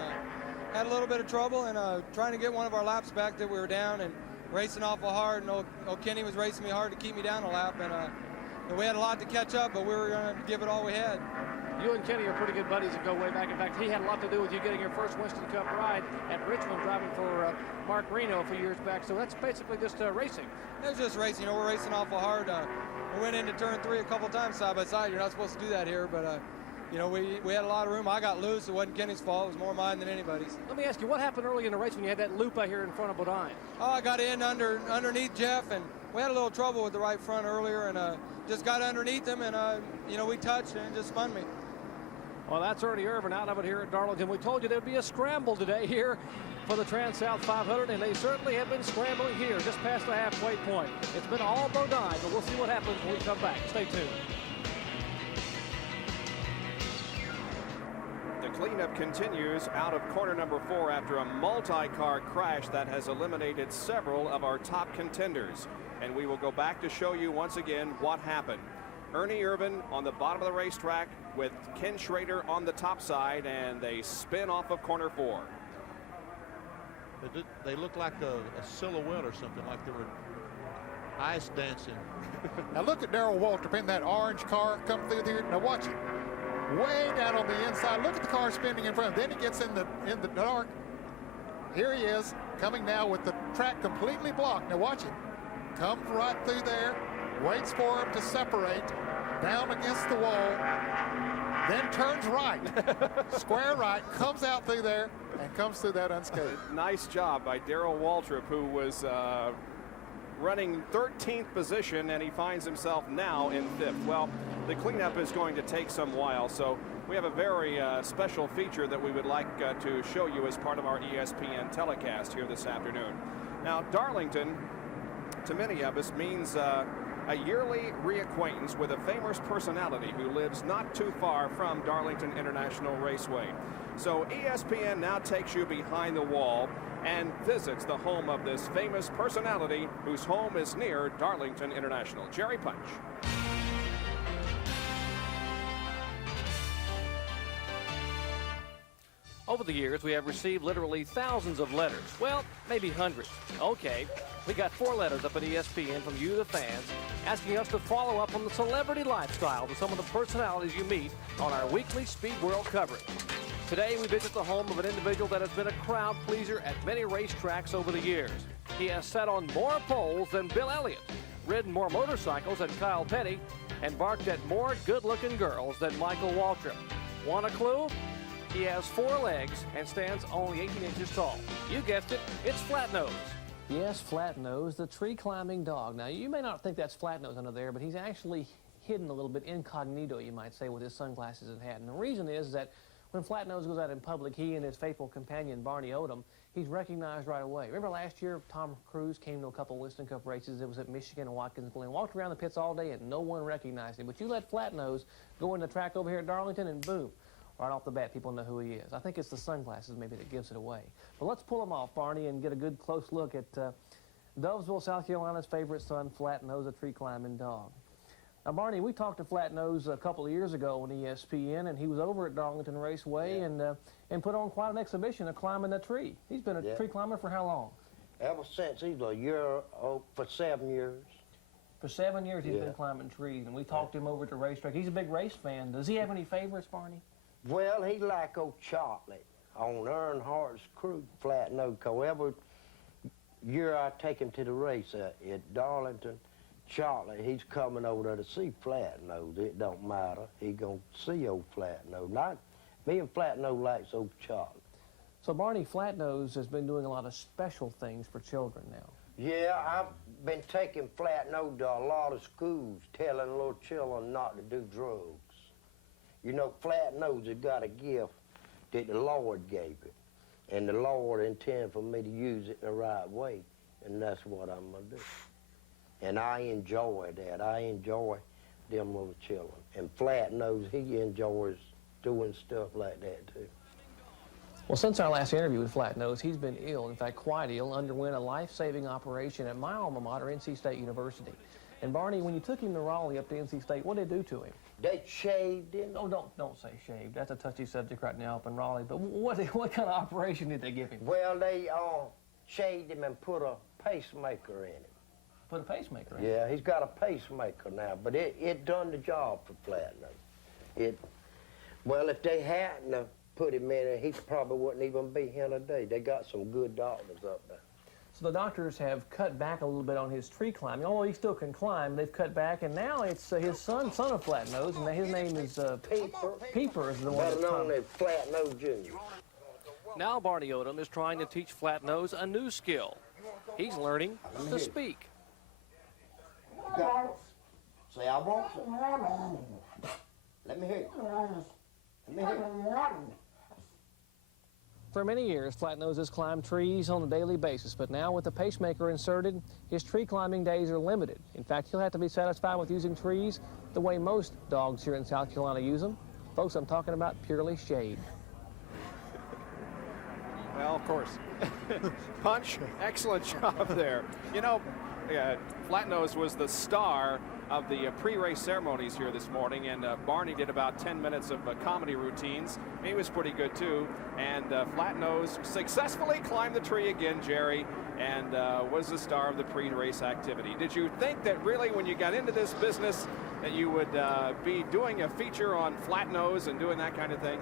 had a little bit of trouble and trying to get one of our laps back that we were down and racing awful hard. And Kenny was racing me hard to keep me down a lap, and we had a lot to catch up, but we were going to give it all we had. You and Kenny are pretty good buddies that go way back. In fact, he had a lot to do with you getting your first Winston Cup ride at Richmond, driving for Mark Reno a few years back. So that's basically just racing. It was just racing. We're racing awful hard. We went into turn 3 a couple times side by side. You're not supposed to do that here, but you know, we had a lot of room. I got loose. It wasn't Kenny's fault. It was more mine than anybody's. Let me ask you, what happened early in the race when you had that loop out here in front of Bodine? Oh, I got in underneath Jeff, and we had a little trouble with the right front earlier, and just got underneath him, and, you know, we touched, and it just spun me. Well, that's Ernie Irvin out of it here at Darlington. We told you there'd be a scramble today here for the TranSouth 500, and they certainly have been scrambling here just past the halfway point. It's been all Bodine, but we'll see what happens when we come back. Stay tuned. The cleanup continues out of corner number 4 after a multi-car crash that has eliminated several of our top contenders. And we will go back to show you once again what happened. Ernie Irvin on the bottom of the racetrack with Ken Schrader on the top side, and they spin off of corner 4. They look like a silhouette or something, like they were ice dancing. Now look at Darrell Waltrip in that orange car come through there. Now watch it. Way down on the inside. Look at the car spinning in front. Then he gets in the dark. Here he is coming now with the track completely blocked. Now watch it. Comes right through there. Waits for him to separate. Down against the wall. Then turns right. Square right. Comes out through there and comes through that unscathed. Nice job by Darrell Waltrip, who was running 13th position, and he finds himself now in 5th. Well, the cleanup is going to take some while, so we have a very special feature that we would like to show you as part of our ESPN telecast here this afternoon. Now, Darlington, to many of us, means a yearly reacquaintance with a famous personality who lives not too far from Darlington International Raceway. So ESPN now takes you behind the wall and visits the home of this famous personality whose home is near Darlington International. Jerry Punch. Over the years, we have received literally thousands of letters. Well, maybe hundreds. Okay, we got 4 letters up at ESPN from you, the fans, asking us to follow up on the celebrity lifestyle of some of the personalities you meet on our weekly Speed World coverage. Today, we visit the home of an individual that has been a crowd pleaser at many racetracks over the years. He has sat on more poles than Bill Elliott, ridden more motorcycles than Kyle Petty, and barked at more good-looking girls than Michael Waltrip. Want a clue? He has 4 legs and stands only 18 inches tall. You guessed it, it's Flatnose. Yes, Flatnose, the tree-climbing dog. Now, you may not think that's Flatnose under there, but he's actually hidden a little bit incognito, you might say, with his sunglasses and hat. And the reason is that when Flatnose goes out in public, he and his faithful companion, Barney Odom, he's recognized right away. Remember last year, Tom Cruise came to a couple Winston Cup races. It was at Michigan and Watkinsville, and walked around the pits all day, and no one recognized him. But you let Flatnose go in the track over here at Darlington, and boom, right off the bat, people know who he is. I think it's the sunglasses maybe that gives it away. But let's pull them off, Barney, and get a good close look at Dovesville, South Carolina's favorite son, Flatnose, a tree-climbing dog. Now, Barney, we talked to Flatnose a couple of years ago on ESPN, and he was over at Darlington Raceway and put on quite an exhibition of climbing a tree. He's been a tree climber for how long? Ever since he's a year old, for 7 years. For 7 years he's been climbing trees, and we talked to him over at the racetrack. He's a big race fan. Does he have any favorites, Barney? Well, he like old Charlie on Earnhardt's crew, Flatnose, because every year I take him to the race at Darlington, Charlie, he's coming over there to see Flatnose. It don't matter. He gonna see old Flatnose. Not me and Flatnose likes old Charlie. So, Barney, Flatnose has been doing a lot of special things for children now. Yeah, I've been taking Flatnose to a lot of schools, telling little children not to do drugs. You know, Flatnose has got a gift that the Lord gave it, and the Lord intended for me to use it in the right way, and that's what I'm gonna do. And I enjoy that. I enjoy them little children. And Flatnose, he enjoys doing stuff like that, too. Well, since our last interview with Flatnose, he's been ill, in fact, quite ill, underwent a life-saving operation at my alma mater, NC State University. And, Barney, when you took him to Raleigh up to NC State, what did they do to him? They shaved him. Oh, don't say shaved. That's a touchy subject right now up in Raleigh. But what kind of operation did they give him? Well, they shaved him and put a pacemaker in him. Put a pacemaker in? Yeah, he's got a pacemaker now, but it done the job for Flatnose. Well, if they hadn't put him in it, he probably wouldn't even be here today. They got some good doctors up there. So the doctors have cut back a little bit on his tree climbing. Although he still can climb, they've cut back, and now it's his son of Flatnose, and his name is Peeper is the one that's known as Flatnose Jr. Now Barney Odom is trying to teach Flatnose a new skill. He's learning to speak. Say, I want some. Let me hear it. Let me hear it. For many years, Flatnose has climbed trees on a daily basis, but now with the pacemaker inserted, his tree climbing days are limited. In fact, he'll have to be satisfied with using trees the way most dogs here in South Carolina use them. Folks, I'm talking about purely shade. Well, of course. Punch, excellent job there. You know, Flatnose was the star of the pre-race ceremonies here this morning, and Barney did about 10 minutes of comedy routines. He was pretty good too, and Flatnose successfully climbed the tree again, Jerry, and was the star of the pre-race activity. Did you think that really when you got into this business that you would be doing a feature on Flatnose and doing that kind of thing?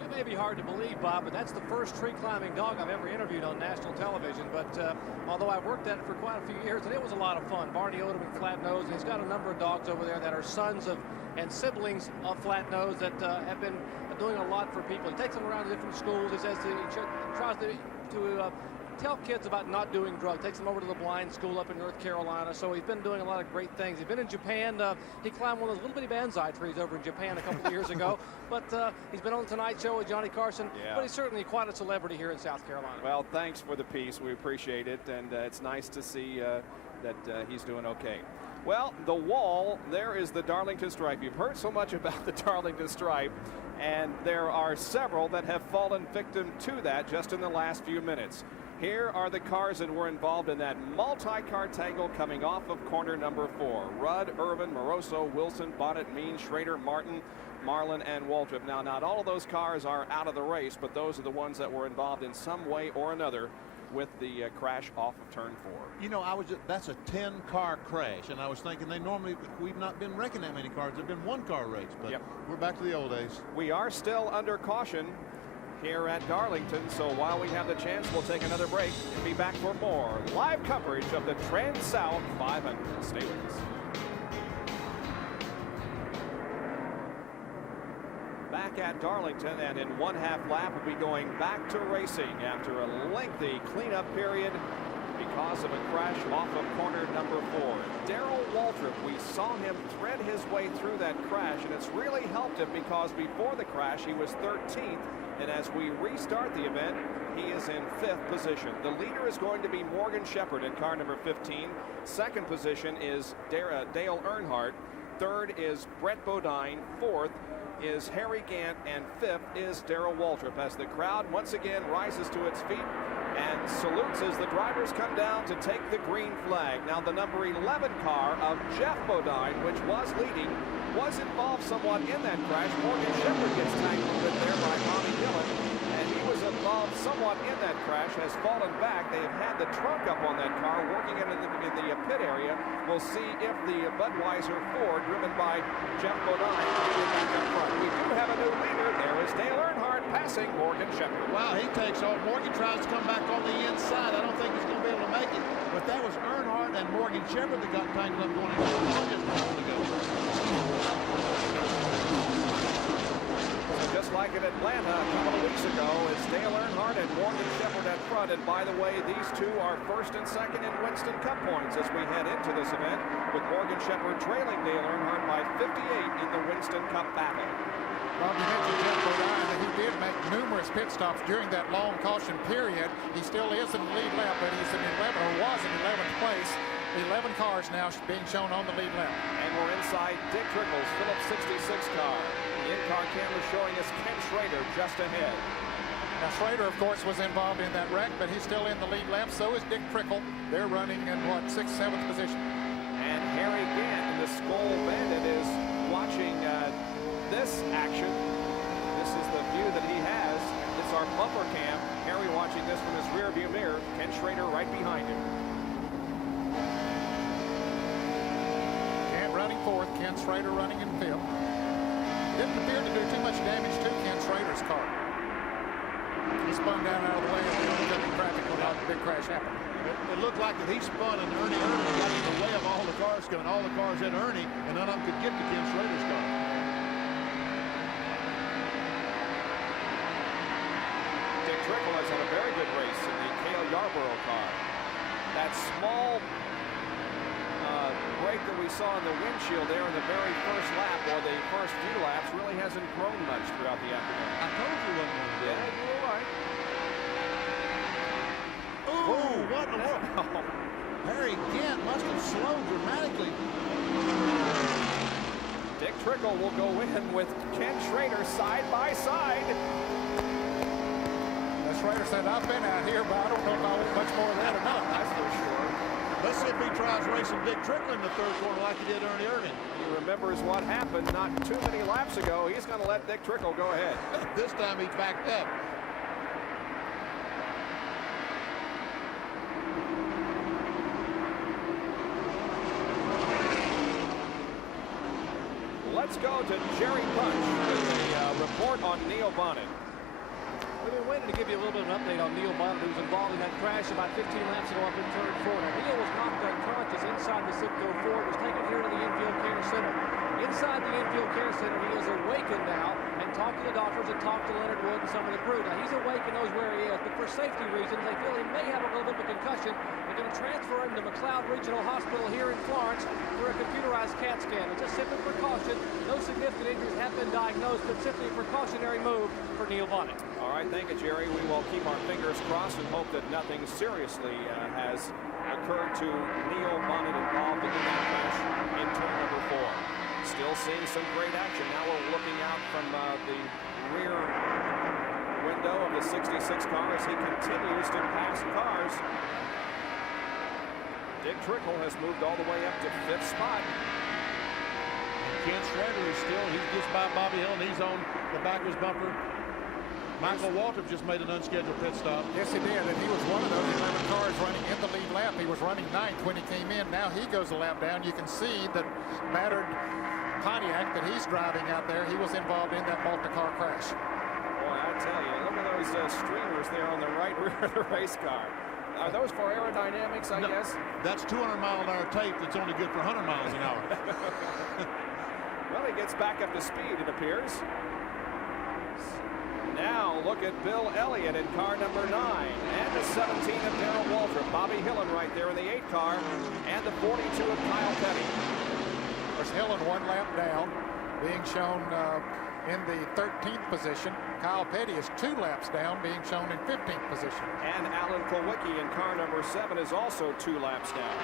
It may be hard to believe, Bob, but that's the first tree-climbing dog I've ever interviewed on national television. But although I've worked at it for quite a few years, and it was a lot of fun. Barney Odom and Flatnose, and he's got a number of dogs over there that are sons of and siblings of Flatnose that have been doing a lot for people. He takes them around to different schools. He says he tries to tell kids about not doing drugs. Takes them over to the blind school up in North Carolina. So he's been doing a lot of great things. He's been in Japan. He climbed one of those little bitty banzai trees over in Japan a couple of years ago. But he's been on the Tonight Show with Johnny Carson. Yeah. But he's certainly quite a celebrity here in South Carolina. Well, thanks for the piece. We appreciate it. And it's nice to see that he's doing okay. Well, the wall, there is the Darlington Stripe. You've heard so much about the Darlington Stripe, and there are several that have fallen victim to that just in the last few minutes. Here are the cars that were involved in that multi-car tangle coming off of corner number 4. Rudd, Irvin, Moroso, Wilson, Bonnet, Mean, Schrader, Martin, Marlin, and Waltrip. Now, not all of those cars are out of the race, but those are the ones that were involved in some way or another with the crash off of turn 4. You know, that's a 10-car crash, and I was thinking we've not been wrecking that many cars. There've been one-car race, but we're back to the old days. We are still under caution here at Darlington, so while we have the chance, we'll take another break and be back for more live coverage of the TranSouth 500. Stay with us. Back at Darlington, and in 1/2 lap, we'll be going back to racing after a lengthy cleanup period because of a crash off of corner number 4. Darrell Waltrip, we saw him thread his way through that crash, and it's really helped him because before the crash, he was 13th. And as we restart the event, he is in 5th position. The leader is going to be Morgan Shepherd in car number 15. Second position is Dale Earnhardt. Third is Brett Bodine. Fourth is Harry Gant. And 5th is Darrell Waltrip as the crowd once again rises to its feet and salutes as the drivers come down to take the green flag. Now the number 11 car of Jeff Bodine, which was leading, was involved somewhat in that crash. Morgan Shepherd gets tangled in there by Bobby Dillon, and he was involved somewhat in that crash, has fallen back. They have had the trunk up on that car, working it in the pit area. We'll see if the Budweiser Ford, driven by Jeff Bodine, can get back up front. We do have a new leader. There is Dale Earnhardt passing Morgan Shepherd. Wow, he takes off. Morgan tries to come back on the inside. I don't think he's going to be able to make it. But that was Earnhardt and Morgan Shepherd that got tangled up going just a moment ago. Just like in Atlanta a couple of weeks ago, it's Dale Earnhardt and Morgan Shepherd at front. And by the way, these two are first and second in Winston Cup points as we head into this event, with Morgan Shepherd trailing Dale Earnhardt by 58 in the Winston Cup battle. Well, you mentioned Jeff Bodine, and he did make numerous pit stops during that long caution period. He still is in the lead lap, but he's in 11th, or was in 11th place. 11 cars now being shown on the lead lap. And we're inside Dick Trickle's Phillips 66 car. The in-car camera showing us Ken Schrader just ahead. Now, Schrader, of course, was involved in that wreck, but he's still in the lead lap. So is Dick Trickle. They're running in, 6th, 7th position. And Harry Gant, the Skull Bandit, is watching this action. This is the view that he has. It's our bumper cam. Harry watching this from his rear view mirror. Ken Schrader right behind him. Gant running 4th. Ken Schrader running in 5th. Didn't appear to do too much damage to Ken Schrader's car. He spun down out of the way of the traffic when the big crash happened. It looked like that he spun and Ernie Irvin got in the way of all the cars coming, all the cars in Ernie, and none of them could get to Ken Schrader's car. Dick Trickle has had a very good race in the Cale Yarborough car. That small break that we saw in the windshield there in the very first lap, or the first few laps, really hasn't grown much throughout the afternoon. I told you wasn't going to do it. Yeah, you were right. Ooh, what in the world? Harry Gant must have slowed dramatically. Dick Trickle will go in with Ken Schrader side by side. Schrader said, I've been out here, but I don't know if I want much more of that or not. That's for sure. Let's see if he tries racing Dick Trickle in the third quarter like he did Ernie Irvin. He remembers what happened not too many laps ago. He's going to let Dick Trickle go ahead. This time he's backed up. Let's go to Jerry Punch with a report on Neil Bonnet. We've been waiting to give you a little bit of an update on Neil Bonnet, who was involved in that crash about 15 laps ago up in turn 4. Now, Neil was knocked unconscious inside the Citgo Ford, was taken here to the infield care center. Inside the infield care center, he is awakened now and talked to the doctors and talked to Leonard Wood and some of the crew. Now, he's awake and knows where he is, but for safety reasons, they feel he may have a little bit of a concussion. They're going to transfer him to McLeod Regional Hospital here in Florence for a computerized CAT scan. It's just simply precaution. No significant injuries have been diagnosed, but simply a precautionary move for Neil Bonnet. All right, thank you, Jerry. We will keep our fingers crossed and hope that nothing seriously has occurred to Neil Bonnet involved in that crash in turn number 4. Still seeing some great action. Now we're looking out from the rear window of the 66 car as he continues to pass cars. Dick Trickle has moved all the way up to 5th spot. Ken Schrader is still, he's just by Bobby Hill and he's on the backwards bumper. Michael Waltrip just made an unscheduled pit stop. Yes, he did, and he was one of those 11 cars running in the lead lap. He was running 9th when he came in. Now he goes a lap down. You can see the battered Pontiac that he's driving out there. He was involved in that multi-car crash. Boy, I tell you, look at those streamers there on the right rear of the race car. Are those for aerodynamics, I guess? That's 200-mile-an-hour tape that's only good for 100 miles an hour. Well, he gets back up to speed, it appears. Now look at Bill Elliott in car number 9 and the 17 of Darrell Waltrip. Bobby Hillen right there in the 8 car and the 42 of Kyle Petty. Of course, Hillen 1 lap down, being shown in the 13th position. Kyle Petty is 2 laps down, being shown in 15th position. And Alan Kulwicki in car number 7 is also 2 laps down.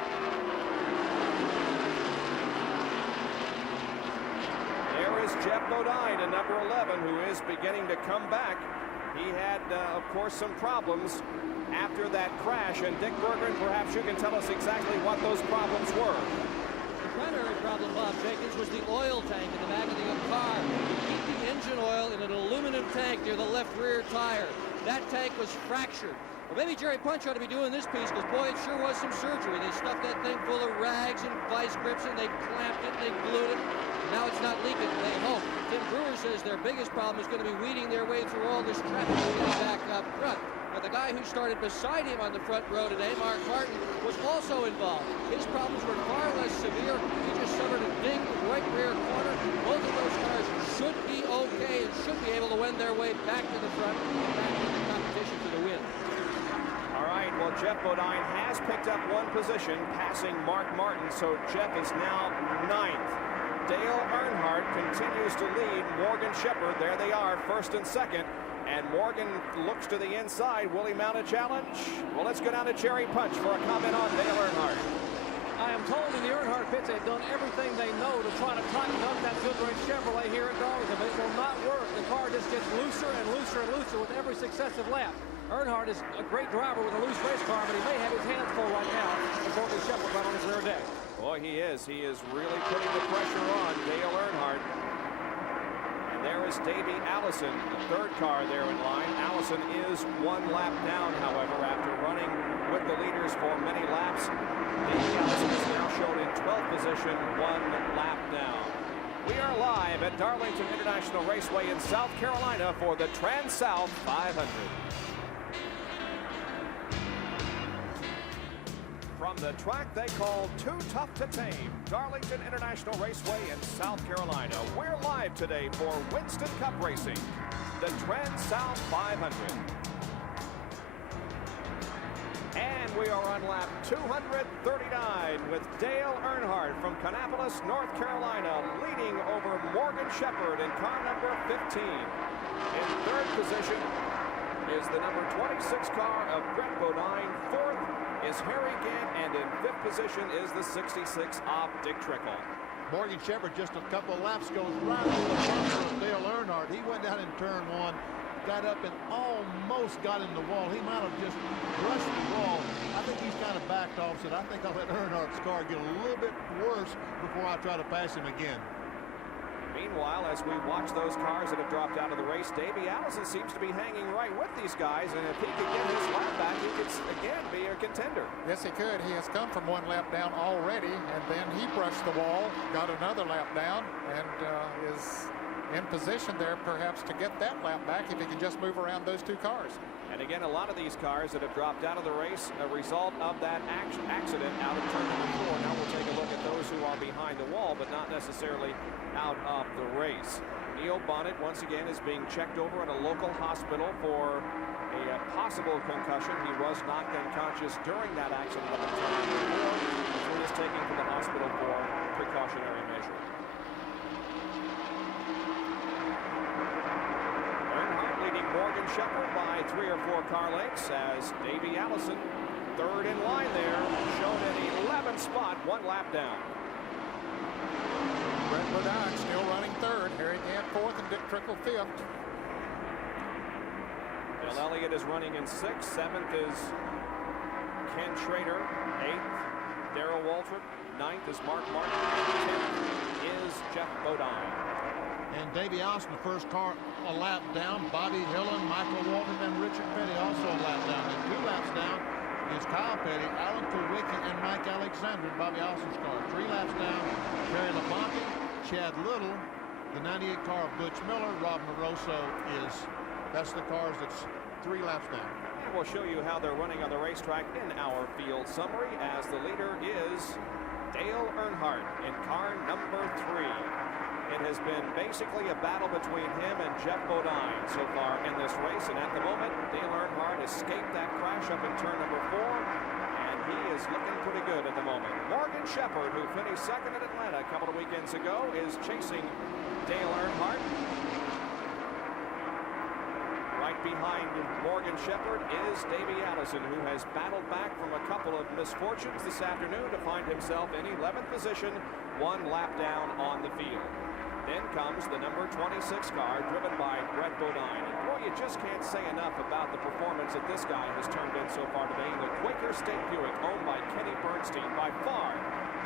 There is Jeff Bodine in number 11, who is beginning to come back. He had, of course, some problems after that crash. And Dick Berggren, perhaps you can tell us exactly what those problems were. The primary problem, Bob Jenkins, was the oil tank in the back of the car. You keep the engine oil in an aluminum tank near the left rear tire. That tank was fractured. Well, maybe Jerry Punch ought to be doing this piece, because, boy, it sure was some surgery. They stuffed that thing full of rags and vice grips, and they clamped it, and they glued it. Now it's not leaking, they hope. Tim Brewer says their biggest problem is going to be weeding their way through all this traffic back up front. But the guy who started beside him on the front row today, Mark Martin, was also involved. His problems were far less severe. He just suffered a ding in the right rear corner. Both of those cars should be okay and should be able to wend their way back to the front and back into the competition for the win. All right, well, Jeff Bodine has picked up 1 position, passing Mark Martin, so Jeff is now 9th. Dale Earnhardt continues to lead Morgan Shepherd. There they are, 1st and 2nd. And Morgan looks to the inside. Will he mount a challenge? Well, let's go down to Jerry Punch for a comment on Dale Earnhardt. I am told in the Earnhardt pits they've done everything they know to try to tighten up that Goodrich Chevrolet here at Darlington, but it will not work. The car just gets looser and looser and looser with every successive lap. Earnhardt is a great driver with a loose race car, but he may have his hands full right now with Goodrich Chevrolet right on his rear deck. Boy, he is. He is really putting the pressure on Dale Earnhardt. And there is Davey Allison, the 3rd car there in line. Allison is 1 lap down, however, after running with the leaders for many laps. Davey Allison is now shown in 12th position, 1 lap down. We are live at Darlington International Raceway in South Carolina for the TranSouth 500. the track they call Too Tough to Tame, Darlington International Raceway in South Carolina. We're live today for Winston Cup Racing, the TranSouth 500. And we are on lap 239 with Dale Earnhardt from Kannapolis, North Carolina, leading over Morgan Shepherd in car number 15. In third position is the number 26 car of Brett Bodine. Fourth is Harry Gant, and in fifth position is the 66 of Dick Trickle. Morgan Shepherd just a couple of laps goes right over the front of Dale Earnhardt. He went down in turn one, got up and almost got in the wall. He might have just brushed the wall. I think he's kind of backed off, said, I think I'll let Earnhardt's car get a little bit worse before I try to pass him again. Meanwhile, as we watch those cars that have dropped out of the race, Davey Allison seems to be hanging right with these guys, and if he could get his lap back, he could again be a contender. Yes, he could. He has come from one lap down already, and then he brushed the wall, got another lap down, and is in position there perhaps to get that lap back if he can just move around those two cars. And again, a lot of these cars that have dropped out of the race, a result of that accident out of turn number 4. Now we'll take a look at those who are behind the wall, but not necessarily out of the race. Neil Bonnet, once again, is being checked over at a local hospital for a possible concussion. He was knocked unconscious during that accident up at turn number 4. So he is taken to the hospital for precautionary measure. Morgan Shepherd by 3 or 4 car lengths as Davey Allison, third in line there, shown an 11th spot, 1 lap down. Brett Bodine still running third, Harry Gant fourth, and Dick Trickle fifth. Bill Elliott is running in 6th. 7th is Ken Schrader. 8th, Darrell Waltrip. 9th is Mark Martin. 10th is Jeff Bodine. And Davey Allison, the first car a lap down. Bobby Hillen, Michael Waltrip, and Richard Petty also a lap down. And 2 laps down is Kyle Petty, Alan Kulwicki, and Mike Alexander in Bobby Allison's car. 3 laps down, Terry Labonte, Chad Little, the 98 car of Butch Miller. Rob Moroso that's the cars that's 3 laps down. And we'll show you how they're running on the racetrack in our field summary as the leader is Dale Earnhardt in car number 3. It has been basically a battle between him and Jeff Bodine so far in this race, and at the moment, Dale Earnhardt escaped that crash up in turn number 4, and he is looking pretty good at the moment. Morgan Shepherd, who finished second at Atlanta a couple of weekends ago, is chasing Dale Earnhardt. Right behind Morgan Shepherd is Davey Allison, who has battled back from a couple of misfortunes this afternoon to find himself in 11th position, 1 lap down on the field. Then comes the number 26 car driven by Brett Bodine. And boy, you just can't say enough about the performance that this guy has turned in so far today. The Quaker State Buick, owned by Kenny Bernstein, by far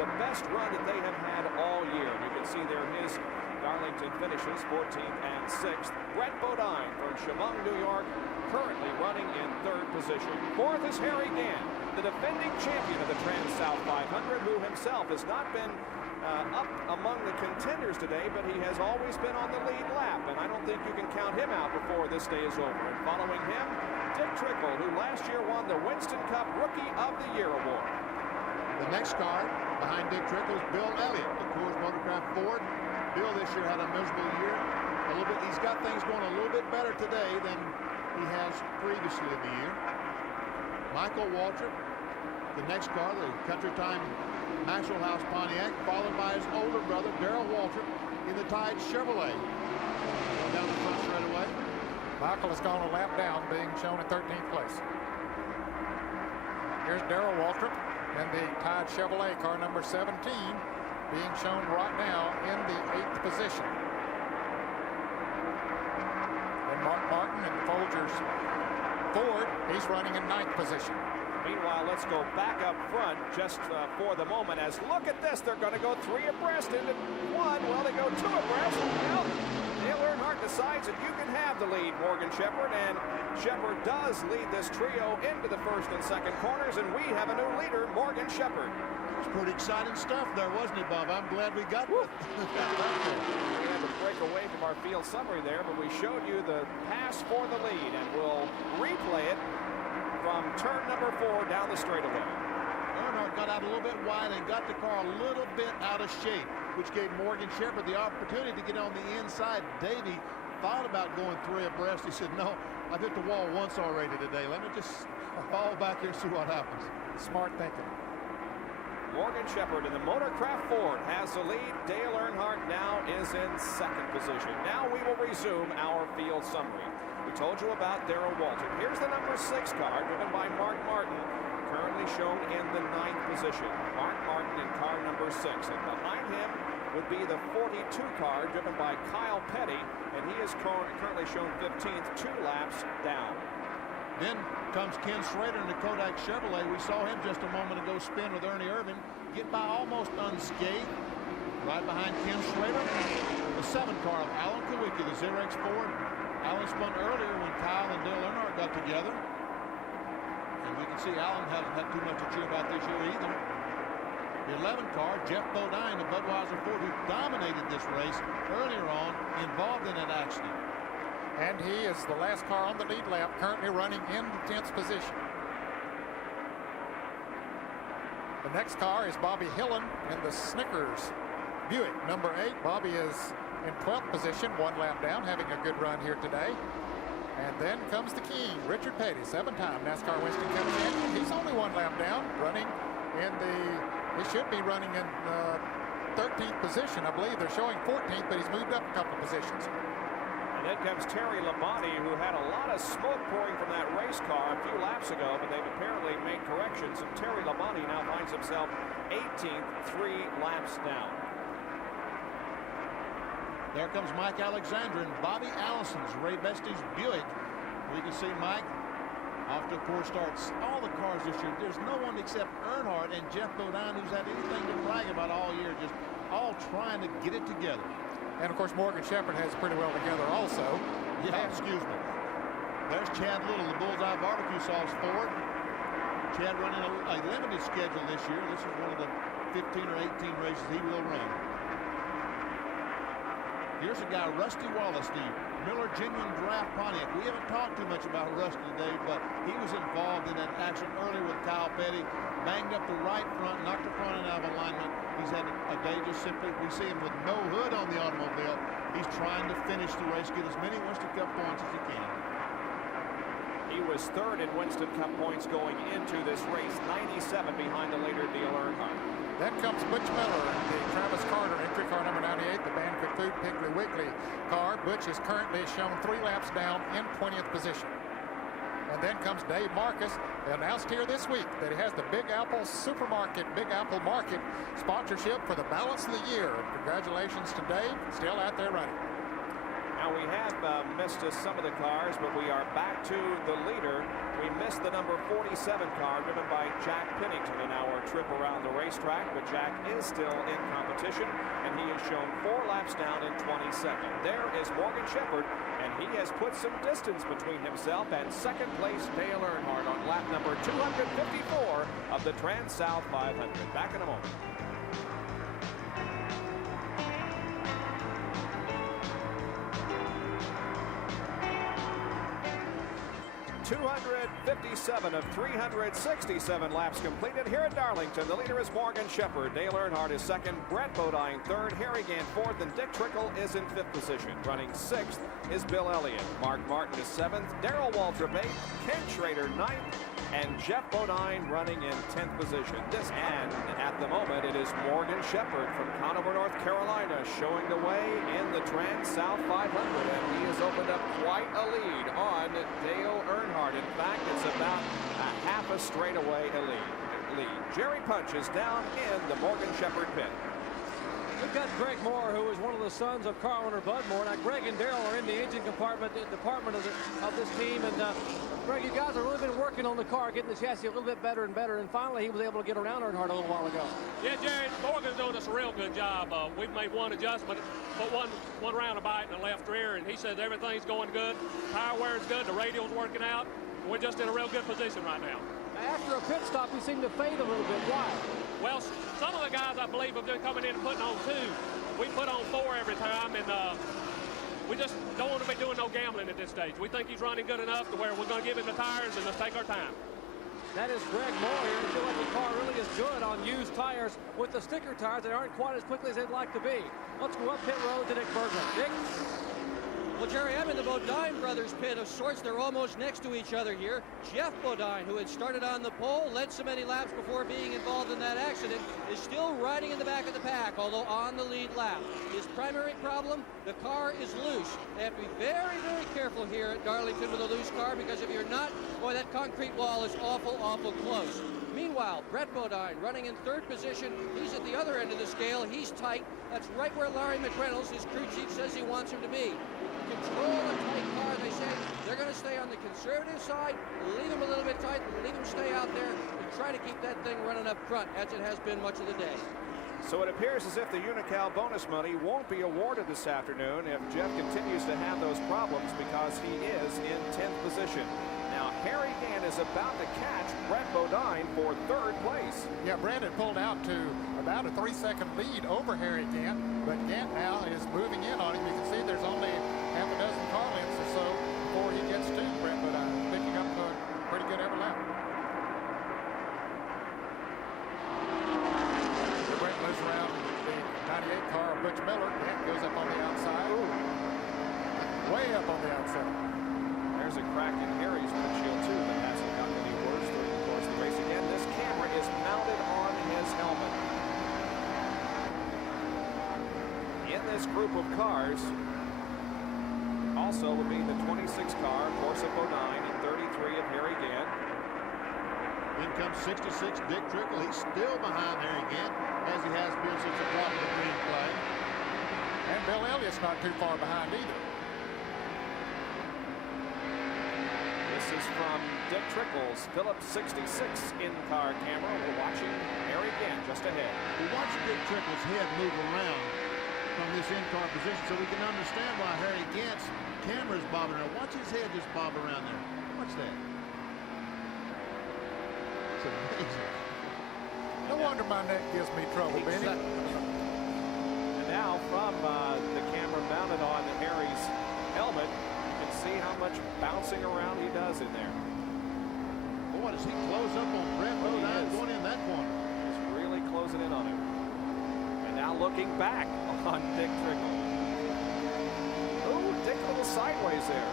the best run that they have had all year. You can see there his Darlington finishes 14th and 6th. Brett Bodine from Chemung, New York, currently running in 3rd position. 4th is Harry Gant, the defending champion of the TranSouth 500, who himself has not been up among the contenders today, but he has always been on the lead lap, and I don't think you can count him out before this day is over. And following him, Dick Trickle, who last year won the Winston Cup Rookie of the Year award. The next car behind Dick Trickle is Bill Elliott, the Coors Motorcraft Ford. Bill this year had a miserable year. He's got things going a little bit better today than he has previously in the year. Michael Waltrip, the next car, the Country Time Maxwell House Pontiac, followed by his older brother, Darrell Waltrip, in the Tide Chevrolet. Down the front straightaway. Michael has gone a lap down, being shown in 13th place. Here's Darrell Waltrip in the Tide Chevrolet, car number 17, being shown right now in the 8th position. And Mark Martin in the Folgers Ford, he's running in 9th position. Meanwhile, let's go back up front just for the moment as look at this. They're going to go 3 abreast into 1. Well, they go 2 abreast. Well, Dale Earnhardt decides that you can have the lead, Morgan Shepherd, and Shepherd does lead this trio into the 1st and 2nd corners, and we have a new leader, Morgan Shepherd. It was pretty exciting stuff there, wasn't it, Bob? I'm glad we got that. We had to break away from our field summary there, but we showed you the pass for the lead, and we'll replay it from turn number 4 down the straightaway. Earnhardt got out a little bit wide and got the car a little bit out of shape, which gave Morgan Shepherd the opportunity to get on the inside. Davey thought about going 3 abreast. He said, no, I've hit the wall once already today. Let me just fall back here and see what happens. Smart thinking. Morgan Shepherd in the Motorcraft Ford has the lead. Dale Earnhardt now is in second position. Now we will resume our field summary. We told you about Darrell Waltrip. Here's the number 6 car driven by Mark Martin, currently shown in the 9th position. Mark Martin in car number 6. And behind him would be the 42 car driven by Kyle Petty, and he is currently shown 15th, 2 laps down. Then comes Ken Schrader in the Kodak Chevrolet. We saw him just a moment ago spin with Ernie Irvin, get by almost unscathed. Right behind Ken Schrader, the 7 car of Alan Kawicki, the Xerox Ford. Alan spun earlier when Kyle and Dale Earnhardt got together. And we can see Alan hasn't had too much to cheer about this year either. The 11 car, Jeff Bodine, the Budweiser Ford, who dominated this race earlier on, involved in an accident. And he is the last car on the lead lap, currently running in the 10th position. The next car is Bobby Hillen in the Snickers Buick, number 8. Bobby is in 12th position, 1 lap down, having a good run here today. And then comes the king, Richard Petty, 7-time NASCAR Winston Cup champion. He's only 1 lap down, running in he should be running in 13th position. I believe they're showing 14th, but he's moved up a couple of positions. And then comes Terry Labonte, who had a lot of smoke pouring from that race car a few laps ago, but they've apparently made corrections. And Terry Labonte now finds himself 18th, 3 laps down. There comes Mike Alexander and Bobby Allison's Ray Bestie's Buick. We can see Mike off to a poor start. All the cars this year, there's no one except Earnhardt and Jeff Bodine who's had anything to brag about all year, just all trying to get it together. And, of course, Morgan Shepherd has pretty well together also. Yeah, excuse me. There's Chad Little, the Bullseye Barbecue Sauce Ford. Chad running a limited schedule this year. This is one of the 15 or 18 races he will run. Here's a guy, Rusty Wallace, the Miller Genuine Draft Pontiac. We haven't talked too much about Rusty today, but he was involved in that action earlier with Kyle Petty. Banged up the right front, knocked the front end out of alignment. He's had a day just simply, we see him with no hood on the automobile. He's trying to finish the race, get as many Winston Cup points as he can. He was 3rd in Winston Cup points going into this race, 97 behind the later Dale Earnhardt. Then comes Butch Miller, the Travis Carter entry car number 98, the Bancook Food Piggly Wiggly car. Butch is currently shown 3 laps down in 20th position. And then comes Dave Marcus. They announced here this week that he has the Big Apple Supermarket, Big Apple Market sponsorship for the balance of the year. Congratulations to Dave, still out there running. Now we have missed some of the cars, but we are back to the leader. We missed the number 47 car driven by Jack Pennington in our trip around the racetrack, but Jack is still in competition, and he is shown 4 laps down in 22nd. There is Morgan Shepherd, and he has put some distance between himself and second place Dale Earnhardt on lap number 254 of the TranSouth 500. Back in a moment. 257 of 367 laps completed here at Darlington. The leader is Morgan Shepherd. Dale Earnhardt is second. Brett Bodine third. Harry Gant fourth. And Dick Trickle is in 5th position. Running 6th is Bill Elliott. Mark Martin is 7th. Darrell Waltrip 8th. Ken Schrader 9th. And Jeff Bodine running in 10th position. And at the moment, it is Morgan Shepherd from Conover, North Carolina, showing the way in the TranSouth 500. And he has opened up quite a lead on Dale Earnhardt. In fact, it's about a half a straightaway lead. Jerry Punch is down in the Morgan Shepherd pit. We've got Greg Moore, who is one of the sons of car owner Bud Moore. Now, Greg and Darrell are in the engine department of this team. And Greg, you guys have really been working on the car, getting the chassis a little bit better and better. And finally, he was able to get around Earnhardt a little while ago. Yeah, Jerry, Morgan's doing us a real good job. We've made one adjustment, put one roundabout in the left rear, and he says everything's going good. Tire wear is good. The radio's working out. We're just in a real good position right now. After a pit stop, he seemed to fade a little bit. Why? Well, some of the guys, I believe, have been coming in and putting on 2. We put on 4 every time, and we just don't want to be doing no gambling at this stage. We think he's running good enough to where we're going to give him the tires and let's take our time. That is Greg Moore here. I feel like the car really is good on used tires with the sticker tires that aren't quite as quickly as they'd like to be. Let's go up pit road to Dick Bergman. Dick? Well, Jerry, I'm in the Bodine brothers pit of sorts. They're almost next to each other here. Jeff Bodine, who had started on the pole, led so many laps before being involved in that accident, is still riding in the back of the pack, although on the lead lap. His primary problem, the car is loose. They have to be very, very careful here at Darlington with a loose car, because if you're not, boy, that concrete wall is awful, awful close. Meanwhile, Brett Bodine running in third position. He's at the other end of the scale. He's tight. That's right where Larry McReynolds, his crew chief, says he wants him to be. Control a tight car. They say they're going to stay on the conservative side, leave them a little bit tight, leave them stay out there, and try to keep that thing running up front, as it has been much of the day. So it appears as if the Unocal bonus money won't be awarded this afternoon if Jeff continues to have those problems, because he is in 10th position. Now, Harry Gant is about to catch Brett Bodine for third place. Yeah, Brett had pulled out to about a 3-second lead over Harry Gant, but Gant now is moving in on him. You can see there's only half a dozen car lengths or so before he gets to Brett Bodine, picking up pretty good every lap. Brett moves around the 98 car of Butch Miller. Gant goes up on the outside. Ooh. Way up on the outside. There's a crack in Harry's windshield, too, that hasn't gotten any worse during the course of the race. Again, this camera is mounted on his helmet. In this group of cars also would be the 26 car, of course, of Bodine, and 33 of Harry Gant. In comes 66, Dick Trickle. He's still behind Harry Gant, as he has been since the drop of the green flag. And Bill Elliott's not too far behind either. This is from Dick Trickle's Phillips 66 in-car camera. We're watching Harry Gant just ahead. We're watching Dick Trickle's head move around from this in-car position so we can understand why Harry Gant's camera is bobbing around. Watch his head just bob around there. Watch that. It's amazing. No wonder my neck gives me trouble, Benny. And now from the camera mounted on Harry's helmet, see how much bouncing around he does in there. Boy, does he close up on Brett Bodine going in that corner. He's really closing in on him. And now looking back on Dick Trickle. Oh, Dick a little sideways there.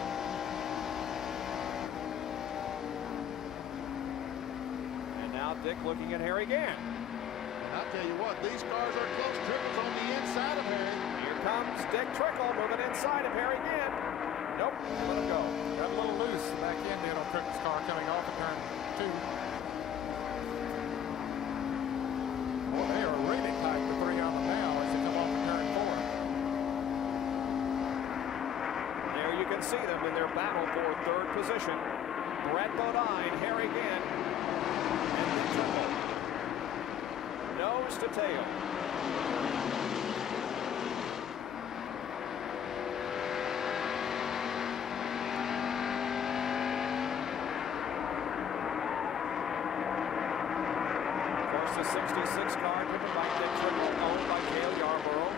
And now Dick looking at Harry Gant. And I'll tell you what, these cars are close. Trickle's on the inside of Harry. Here comes Dick Trickle moving inside of Harry Gant. Nope, let him go. Got a little loose back end there on Trickle's car coming off of turn 2. Well, they are really tight, the three on them now as they come off of turn 4. There you can see them in their battle for third position. Brett Bodine, Harry Gant, and Dick Trickle. Nose to tail. The 66 car driven by Dick Trickle, owned by Cale Yarborough.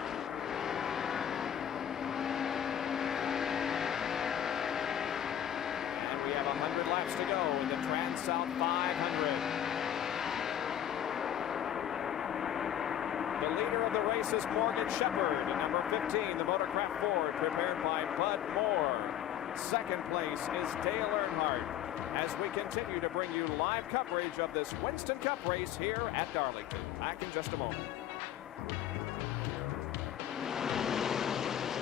And we have 100 laps to go in the TranSouth 500. The leader of the race is Morgan Shepherd, and number 15, the Motorcraft Ford, prepared by Bud Moore. Second place is Dale Earnhardt, as we continue to bring you live coverage of this Winston Cup race here at Darlington. Back in just a moment.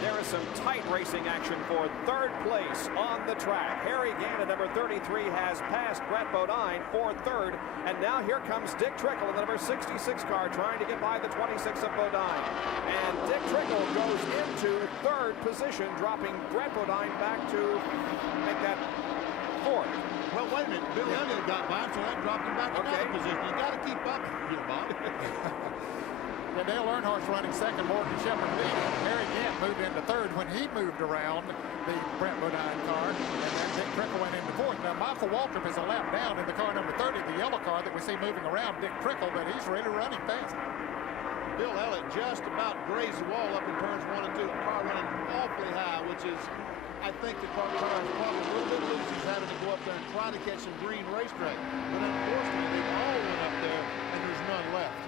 There is some tight racing action for third place on the track. Harry Gant at number 33 has passed Brett Bodine for third, and now here comes Dick Trickle in the number 66 car trying to get by the 26 of Bodine. And Dick Trickle goes into third position, dropping Brett Bodine back to make that fourth. Well, wait a minute. Bill Elliott got by him, so that dropped him back to another position. You got to keep up here, Bob. Yeah, Dale Earnhardt's running second, Morgan Shepherd leading. Harry Gant moved into third when he moved around the Brett Bodine car, and then Dick Trickle went into fourth. Now, Michael Waltrip is a lap down in the car number 30, the yellow car that we see moving around Dick Trickle, but he's really running fast. Bill Elliott just about grazed the wall up in turns 1 and 2. The car running awfully high, which is, I think the car is probably a little bit loose. He's having to go up there and try to catch some green racetrack. But unfortunately, they all went up there, and there's none left.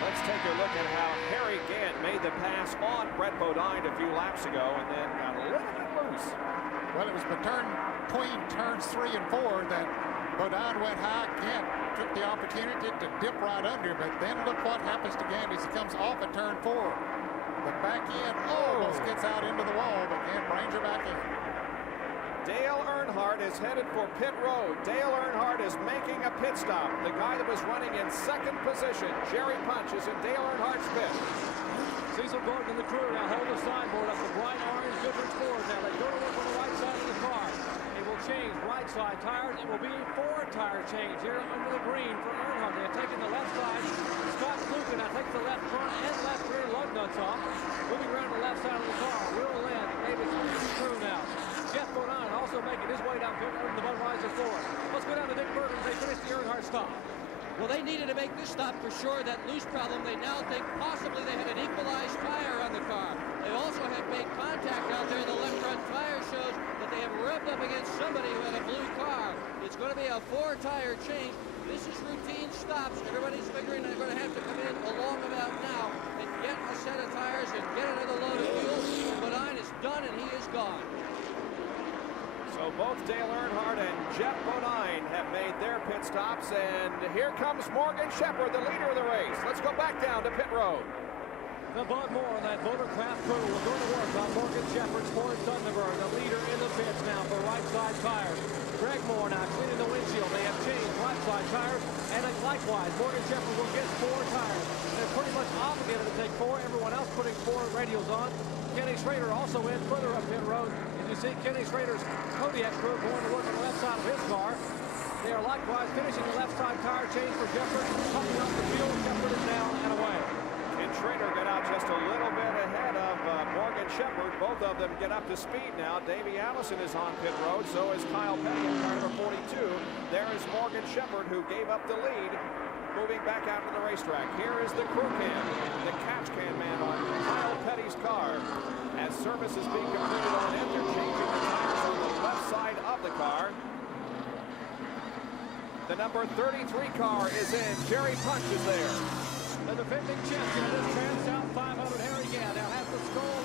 Let's take a look at how Harry Gant made the pass on Brett Bodine a few laps ago and then got a little bit loose. Well, it was between turns 3 and 4 that Bodine went high. Gant took the opportunity to dip right under, but then look what happens to Gant as he comes off at turn 4. The back end almost gets out into the wall, but Gant brings her back in. Dale Earnhardt is headed for pit road. Dale Earnhardt is making a pit stop. The guy that was running in second position, Jerry Punch, is in Dale Earnhardt's pit. Cecil Gordon and the crew now hold the signboard up the bright orange Goodrich board. Now they go to work on the right side of the car. They will change right side tires. It will be a 4-tire change here under the green for Earnhardt. They have taken the left side. Scott Lucan now takes the left front and left rear lug nuts off. Moving around the left side of the car. Will Lynn, David through now. Jeff Bodine also making his way down pit road in the Budweiser Ford. Let's go down to Dick Burton as they finish the Earnhardt stop. Well, they needed to make this stop for sure. That loose problem, they now think possibly they had an equalized tire on the car. They also have made contact out there. The left front tire shows that they have rubbed up against somebody who had a blue car. It's going to be a 4-tire change. This is routine stops. Everybody's figuring they're going to have to come in along about now and get a set of tires and get another load of fuel. Bodine is done and he is gone. So both Dale Earnhardt and Jeff Bodine have made their pit stops, and here comes Morgan Shepherd, the leader of the race. Let's go back down to pit road. The Bud Moore and that Motorcraft crew will go to work on Morgan Shepherd's Ford Thunderbird, the leader in the pits now for right side tires. Greg Moore now cleaning the windshield. They have changed right side tires, and likewise, Morgan Shepherd will get 4 tires. They're pretty much obligated to take 4. Everyone else putting 4 radials on. Kenny Schrader also in further up pit road. You see Kenny Schrader's Kodiak crew going to work on the left side of his car. They are likewise finishing the left side tire change for Shepherd. Pumping up the fuel. Shepherd is down and away. Ken Schrader got out just a little bit ahead of Morgan Shepherd. Both of them get up to speed now. Davey Allison is on pit road. So is Kyle Petty in car number 42. There is Morgan Shepherd, who gave up the lead. Moving back out to the racetrack. Here is the crew cam, the catch can man on Kyle Petty's car. As service is being completed on it, they're changing the tires on the left side of the car. The number 33 car is in. Jerry Punch is there. The defending champion of this TranSouth 500, Harry Gant, now has the Skoll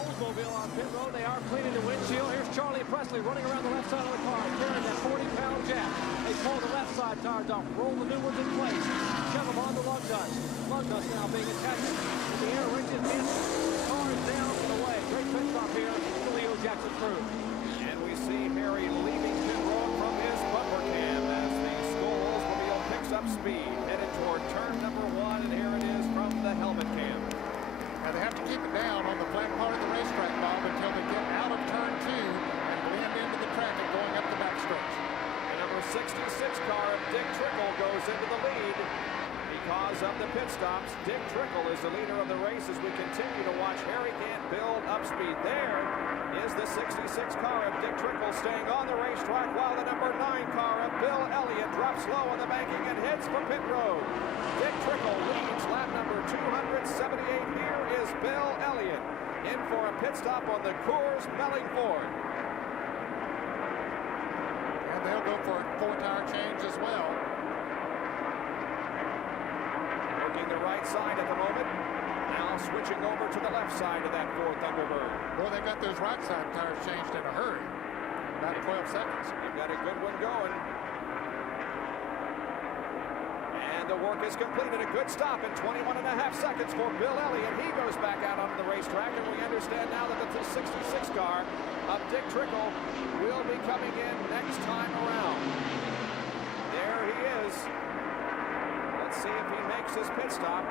Oldsmobile on pit road. They are cleaning the windshield. Here's Charlie Presley running around the left side of the car, carrying that 40-pound jack. They pull the left side tires off, roll the new ones in place, shove them on the lug nuts. Lug nuts now being attached to the air wrenches in. Cars down and away. Great pit stop here for Leo Jackson crew. And we see Harry leaving pit road from his bumper cam as the Skoll Oldsmobile picks up speed, headed toward turn number 1, and here it is from the helmet cam. Now they have to keep it down on the flat part of the racetrack, Bob, until they get out of turn 2 and blend into the traffic going up the backstretch. The number 66 car of Dick Trickle goes into the lead. Because of the pit stops, Dick Trickle is the leader of the race as we continue to watch Harry Gant build up speed. There is the 66 car of Dick Trickle staying on the racetrack, while the number 9 car of Bill Elliott drops low on the banking and heads for pit road. Dick Trickle leads lap number 278. Here is Bill Elliott in for a pit stop on the Coors Melling Ford. And they'll go for a 4-tire change as well. Working the right side at the moment. Now switching over to the left side of that Ford Thunderbird. Boy, they got those right side tires changed in a hurry. About 12 seconds. You've got a good one going. And the work is completed. A good stop in 21.5 seconds for Bill Elliott. He goes back out onto the racetrack, and we understand now that the 66 car of Dick Trickle will be coming in next time around. There he is. Let's see if he makes his pit stop.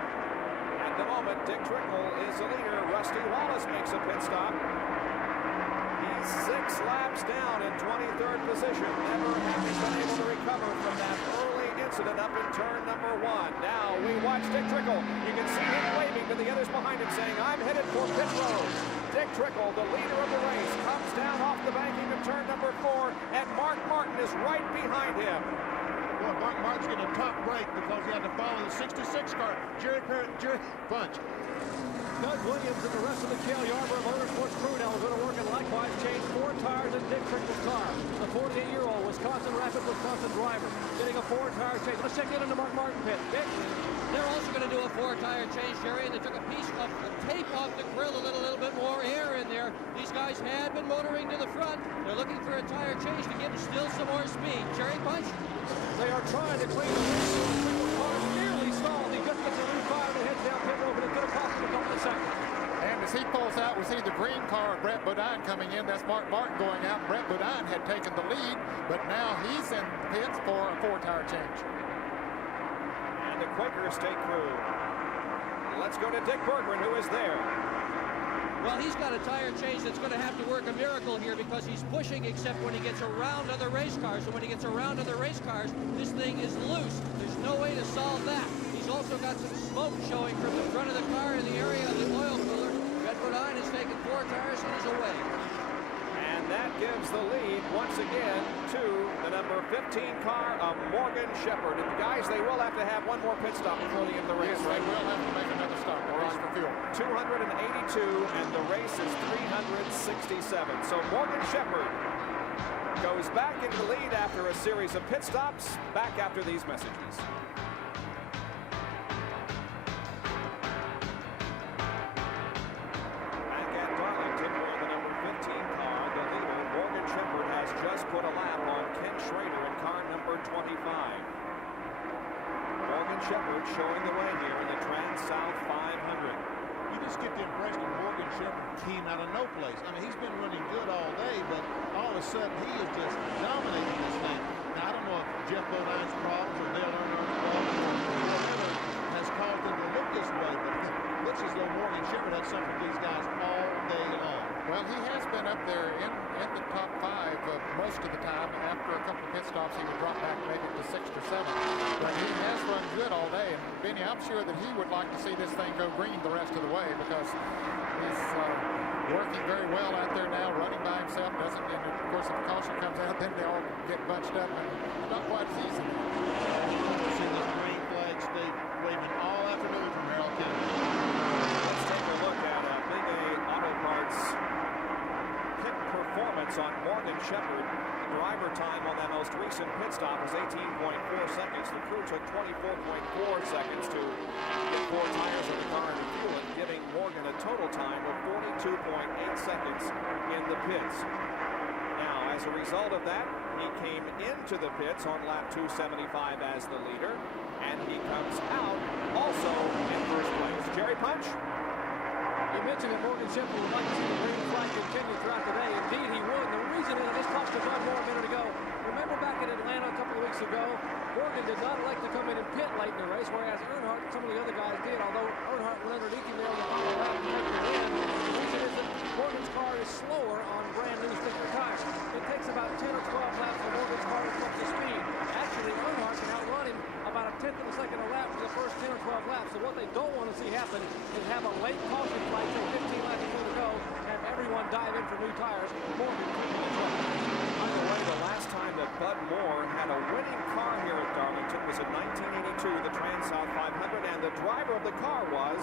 At the moment, Dick Trickle is the leader. Rusty Wallace makes a pit stop. He's 6 laps down in 23rd position, never having been able to recover from that early incident up in turn number 1. Now we watch Dick Trickle. You can see him waving to the others behind him, saying, "I'm headed for pit road." Dick Trickle, the leader of the race, comes down off the banking of turn number 4, and Mark Martin is right behind him. Well, Mark Martin's getting a tough break because he had to follow the 66 car. Jerry Punch. Doug Williams and the rest of the Cale Yarborough Motorsports crew now are going to work and likewise change 4 tires in Dick Trickle's car. The 48-year-old Wisconsin Rapids, Wisconsin driver getting a 4-tire change. Let's check in on the Mark Martin pit. Dick? They're also going to do a 4-tire change, Jerry, and they took a piece of the tape off the grill to let a little bit more air in there. These guys had been motoring to the front. They're looking for a tire change to give them still some more speed. Jerry Punch? They are trying to clean the Trickle's car is nearly stalled. He just gets a new fire and heads down pit road, but it could have cost him a couple of seconds. And as he pulls out, we see the green car of Brett Bodine coming in. That's Mark Martin going out. Brett Bodine had taken the lead, but now he's in pits for a 4-tire change. The Quaker State crew. Let's go to Dick Bergman, who is there. Well, he's got a tire change that's going to have to work a miracle here because he's pushing except when he gets around other race cars. And when he gets around other race cars, this thing is loose. There's no way to solve that. He's also got some smoke showing from the front of the car in the area of the oil cooler. Red Bodine has taken 4 tires and is away. And that gives the lead once again to the number 15 car of Morgan Shepherd. And guys, they will have to have one more pit stop before the end of the race. Yes, they will have to make another stop. Race for fuel. 282, and the race is 367. So Morgan Shepherd goes back into the lead after a series of pit stops. Back after these messages. Back at Darlington, where the number 15 car, the leader, Morgan Shepherd, has just put a lap on Ken Schrader in car number 25. Morgan Shepherd showing the way here in the TranSouth 500. You just get the impression that Morgan Shepherd came out of no place. I mean, he's been running good all day, but all of a sudden he is just dominating this thing. Now, I don't know if Jeff Bodine's problems or Dale Earnhardt's problems or whatever has caused him to look this way, but it looks as though Morgan Shepherd had something with these guys all day long. Well, he has been up there in the top 5 most of the time. After a couple of pit stops, he would drop back maybe to 6th or 7th. But he has run good all day. And Benny, I'm sure that he would like to see this thing go green the rest of the way because he's working very well out there now, running by himself. And of course, if the caution comes out, then they all get bunched up, and it's not quite as easy. We've seen this green flag stay waving all afternoon from Merrill County. Let's take a look at Big A Auto Parts pit performance on Morgan Shepherd. The driver time on that most recent pit stop was 18.4 seconds. The crew took 24.4 seconds to get 4 tires in the car and refuel it, giving Morgan a total time of 42.8 seconds in the pits. Now, as a result of that, he came into the pits on lap 275 as the leader, and he comes out also in first place. Jerry Punch? You mentioned that Morgan Shepherd would like to see the green flag continue throughout the day. Indeed, he would. And the reason is, I just talked to Bud Moore a minute ago. Remember back in Atlanta a couple of weeks ago, Morgan did not like to come in and pit late in the race, whereas Earnhardt and some of the other guys did, although Earnhardt went underneath him there on the final lap to take the win. The reason is that Morgan's car is slower on brand new sticker tires. It takes about 10 or 12 laps for Morgan's car to come up to speed. Actually, Earnhardt can outrun him about a 10th of a second a lap for the first 10 or 12 laps. So what they don't want to see happen is have a late caution flight, say 15 laps before to go, have everyone dive in for new tires. Morgan could be in trouble. By the way, the last time that Bud Moore had a winning car here at Darlington was in 1982, the TranSouth 500, and the driver of the car was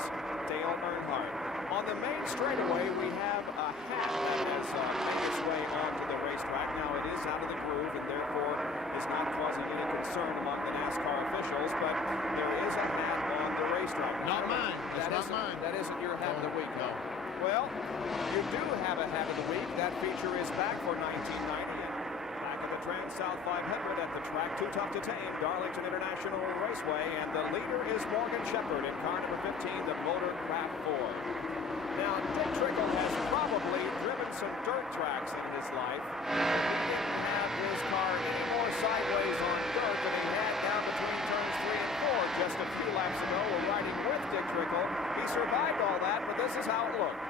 Dale Earnhardt. On the main straightaway, we have a hat that has made its way onto the racetrack. Now, it is out of the groove, and therefore is not causing any concern among the NASCAR officials, but there is a hat on the racetrack. Not mine. That's not mine. That isn't your hat of the week. No. Well, you do have a hat of the week. That feature is back for 1990. Back at the TranSouth 500 at the track Too Tough to Tame, Darlington International Raceway, and the leader is Morgan Shepherd in car number 15, the Motor Craft 4. Now, Dick Trickle has probably driven some dirt tracks in his life. He didn't have his car any more sideways on dirt than he had down between turns 3 and 4 just a few laps ago. We're riding with Dick Trickle. He survived all that, but this is how it looked.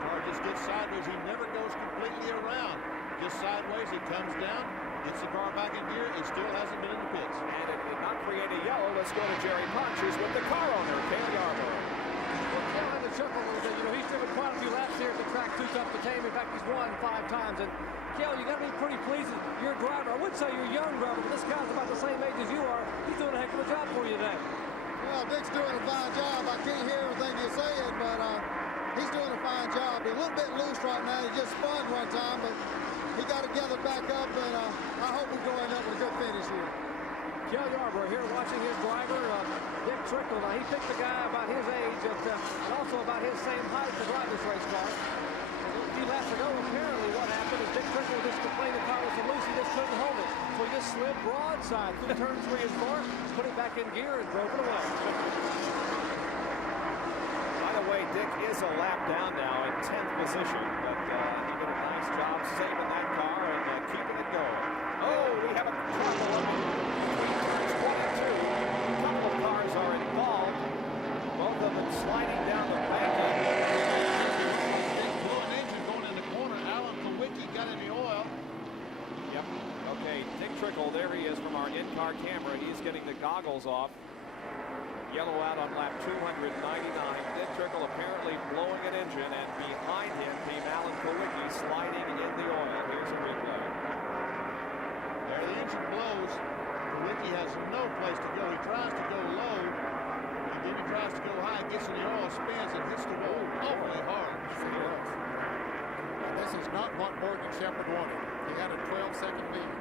Car just gets sideways. He never goes completely around. Just sideways, he comes down, gets the car back in gear. It still hasn't been in the pits. And it did not create a yellow. Let's go to Jerry Punch, who's with the car owner, Cale Yarborough. Well, Cale had to chuckle a little bit. You know, he's driven quite a few laps here at the track Too Tough to Tame. In fact, he's won 5 times. And Cale, you got to be pretty pleased that you're a driver. I would say you're a young driver, but this guy's about the same age as you are. He's doing a heck of a job for you today. Well, Dick's doing a fine job. I can't hear everything you're saying, but he's doing a fine job. He's a little bit loose right now. He just spun one time, but he got to gather back up, and I hope we go end up with a good finish here. Kel Yarborough here watching his driver, Dick Trickle. Now, he picked a guy about his age and also about his same height to drive this race car. A few laps ago, apparently what happened is Dick Trickle just complained the car was so loose he just couldn't hold it. So he just slid broadside through turn 3 and 4, put it back in gear and drove it away. By the way, Dick is a lap down now in 10th position, but he did a nice job saving that car and keeping it going. Oh, we have a couple of them. A couple of cars are involved. Both of them sliding down the bank. Grueling engine going in the corner. Alan Kowicki got in the oil. Yep. Okay, Dick Trickle, there he is from our in-car camera. He's getting the goggles off. Yellow out on lap 299. Dick Trickle apparently blowing an engine, and behind him, Team Alan Kowicki sliding in the oil. Here's a replay. There the engine blows. Kowicki has no place to go. He tries to go low, and then he tries to go high, gets in the oil, spins, and hits the wall awfully hard. And this is not what Morgan Shepherd wanted. He had a 12-second lead.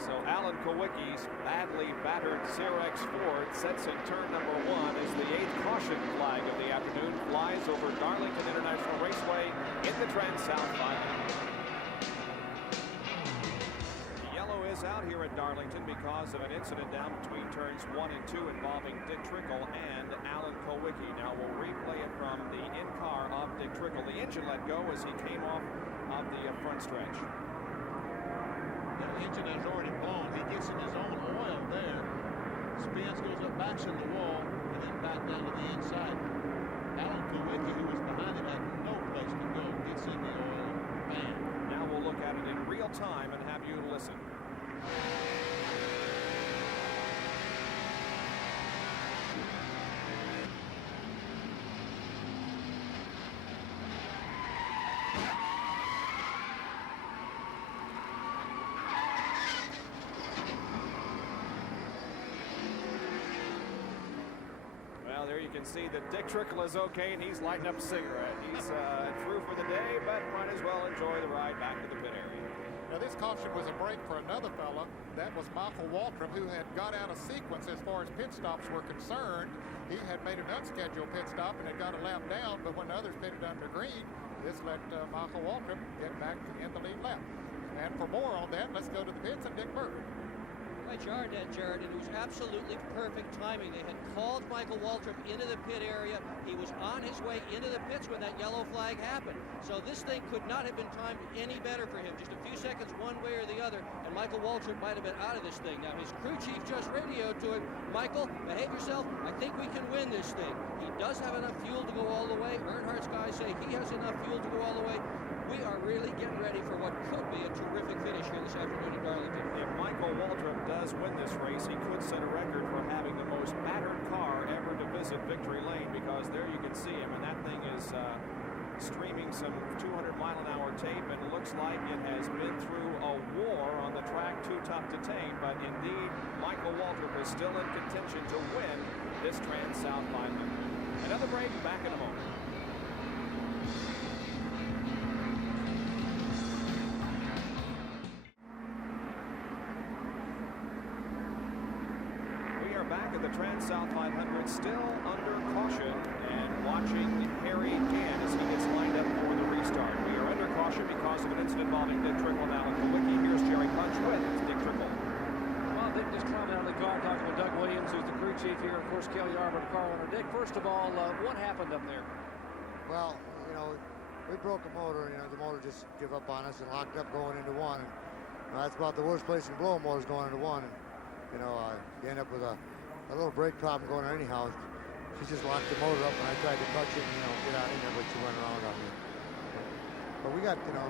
So Alan Kowicki's badly battered Xerox Ford sets in turn number 1 as the 8th caution flag of the afternoon flies over Darlington International Raceway in the TranSouth 500. Is out here at Darlington because of an incident down between turns 1 and 2 involving Dick Trickle and Alan Kowicki. Now we'll replay it from the in-car of Dick Trickle. The engine let go as he came off of the front stretch. The engine has already blown. He gets in his own oil there, spins, goes up, backs in the wall, and then back down to the inside. Alan Kowicki, who was behind him, had no place to go, gets in the oil, bam. Now we'll look at it in real time and have you listen. Well, there you can see that Dick Trickle is okay, and he's lighting up a cigarette. He's through for the day, but might as well enjoy the ride back to the pit area. Now, this caution was a break for another fella. That was Michael Waltrip, who had got out of sequence as far as pit stops were concerned. He had made an unscheduled pit stop and had got a lap down, but when others pitted under green, this let Michael Waltrip get back in the lead lap. And for more on that, let's go to the pits and Dick Berger. I jarred that, Jared, and it was absolutely perfect timing. They had called Michael Waltrip into the pit area. He was on his way into the pits when that yellow flag happened. So this thing could not have been timed any better for him. Just a few seconds one way or the other, and Michael Waltrip might have been out of this thing. Now, his crew chief just radioed to him, Michael, behave yourself. I think we can win this thing. He does have enough fuel to go all the way. Earnhardt's guys say he has enough fuel to go all the way. We are really getting ready for what could be a terrific finish here this afternoon in Darlington. If Michael Waltrip does win this race, he could set a record for having the most battered car ever to visit Victory Lane, because there you can see him, and that thing is streaming some 200-mile-an-hour tape, and it looks like it has been through a war on the track, too tough to tame. But indeed, Michael Waltrip is still in contention to win this TranSouth 500. Another break, back in a moment. Back at the TranSouth 500, still under caution, and watching Harry Gann as he gets lined up for the restart. We are under caution because of an incident involving Dick Trickle and Alan Kowicki. Here's Jerry Punch with Dick Trickle. Well, Dick just climbing out of the car, talking with Doug Williams, who's the crew chief here, of course, Kel Yarborough, the car owner. Dick, first of all, what happened up there? Well, you know, we broke a motor. You know, the motor just gave up on us and locked up going into one. And, you know, that's about the worst place you can blow a motor is going into one. And, you know, you end up with a little brake problem going on anyhow. She just locked the motor up and I tried to touch it and, you know, get out in there, but she went around on me. But we got, you know,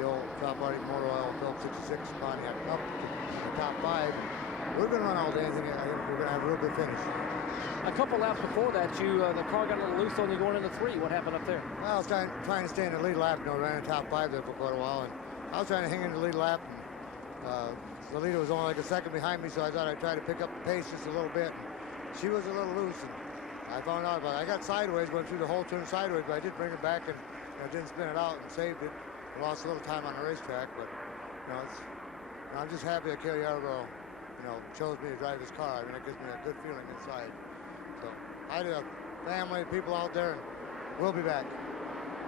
the old top body motor oil Phillips 66 Pontiac Cup in the top 5. We're going to run all day and I think we're going to have a real good finish. A couple laps before that, the car got a little loose on you going into 3. What happened up there? Well, I was trying to stay in the lead lap. You know, ran in the top 5 there for quite a while, and I was trying to hang in the lead lap. And, the leader was only like a second behind me, so I thought I'd try to pick up the pace just a little bit. she was a little loose. And I found out about it. I got sideways, going through the whole turn sideways, but I did bring it back and didn't spin it out and saved it. I lost a little time on the racetrack, but I'm just happy that Kelly Yarborough, chose me to drive his car. I mean, it gives me a good feeling inside. So I do have family, people out there, and we'll be back.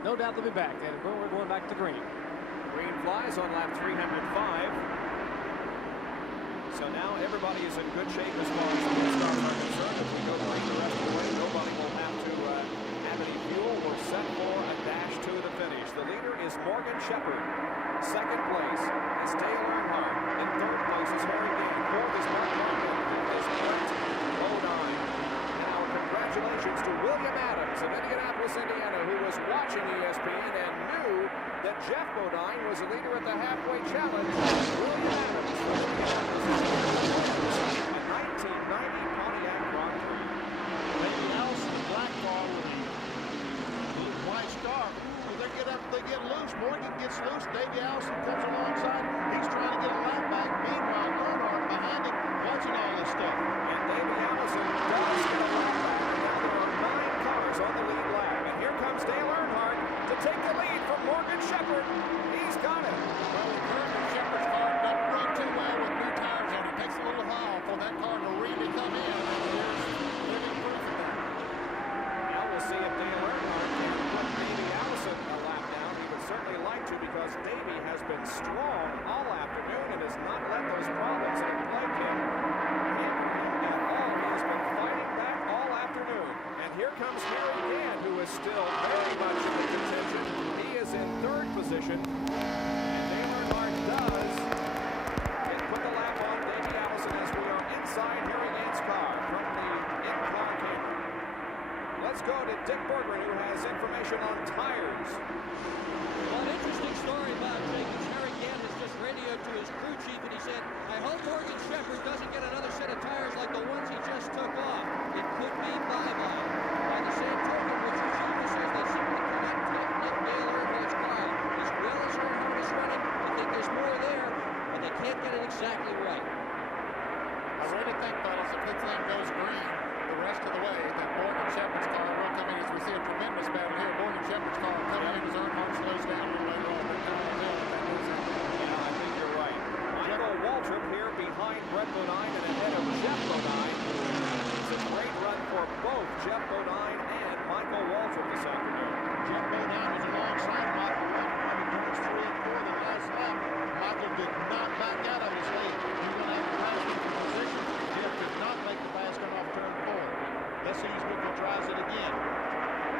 No doubt they'll be back, and we're going back to green. Green flies on lap 305. So now everybody is in good shape as far as the pit stops are concerned. If we go green the rest of the way, nobody will have to have any fuel. We're set for a dash to the finish. The leader is Morgan Shepherd. Second place is Dale Earnhardt. In third place is Harry Gant. Fourth is Mark Martin. Fifth is Brett Bodine. Now, congratulations to William Adams of Indianapolis, Indiana, who was watching ESPN and knew that Jeff Bodine was a leader at the halfway challenge. William Adams from Indianapolis, a 1990 Pontiac Grand Prix. Maybe Allison black car with a white star. They get loose. Morgan gets loose. Davey Allison comes alongside. He's trying to get a lap back. Meanwhile, Earnhardt behind him, watching all this stuff. And Davey Allison does get a lap back. Now there are 9 cars on the lead lap. And here comes Dale Earnhardt to take the lead from Morgan Shepherd. He's got it. Well, Morgan Shepherd's car doesn't run too well with new tires on. It takes a little while for that car to really come in. Now we'll see if Dale Earnhardt can put Davey Allison a lap down. He would certainly like to, because Davey has been strong all afternoon and has not let those problems that have plagued him hamper him at all. He has been fighting back all afternoon. And here comes Harry Gant, who is still very much in the contention. He is in third position. And Dale Earnhardt does put the lap on Davey Allison as we are inside Harry Gant's car from the in-car camera. Let's go to Dick Berggren, who has information on tires. Well, an interesting story about Jenkins. Harry Gant has just radioed to his crew chief, and he said, I hope Morgan Shepherd doesn't get another set of tires like the ones he just took off. It could be bye-bye. By the same token, Richard Schumer says they simply cannot tighten up Dale Earnhardt's car. As well as Earnhardt is running, I think there's more there, but they can't get it exactly right. I really think, fellas, if this thing goes green the rest of the way, that Morgan Shepherd's car will come in as we see a tremendous battle here. Morgan Shepherd's car will come in as Earnhardt slows down a little later on. Yeah, I think you're right. Michael Waltrip here behind Brett Bodine and ahead of Jeff Bodine. It's a great run for both Jeff Bodine and Michael Waltrip this afternoon. Jeff Bodine was alongside Michael Waltrip in turns 3 and 4 the last lap. Michael did not back out of his lead. He went out of passing position. Jeff did not make the pass come off turn 4. Let's see if he tries it again.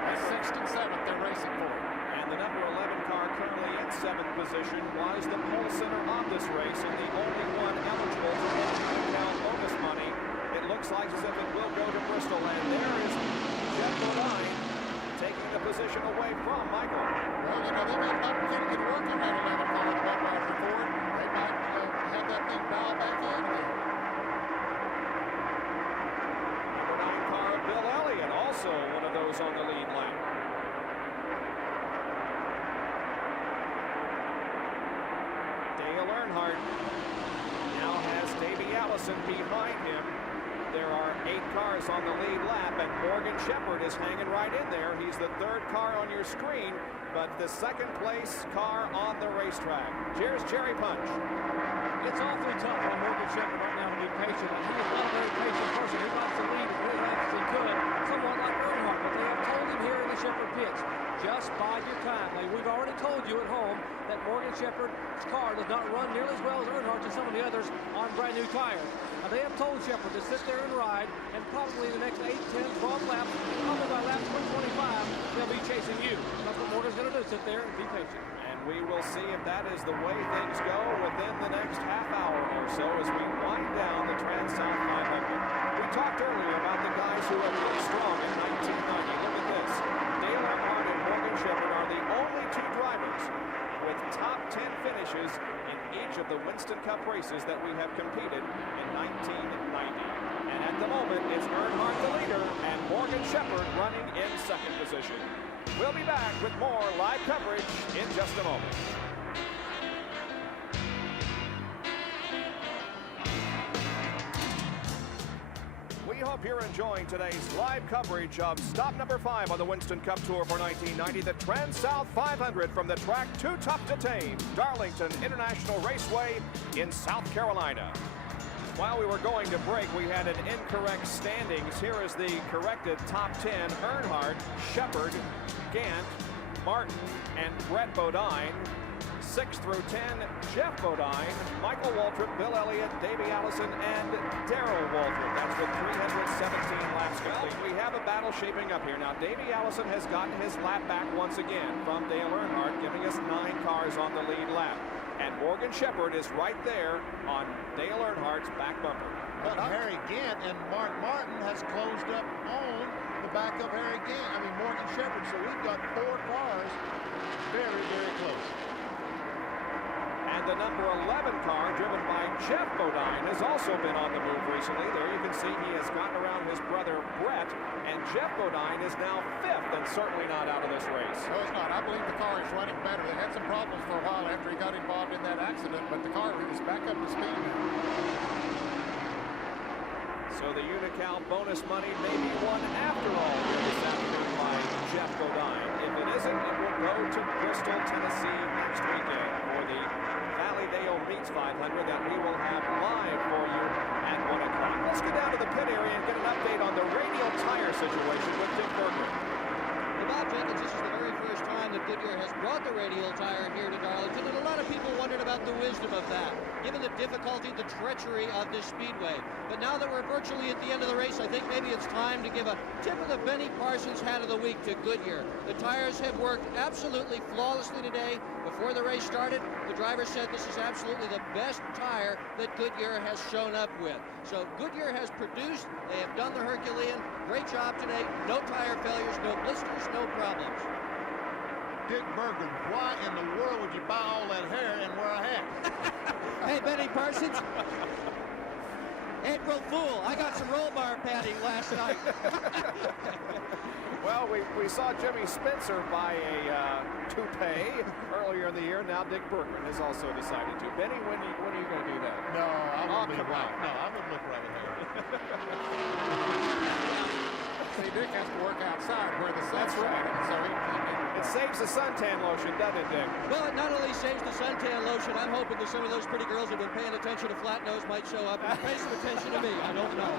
At 6th and 7th, they're racing for it. And the number 11 car currently in 7th position was the pole sitter on this race and the only one eligible to win the bonus money. It looks like as if it will go to Bristol, and there is Jeff Bodine taking the position away from Michael. Well, they may have an opportunity to work on that 11 car at Budweiser Ford. They might have that thing dialed back in. Number 9 car, Bill Elliott, also one of those on the lead lap. Dale Earnhardt now has Davey Allison behind him. There are 8 cars on the lead lap, and Morgan Shepherd is hanging right in there. He's the 3rd car on your screen, but the 2nd place car on the racetrack. Cheers, Jerry Punch. It's awfully tough on Morgan Shepherd right now to be patient. He is not a very patient person. He wants to lead as many laps as he could, somewhat like Earnhardt, but they have told him here in the Shepherd pits, just bide your time. Now, we've already told you at home that Morgan Shepherd's car does not run nearly as well as Earnhardt's and some of the others on brand new tires. Now, they have told Shepherd to sit there and ride, and probably the next 8, 10, 12 laps, probably by lap 125, they'll be chasing you. That's what Morgan's going to do, sit there and be patient. And we will see if that is the way things go within the next half hour or so as we wind down the TranSouth 500. We talked earlier about the guys who have been strong in 1990. Look at this. Dale Earnhardt and Morgan Shepherd are the only 2 drivers with top 10 finishes in each of the Winston Cup races that we have competed in 1990. And at the moment, it's Earnhardt the leader and Morgan Shepherd running in 2nd position. We'll be back with more live coverage in just a moment. We hope you're you're enjoying today's live coverage of stop number 5 on the Winston Cup Tour for 1990, the TranSouth 500 from the track Too Tough to Tame, Darlington International Raceway in South Carolina. While we were going to break, we had an incorrect standings. Here is the corrected top 10. Earnhardt, Shepard, Gant, Martin, and Brett Bodine. 6 through 10, Jeff Bodine, Michael Waltrip, Bill Elliott, Davey Allison, and Darrell Waltrip. That's with 317 laps complete. We have a battle shaping up here. Now, Davey Allison has gotten his lap back once again from Dale Earnhardt, giving us 9 cars on the lead lap. And Morgan Shepherd is right there on Dale Earnhardt's back bumper. But Harry Gant and Mark Martin has closed up on the back of Harry Gant. I mean, Morgan Shepherd. So we've got 4 cars very, very close. And the number 11 car, driven by Jeff Bodine, has also been on the move recently. There you can see he has gotten around his brother Brett, and Jeff Bodine is now 5th and certainly not out of this race. No, it's not. I believe the car is running better. They had some problems for a while after he got involved in that accident, but the car is back up to speed now. So the Unocal bonus money may be won after all here this afternoon by Jeff Bodine. If it isn't, it will go to Bristol, Tennessee next weekend for the Valleydale Meets 500 that we will have live for you at 1 o'clock. Let's get down to the pit area and get an update on the radial tire situation with Dick Berger. Well, Bob Jenkins, this is the very first time that Goodyear has brought the radial tire here to Darlington, and a lot of people wondered about the wisdom of that, given the difficulty, the treachery of this speedway. But now that we're virtually at the end of the race, I think maybe it's time to give a tip of the Benny Parsons Hat of the Week to Goodyear. The tires have worked absolutely flawlessly today. Before the race started, the driver said this is absolutely the best tire that Goodyear has shown up with. So Goodyear has produced, they have done the Herculean. Great job today. No tire failures, no blisters, no problems. Dick Berger, why in the world would you buy all that hair and wear a hat? Hey, Benny Parsons. April Fool, I got some roll bar padding last night. Well, we saw Jimmy Spencer buy a toupee earlier in the year. Now Dick Bergman has also decided to. Benny, when are you going to do that? No, I wouldn't come right. on. No, I wouldn't look right with hair. See, Dick has to work outside where the sun's That's right. shining, so it saves the suntan lotion, doesn't it, Dick? Well, it not only saves the suntan lotion, I'm hoping that some of those pretty girls who've been paying attention to Flat Nose might show up and pay some attention to me. I don't know.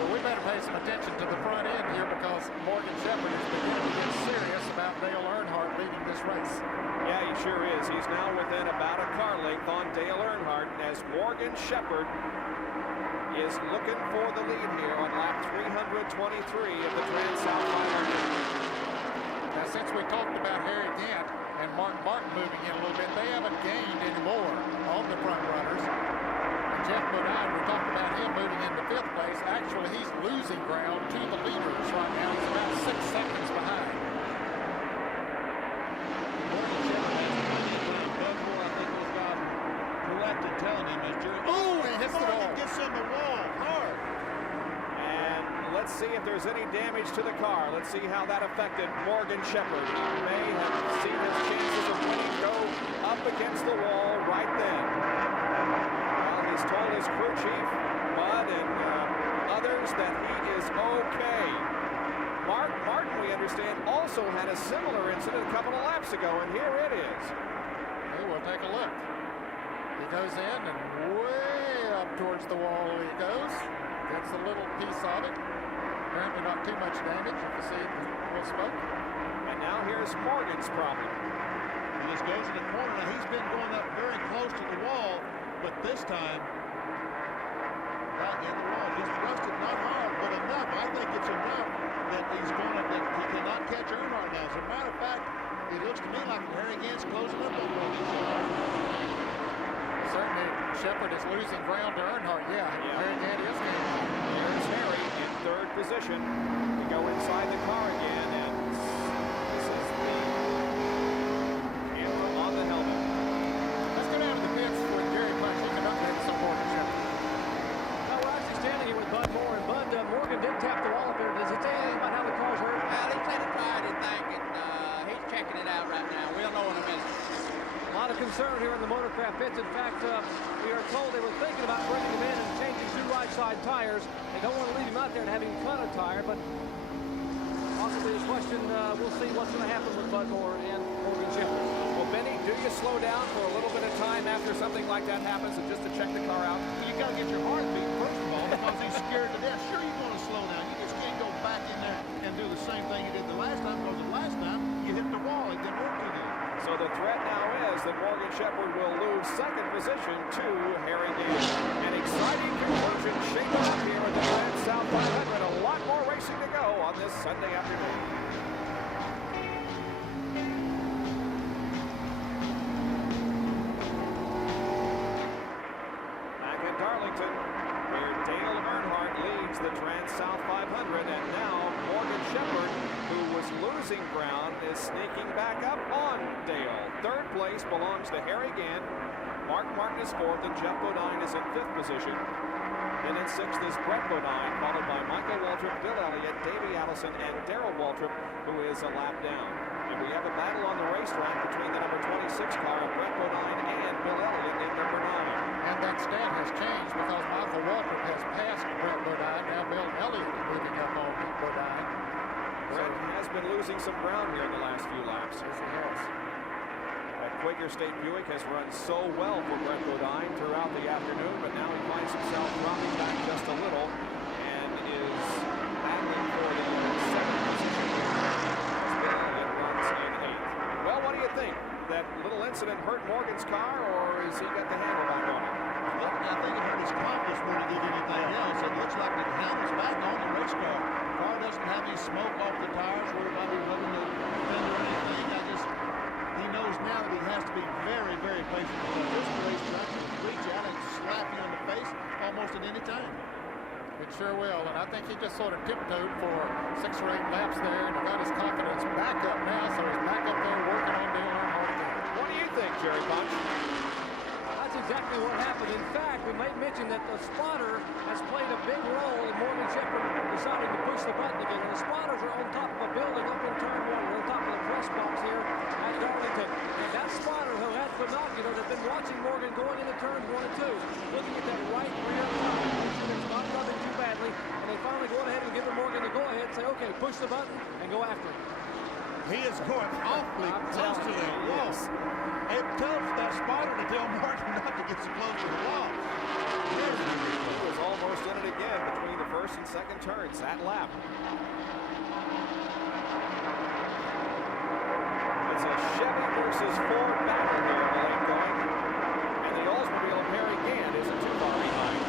Well, we better pay some attention to the front end here because Morgan Shepherd is beginning to get serious about Dale Earnhardt leading this race. Yeah, he sure is. He's now within about a car length on Dale Earnhardt as Morgan Shepherd is looking for the lead here on lap 323 of the TranSouth 500. Now, since we talked about Harry Gant and Mark Martin moving in a little bit, they haven't gained any more on the front runners. And Jeff Bodine, we talked about him moving into 5th place. Actually, he's losing ground to the leaders right now. He's about 6 seconds behind. Morgan Shepherd has to move ground. Doug Moore, I think those guys were correct in telling him as Jerry. Oh, he hits the wall. Gets in the wall hard. And let's see if there's any damage to the car. Let's see how that affected Morgan Shepherd. He may have seen his chances of winning go up against the wall right then. Well, he's told his crew chief, Bud, and others that he is okay. Mark Martin, we understand, also had a similar incident a couple of laps ago, and here it is. Hey, we'll take a look. He goes in and way up towards the wall he goes. Gets a little piece of it. Apparently not too much damage. You can see the little smoke. And now here's Morgan's problem. He just goes in the corner. Now he's been going up very close to the wall, but this time right in the wall. Just thrusted not hard, but enough. I think it's enough that he's going to, that he cannot catch Earnhardt now. As a matter of fact, it looks to me like Harry Gant's closing up on Morgan Shepherd. Certainly, Shepherd is losing ground to Earnhardt. Yeah. Harry Gant is gaining. There's Harry in 3rd position. We go inside the car again, and this is the anthem on the helmet. Let's go down to the pits with Jerry Punch. He can update us on Morgan Shepherd. Well, we're actually standing here with Bud Moore, and Bud, Morgan did tap the wall up there. Does it say anything about how the car's hurt? Well, he said he tried his thing, and he's checking it out right now. We'll know in a minute. A lot of concern here in the Motorcraft pits. In fact, we are told they were thinking about bringing him in and changing 2 right-side tires. They don't want to leave him out there and having him cut a tire, but possibly a question, we'll see what's going to happen with Bud Moore and Morgan Shepherd. Well, Benny, do you slow down for a little bit of time after something like that happens and just to check the car out? You got to get your heart beat, first of all, because he's scared to death. Sure, you want to slow down. You just can't go back in there and do the same thing you did the last time, because the last time you hit the wall. It didn't work too good. So the threat now is that Morgan Shepherd will lose second position to Harry Gale. An exciting conclusion shaping up here at the TranSouth 500. A lot more racing to go on this Sunday afternoon. Back at Darlington, where Dale Earnhardt leads the TranSouth 500, and now Morgan Shepherd, who was losing ground, is sneaking back up on Dale. Third place belongs to Harry Gant. Mark Martin is fourth, and Jeff Bodine is in fifth position. Then in sixth is Brett Bodine, followed by Michael Waltrip, Bill Elliott, Davey Allison, and Darrell Waltrip, who is a lap down. And we have a battle on the racetrack between the number 26 car of Brett Bodine and Bill Elliott in number 9. And that stat has changed because Michael Waltrip has passed Brett Bodine. Now Bill Elliott is moving up on Bodine. Brett has been losing some ground here in the last few laps. Yes, he has. That Quaker State Buick has run so well for Brett Bodine throughout the afternoon, but now he finds himself dropping back just a little and is battling for the second position as Bill Elliott runs in 8th. Well, what do you think? That little incident hurt Morgan's car, or has he got the handle back on it? Well, I think it hurt his confidence more than it did anything else. It looks like the handle's back on the race car. The car doesn't have any smoke off the tires where it might be rubbing the fender or anything. He knows now that he has to be very, very patient, because this racetrack can reach out and slap you in the face almost at any time. It sure will, and I think he just sort of tiptoed for 6 or 8 laps there, and he got his confidence back up now, so he's back up there working on Dale Earnhardt again. What do you think, Jerry Punch? That's exactly what happened. In fact, we might mention that the spotter has played a big role in Morgan Shepherd deciding to push the button again. And the spotters are on top of a building up in turn 1, on top of the press box here at Darlington. And that spotter, who had binoculars, had been watching Morgan going into turns 1 and 2, looking at that right rear tire, make sure it's not running too badly. And they finally go ahead and give Morgan the go-ahead and say, okay, push the button and go after it. He is going awfully close to the wall. It tells that spotter to tell Martin not to get so close to the wall. He was almost in it again between the first and second turns that lap. It's a Chevy versus Ford battle here in the late going, and the Oldsmobile of Harry Gant isn't too far behind.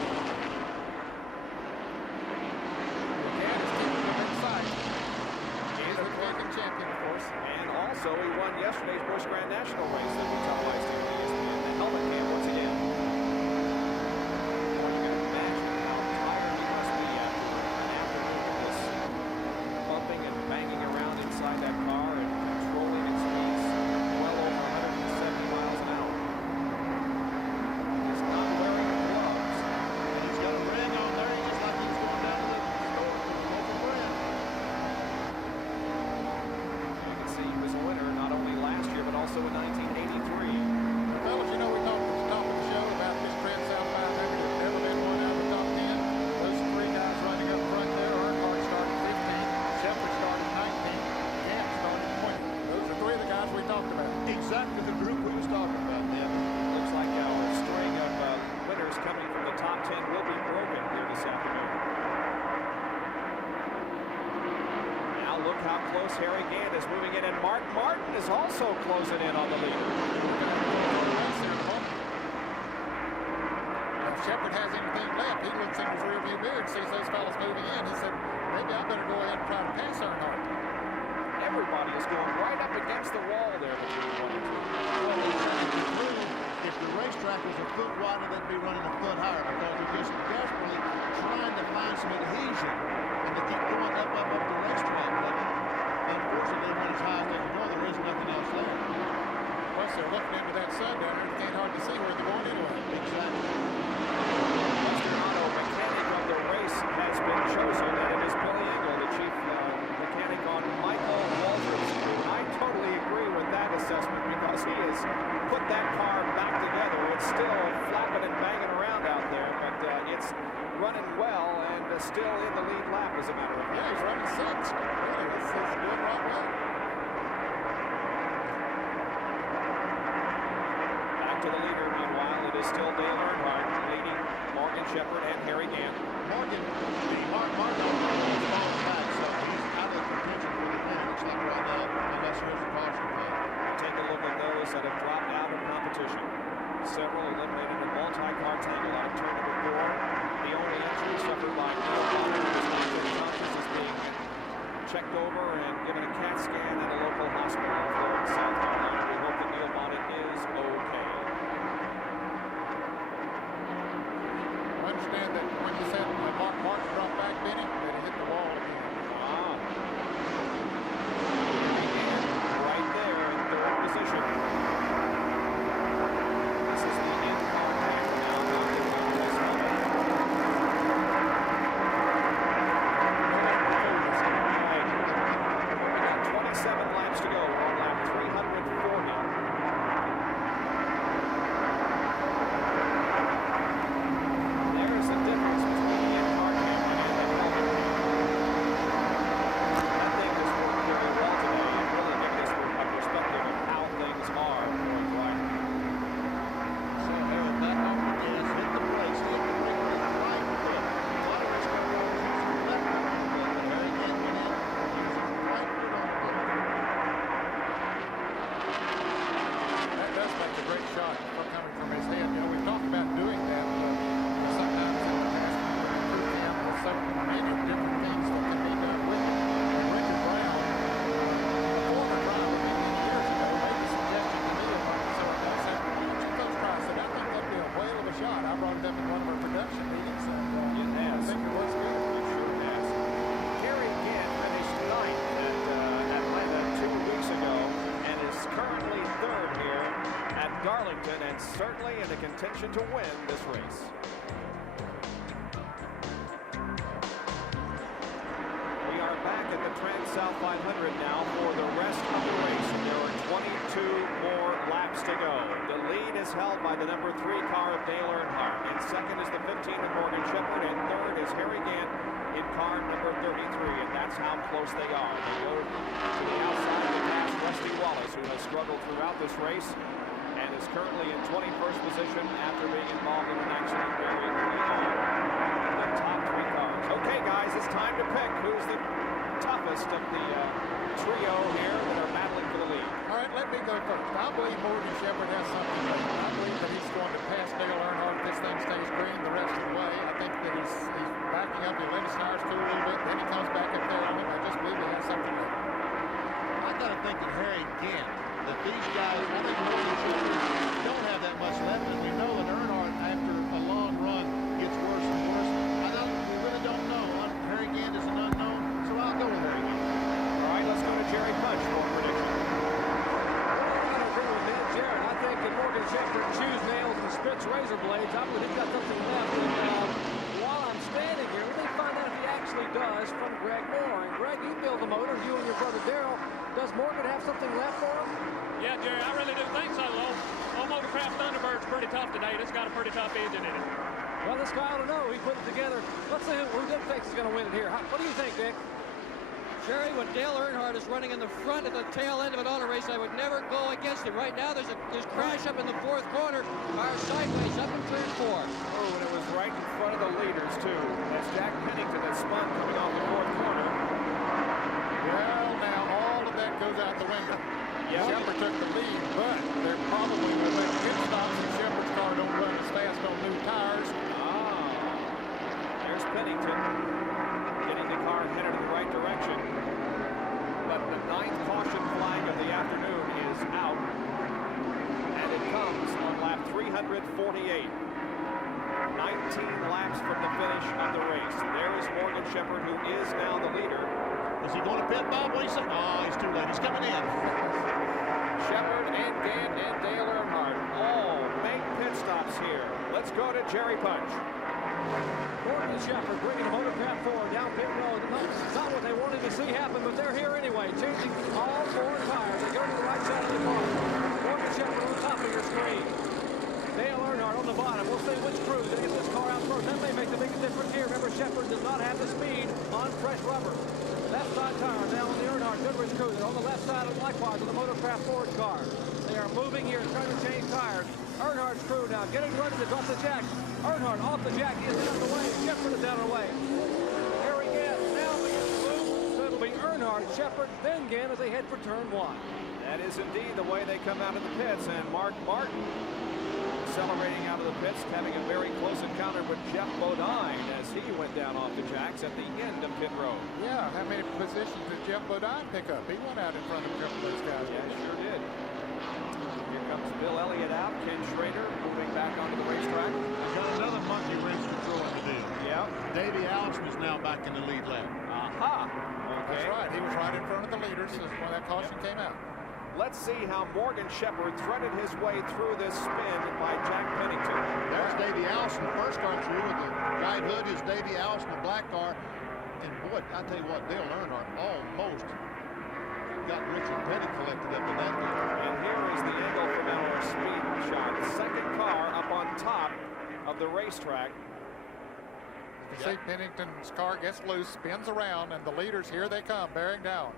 Gant is keeping him in sight. He's the American champion, of course. And also, he won yesterday's Busch Grand National race that we televised here on ESPN. The helmet cam once again. Well, you can imagine how tired he must be after an afternoon of this bumping and banging around inside that car and controlling its speeds well over 170 miles an hour. He's not wearing gloves. And he's got a ring on there, just like he's going down to the store for the local brand. You can see he was a winner not only last year but also in 1983. Fellas, you know, we talked at the top of the show about this TranSouth 500. There's never been one out of the top 10. Those 3 guys running up front there, Earnhardt started 15, Shepherd started 19, Gant started 20. Those are 3 of the guys we talked about. Exactly the group we was talking about, man. Looks like our string of winners coming from the top 10 will be broken here this afternoon. Now look how close Harry Gant is moving in, and Mark Martin is also closing in on the leader. If Shepherd has anything left, he looks in his rearview mirror and sees those fellas moving in. He said, maybe I better go ahead and try to pass Earnhardt. Everybody is going right up against the wall there between 1 and 2. If the racetrack was a foot wider, they'd be running a foot higher, because they're just desperately trying to find some adhesion, and they keep going up the racetrack. But unfortunately, when it's high as they can go, there is nothing else there. Plus, they're looking into that sun down there. It's can't hardly see where they're going anyway. Exactly. Western Auto mechanic of the race has been chosen, and it is Billy Engel, the chief mechanic on Michael Waltrip's team. I totally agree with that assessment, because he has put that car lap, as a matter of fact. Yeah, he's running 6th. Really, that's doing right well. Back to the leader, meanwhile, it is still Dale Earnhardt leading Morgan Shepherd and Harry Gant. Morgan, Martin is falling back, so he's out of contention for the win, looks like right now, unless there's a caution play. Take a look at those that have dropped out of competition. Several eliminated a multi-car tangle out of turn number 4. The only injury suffered by Neil Bonner, who is not unconscious, is being checked over and given a CAT scan at a local hospital in Florence, South Carolina. We hope that Neil Bonner is okay. I understand that when you said Mark dropped back, Benny, that he hit the wall again. Wow. Right there in 3rd position. This is the in-car tangle now. We got 27 laps to go. We're on lap 340. There's a difference between the in-car camera and the color. That thing has worked very well today and really given us a perspective of how things are going right. So Harold back off the gas, hit the brakes, hit the brake, right foot. A lot of race car drivers using the left foot, but Harry Gant went in using the right foot on the brake. That does make a great shot coming from his head. You know, we've talked about doing that sometimes in the past. There's so many different things that can be done with it. Richard Brown, former driver many years ago, made a suggestion to me about it. So I said, why don't you folks try? I said, I think that'd be a whale of a shot. I brought it up in one of our production meetings, and I think it was good. It sure has. Harry Gant finished 9th at Atlanta 2 weeks ago and is currently 3rd here at Darlington and certainly in a contention to win this race. We are back at the TranSouth 500 now for the rest of the race. There are 22 more laps to go. The lead is held by the number 3 car of Dale Earnhardt. In 2nd is the 15 of Morgan Shepherd, and 3rd is Harry Gant in car number 33, and that's how close they are. They go to the outside to pass Rusty Wallace, who has struggled throughout this race and is currently in 21st position after being involved in an accident very early on. The top 3 cars. Okay, guys, it's time to pick who's the toughest of the trio here that are battling for the lead. All right, let me go first. I believe Morgan Shepherd has something there. I believe that he's going to pass Dale Earnhardt if this thing stays green the rest of the way. I think that he's backing up. He let his tires cool a little bit. Then he comes back up there on him. I just believe he has something there. I got to think that Harry Gant, that these guys, I think Morgan Shepherd don't have that much left, and we know that Earnhardt, after a long run, gets worse and worse. We really don't know. Harry Gant is an unknown, so I'll go with Harry Gant. All right, let's go to Jerry Punch for a prediction. I agree with Ned Jarrett. I think if Morgan Shepherd chews nails and spits razor blades, I believe he's got something left. And while I'm standing here, let me find out if he actually does from Greg Moore. And Greg, you build the motor, you and your brother Darrell. Does Morgan have something left for him? Yeah, Jerry, I really do think so. Old Motorcraft Thunderbird's pretty tough today. It's got a pretty tough engine in it. Well, this guy ought to know. He put it together. Let's see who Dick thinks is going to win it here. What do you think, Dick? Jerry, when Dale Earnhardt is running in the front at the tail end of an auto race, I would never go against him. Right now, there's crash up in the 4th corner. Car sideways up in turn 4. Oh, and it was right in front of the leaders, too. That's Jack Pennington that spun coming off the 4th corner. Well, now all of that goes out the window. Yep. Shepherd took the lead, but they're probably going to make pit stops and Shepherd's car don't run as fast on new tires. There's Pennington getting the car headed in the right direction. But the 9th caution flag of the afternoon is out. And it comes on lap 348. 19 laps from the finish of the race. There is Morgan Shepherd, who is now the leader. Is he going to pit, Bob? What do you say? Oh, he's too late. He's coming in. Shepherd and Gant and Dale Earnhardt all make pit stops here. Let's go to Jerry Punch. Morgan Shepherd bringing the Motorcraft forward down pit road. Not what they wanted to see happen, but they're here anyway. Changing all 4 tires. They go to the right side of the car. Morgan Shepherd on the top of your screen. Dale Earnhardt on the bottom. We'll see which crew is going to get this car out first. That may make the biggest difference here. Remember, Shepard does not have the speed on fresh rubber. Left side tire now on the Earnhardt Goodrich crew. They're on the left side, likewise, of the Motorcraft Ford car. They are moving here, trying to change tires. Earnhardt's crew now getting ready to drop the jack. Earnhardt off the jack. He is out of the way. Shepard is out of the way. Here again. Now begins to move. So it'll be Earnhardt, Shepard, then Ginn as they head for turn 1. That is indeed the way they come out of the pits. And Mark Martin accelerating out of the pits, having a very close encounter with Jeff Bodine as he went down off the jacks at the end of pit road. Yeah, how many positions did Jeff Bodine pick up? He went out in front of a couple of those guys. Yeah, sure did. Here comes Bill Elliott out. Ken Schrader moving back onto the racetrack. Got another monkey wrench to throw in the deal. Yeah. Davey Allison is now back in the lead lap. Aha. Okay. That's right. He was right in front of the leaders when that caution came out. Let's see how Morgan Shepard threaded his way through this spin by Jack Pennington. There's Davey Allison, the first car through with the guide hood is Davey Allison, the black car. And boy, I tell you what, Dale Earnhardt almost got Richard Petty collected up in that deal. And here is the angle from our speed shot. The second car up on top of the racetrack. You see Pennington's car gets loose, spins around, and the leaders, here they come, bearing down.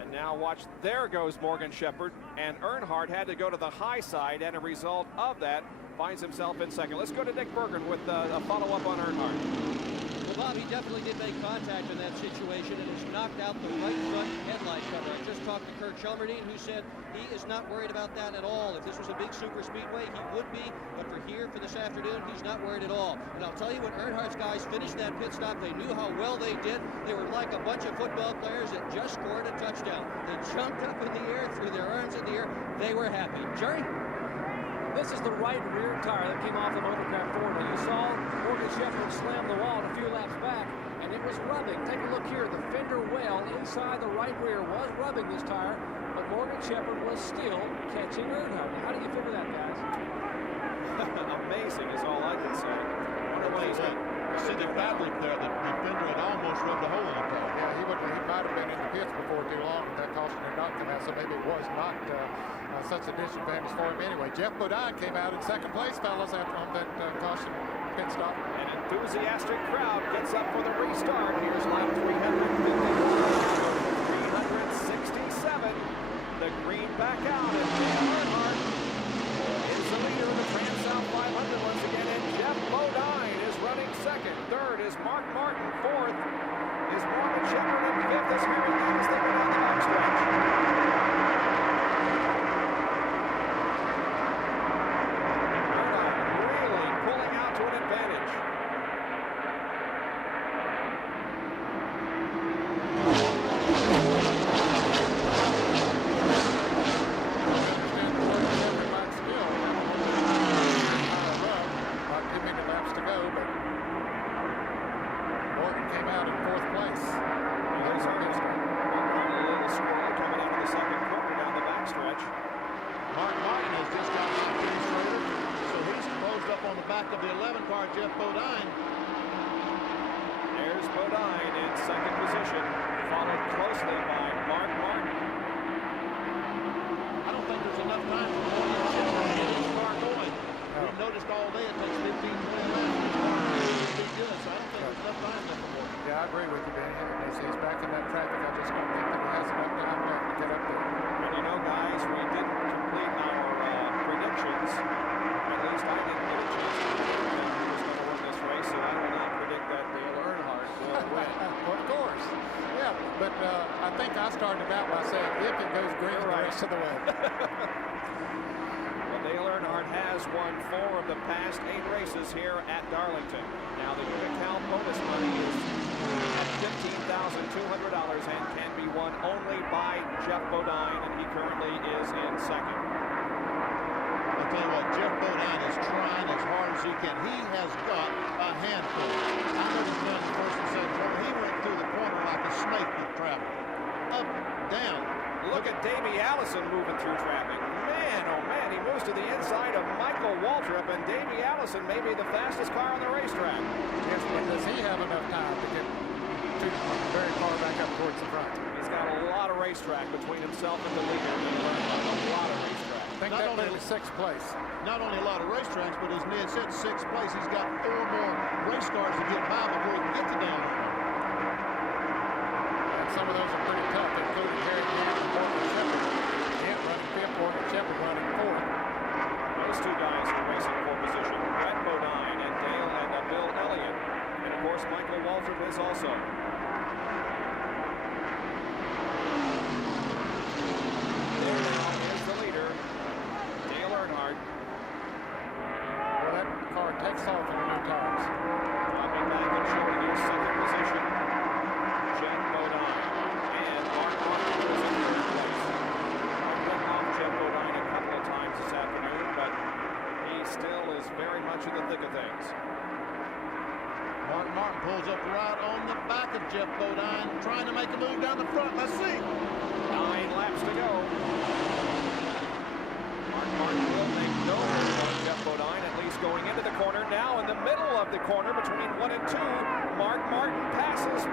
And now watch, there goes Morgan Shepard, and Earnhardt had to go to the high side, and a result of that finds himself in second. Let's go to Dick Bergen with a follow-up on Earnhardt. Well, Bob, he definitely did make contact in that situation and has knocked out the right front headlight cover. I just talked to Kurt Chelmerdine, who said he is not worried about that at all. If this was a big super speedway, he would be, but for here, for this afternoon, he's not worried at all. And I'll tell you, when Earnhardt's guys finished that pit stop, they knew how well they did. They were like a bunch of football players that just scored a touchdown. They jumped up in the air, threw their arms in the air. They were happy. Jerry? This is the right rear tire that came off the Motorcraft Ford. Now you saw Morgan Shepard slam the wall a few laps back, and it was rubbing. Take a look here. The fender well inside the right rear was rubbing this tire, but Morgan Shepard was still catching Earnhardt. How do you figure that, guys? Amazing is all I can say. Wonder what he's got. See the badly there, the fender had almost rubbed a hole in the car. Yeah, he might have been in the pits before too long. That caution had not come out, so maybe it was not such a disadvantage for him anyway. Jeff Bodine came out in second place, fellas, after on that caution pit stop. An enthusiastic crowd gets up for the restart. Here's lap 367. The green back out, and Dale Earnhardt is the leader of the TranSouth 500 once again, and Jeff Bodine is running second. Third is Mark Martin. Fourth is Morgan Shepard, and fifth is Harry Dennis. They go down the backstretch. Jeff Bodine. There's Bodine in second position, followed closely by Mark Martin. I don't think there's enough time for Morgan Shepard to get his car going. We've noticed all day it takes 15, 20 laps for the car to be good, so I don't think there's enough time left for Morgan. Yeah, I agree with you, Benny. As he's back in that traffic, I just don't think that he has enough time left to get up there. And you know, guys, we didn't complete our predictions. At least I didn't get a chance to predict that he was going to win this race, so I will not predict that Dale Earnhardt will win. Of course. Yeah, but I think I started out by saying if it goes green the rest of the way. Well, Dale Earnhardt has won 4 of the past 8 races here at Darlington. Now the Unocal bonus money is at $15,200 and can be won only by Jeff Bodine, and he currently is in second. I'll tell you what, Jeff Bodine is trying as hard as he can. He has got a handful. I heard him done the first and second corner. He went through the corner like a snake with traffic. Up, down. Look at Davey Allison moving through traffic. Man, oh man, he moves to the inside of Michael Waltrip, and Davey Allison may be the fastest car on the racetrack. Yes, but does he have enough time to get very far back up towards the front? He's He's got a lot of racetrack between himself and the leader. A lot of racetrack. I think that put him in 6th place. Not only a lot of racetracks, but as Ned said, 6th place. He's got 4 more race cars to get by before he can get to Dale Earnhardt. And some of those are pretty tough, including Harry Grant and Morgan Shepard. Grant running 5th, Morgan Shepard running 4th. Those two guys are racing for position. Brett Bodine and Dale and Bill Elliott. And of course, Michael Waltrip is also. Here's the leader, Dale Earnhardt. Well, that car takes off on the new tires. Dropping back and showing you 2nd position. Jeff Bodine and Mark Martin was in 3rd place. Went off Jeff Bodine a couple of times this afternoon, but he still is very much in the thick of things. Mark Martin pulls up right on the back of Jeff Bodine, trying to make a move down the front. Let's see. 9 laps to go. Mark Martin will make no move on Jeff Bodine, at least going into the corner. Now in the middle of the corner between 1 and 2, Mark Martin passes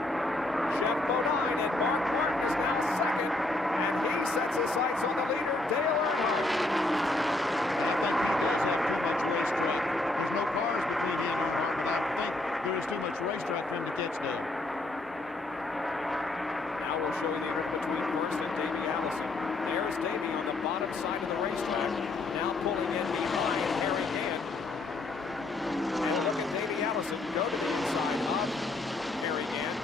Jeff Bodine, and Mark Martin is now 2nd, and he sets his sights on the leader, Dale Earnhardt. I think he does have too much racetrack. There's no cars between him and Earnhardt, but I think there is too much racetrack for him to catch Dale. Now we'll show you the interval between Worst and Davey Allison. There's Davey on the bottom side of the racetrack, now pulling in behind Harry Gant. And look at Davey Allison go to the inside of Harry Gant.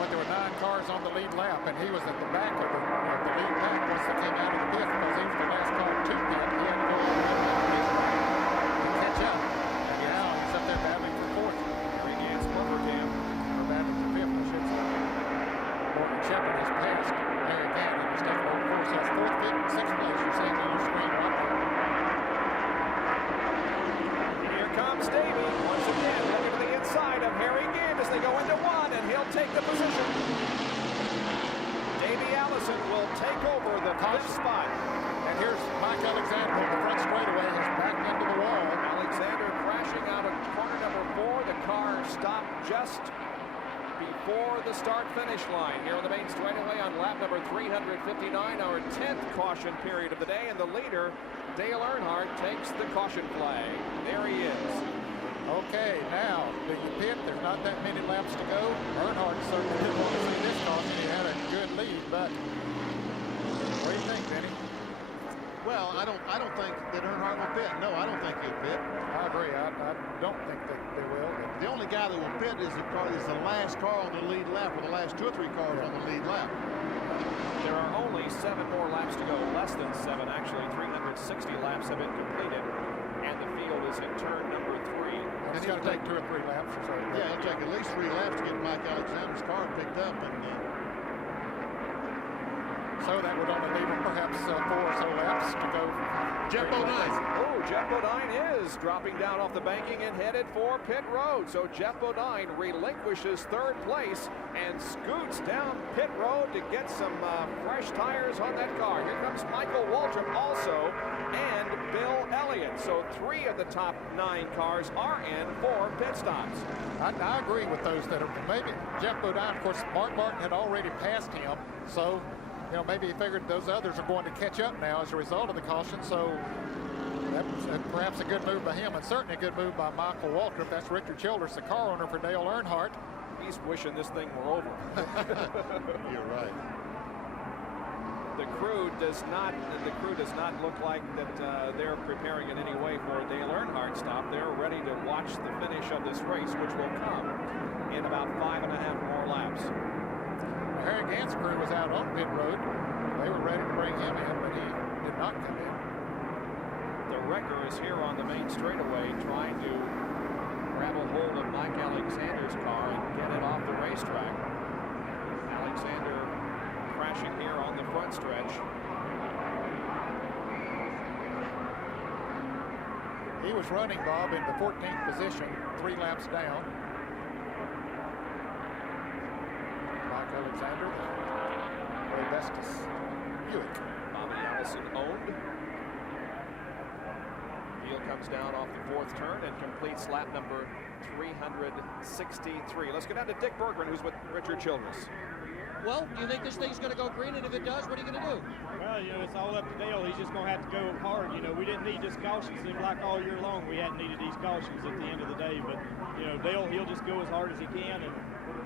But there were 9 cars on the lead lap, and he was at the back of the lead pack once they came out of the pit because he was the last car to pit. He had to go to catch up. And now he's up there battling for 4th. Harry Gant's bumper cam. Or battling for 5th, I should say. Morgan Shepard has passed Harry Gant, and he's taken over 4th. So that's 4th, 5th, and 6th place. You're seeing on your screen right now. Here comes Davey. Once again, looking to the inside of Harry Gant as they go into 1, and he'll take the position. Davey Allison will take over the 5th spot. And here's Mike Alexander on the front straightaway, has backed into the wall. Alexander crashing out of corner number 4. The car stopped just before the start-finish line here on the main straightaway on lap number 359, our 10th caution period of the day, and the leader, Dale Earnhardt, takes the caution flag. There he is. Okay, now the pit, there's not that many laps to go. Earnhardt certainly didn't want to see this caution. He had a good lead, but what do you think, Benny? Well, I don't think that Earnhardt will pit. No, I don't think he'll pit. I agree. I don't think that they will. The only guy that will pit is the last car on the lead lap, or the last 2 or 3 cars on the lead lap. There are only 7 more laps to go. Less than 7, actually. 360 laps have been completed, and the field is in turn number 3. And he's got to take 2 or 3 laps or so. Yeah, he'll take at least 3 laps to get Mike Alexander's car picked up, and so that would only leave him perhaps 4 or so laps to go. Jeff Bodine. Oh, Jeff Bodine is dropping down off the banking and headed for pit road. So Jeff Bodine relinquishes 3rd place and scoots down pit road to get some fresh tires on that car. Here comes Michael Waltrip also, and Bill Elliott. So 3 of the top 9 cars are in for pit stops. I agree with those that are maybe Jeff Bodine. Of course, Mark Martin had already passed him, so you know, maybe he figured those others are going to catch up now as a result of the caution. So that's perhaps a good move by him, and certainly a good move by Michael Waltrip. That's Richard Childress, the car owner for Dale Earnhardt. He's wishing this thing were over. You're right. The crew does not look like that they're preparing in any way for a Dale Earnhardt stop. They're ready to watch the finish of this race, which will come in about 5.5 more laps. Harry Gant's crew was out on pit road. They were ready to bring him in, but he did not come in. The wrecker is here on the main straightaway trying to grab a hold of Mike Alexander's car and get it off the racetrack. Alexander crashing here on the front stretch. He was running, Bob, in the 14th position, 3 laps down. Alexander, Ray Bestis, Buick. Bobby Allison owned. Heel comes down off the 4th turn and completes lap number 363. Let's go down to Dick Berggren, who's with Richard Childress. Well, do you think this thing's going to go green? And if it does, what are you going to do? Well, it's all up to Dale. He's just going to have to go hard. We didn't need this caution. Seemed like all year long we hadn't needed these cautions at the end of the day. But, Dale, he'll just go as hard as he can, and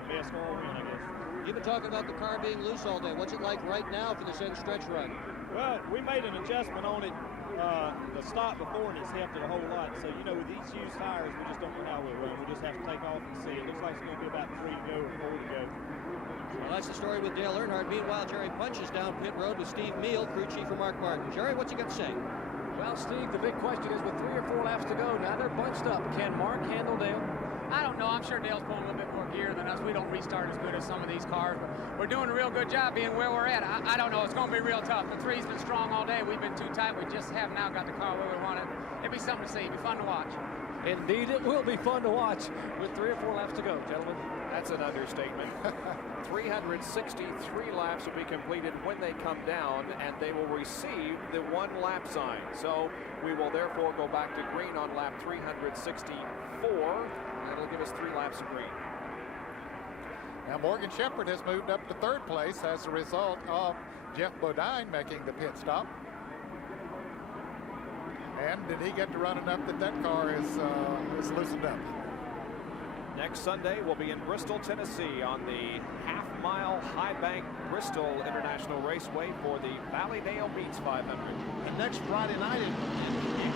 best car will win, I guess. You've been talking about the car being loose all day. What's it like right now for this end stretch run? Well, we made an adjustment on it. The stop before, and it's helped it a whole lot. So, with these used tires, we just don't know how we'll run. We just have to take off and see. It looks like it's going to be about 3 to go or 4 to go. Well, that's the story with Dale Earnhardt. Meanwhile, Jerry Punch is down pit road with Steve Meal, crew chief for Mark Martin. Jerry, what's he got to say? Well, Steve, the big question is with 3 or 4 laps to go, now they're bunched up. Can Mark handle Dale? I don't know. I'm sure Dale's pulling a little bit more gear than us. We don't restart as good as some of these cars, but we're doing a real good job being where we're at. I don't know. It's going to be real tough. The 3's been strong all day. We've been too tight. We just have now got the car where we want it. It'll be something to see. It'll be fun to watch. Indeed, it will be fun to watch with 3 or 4 laps to go, gentlemen. That's an understatement. 363 laps will be completed when they come down, and they will receive the 1 lap sign. So we will therefore go back to green on lap 364. That'll give us 3 laps of green. Now Morgan Shepherd has moved up to 3rd place as a result of Jeff Bodine making the pit stop. And did he get to run enough that car is loosened up? Next Sunday, we'll be in Bristol, Tennessee on the half-mile high bank Bristol International Raceway for the Valleydale Beats 500. And next Friday night in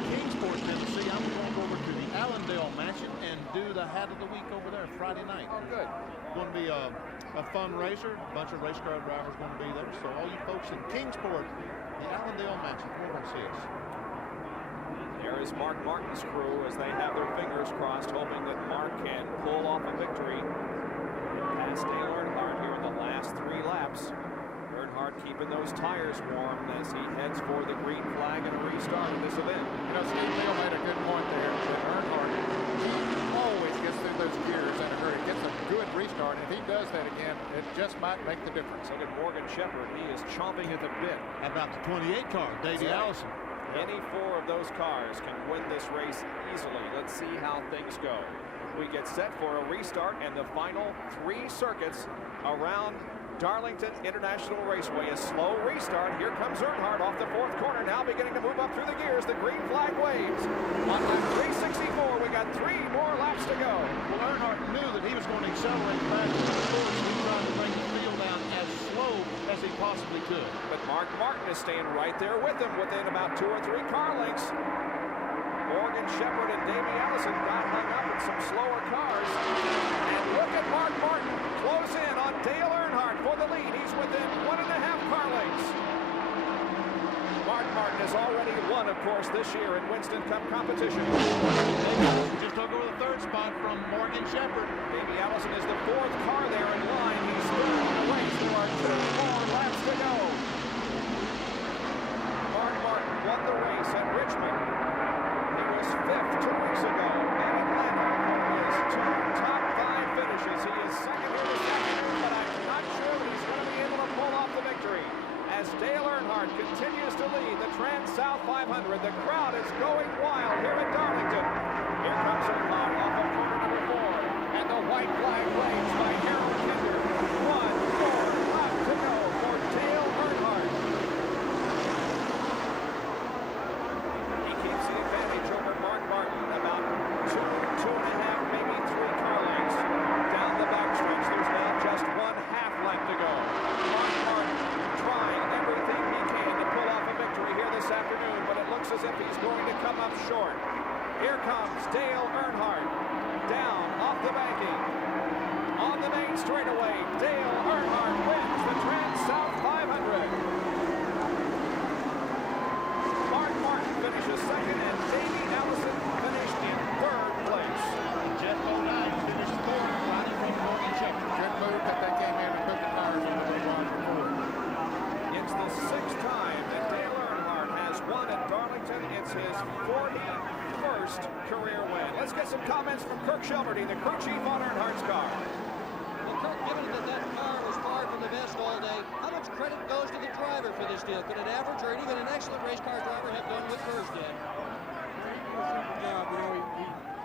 Kingsport, Tennessee, I'm going to go over to the Allendale Mansion and do the Hat of the Week over there Friday night. Oh, good. Going to be a fundraiser. A bunch of race car drivers going to be there. So all you folks in Kingsport, the Allendale Mansion, come over and see us. There is Mark Martin's crew as they have their fingers crossed, hoping that Mark can pull off a victory past Dale Earnhardt here in the last 3 laps. Earnhardt keeping those tires warm as he heads for the green flag and a restart of this event. Steve Neal made a good point there that Earnhardt always gets through those gears in a hurry, gets a good restart, and if he does that again, it just might make the difference. Look at Morgan Shepherd. He is chomping at the bit. How about the 28 car, Davey Allison? Any 4 of those cars can win this race easily. Let's see how things go. We get set for a restart and the final 3 circuits around Darlington International Raceway. A slow restart. Here comes Earnhardt off the 4th corner, now beginning to move up through the gears. The green flag waves. On lap 364, we got 3 more laps to go. Well, Earnhardt knew that he was going to accelerate back to the course. He tried to bring the field down as slow as he possibly could. But Mark Martin is staying right there with him within about 2 or 3 car lengths. Morgan Shepherd and Davey Allison got hung up in some slower cars. And look at Mark Martin close in on Dale Earnhardt for the lead. He's within 1.5 car lengths. Mark Martin has already won, of course, this year in Winston Cup competition. He just took over the 3rd spot from Morgan Shepherd. Davey Allison is the 4th car there in line. He's 3rd in the race. There are 2 more laps to go. Mark Martin won the race at Richmond. He was 5th 2 weeks ago at Atlanta. His 2 top 5 finishes. He is 2nd here this afternoon, but I'm not sure that he's going to be able to pull off the victory. As Dale Earnhardt continues to lead the TranSouth 500, the crowd is going wild here at Darlington. Here comes Earnhardt off of corner number 4, and the white flag waves by Harold Kinder. 1 more lap to go for Dale Earnhardt. He keeps the advantage over Mark Martin, about 2.5, maybe 3 car lengths. Down the backstretch, there's now just 1/2 lap to go. Mark Martin trying everything he can to pull off a victory here this afternoon, but it looks as if he's going to come up short. Here comes Dale Earnhardt down off the banking. On the main straightaway, Dale Earnhardt wins the TranSouth 500. Mark Martin finishes 2nd, and Davey Allison finished in 3rd place. Jeff Bodine finished 4th, riding from Morgan Shepherd. Good move that they came in and put the tires on the little while before. It's the 6th time that Dale Earnhardt has won at Darlington. It's his 41st career win. Let's get some comments from Kirk Shelberty, the crew chief on Earnhardt's car. Well, Kirk, given that car was far from the best all day, how much credit goes to the driver for this deal? Could an average or even an excellent race car driver have done what Kirk did? He did a simple job.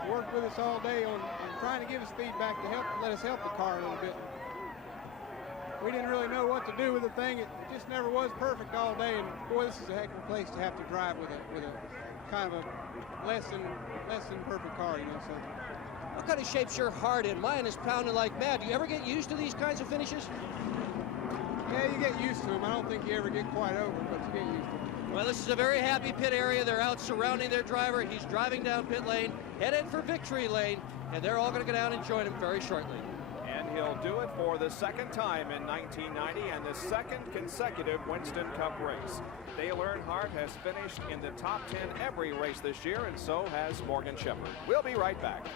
He worked with us all day on trying to give us feedback to help let us help the car a little bit. Of we didn't really know what to do with the thing. It just never was perfect all day, and boy, this is a heck of a place to have to drive with a kind of a less than perfect car, you know. So. What kind of shape's your heart in? Mine is pounding like mad. Do you ever get used to these kinds of finishes? Yeah, you get used to them. I don't think you ever get quite over them, but you get used to them. Well, this is a very happy pit area. They're out surrounding their driver. He's driving down pit lane, headed for victory lane, and they're all going to go down and join him very shortly. And he'll do it for the second time in 1990 and the second consecutive Winston Cup race. Dale Earnhardt has finished in the top 10 every race this year, and so has Morgan Shepherd. We'll be right back.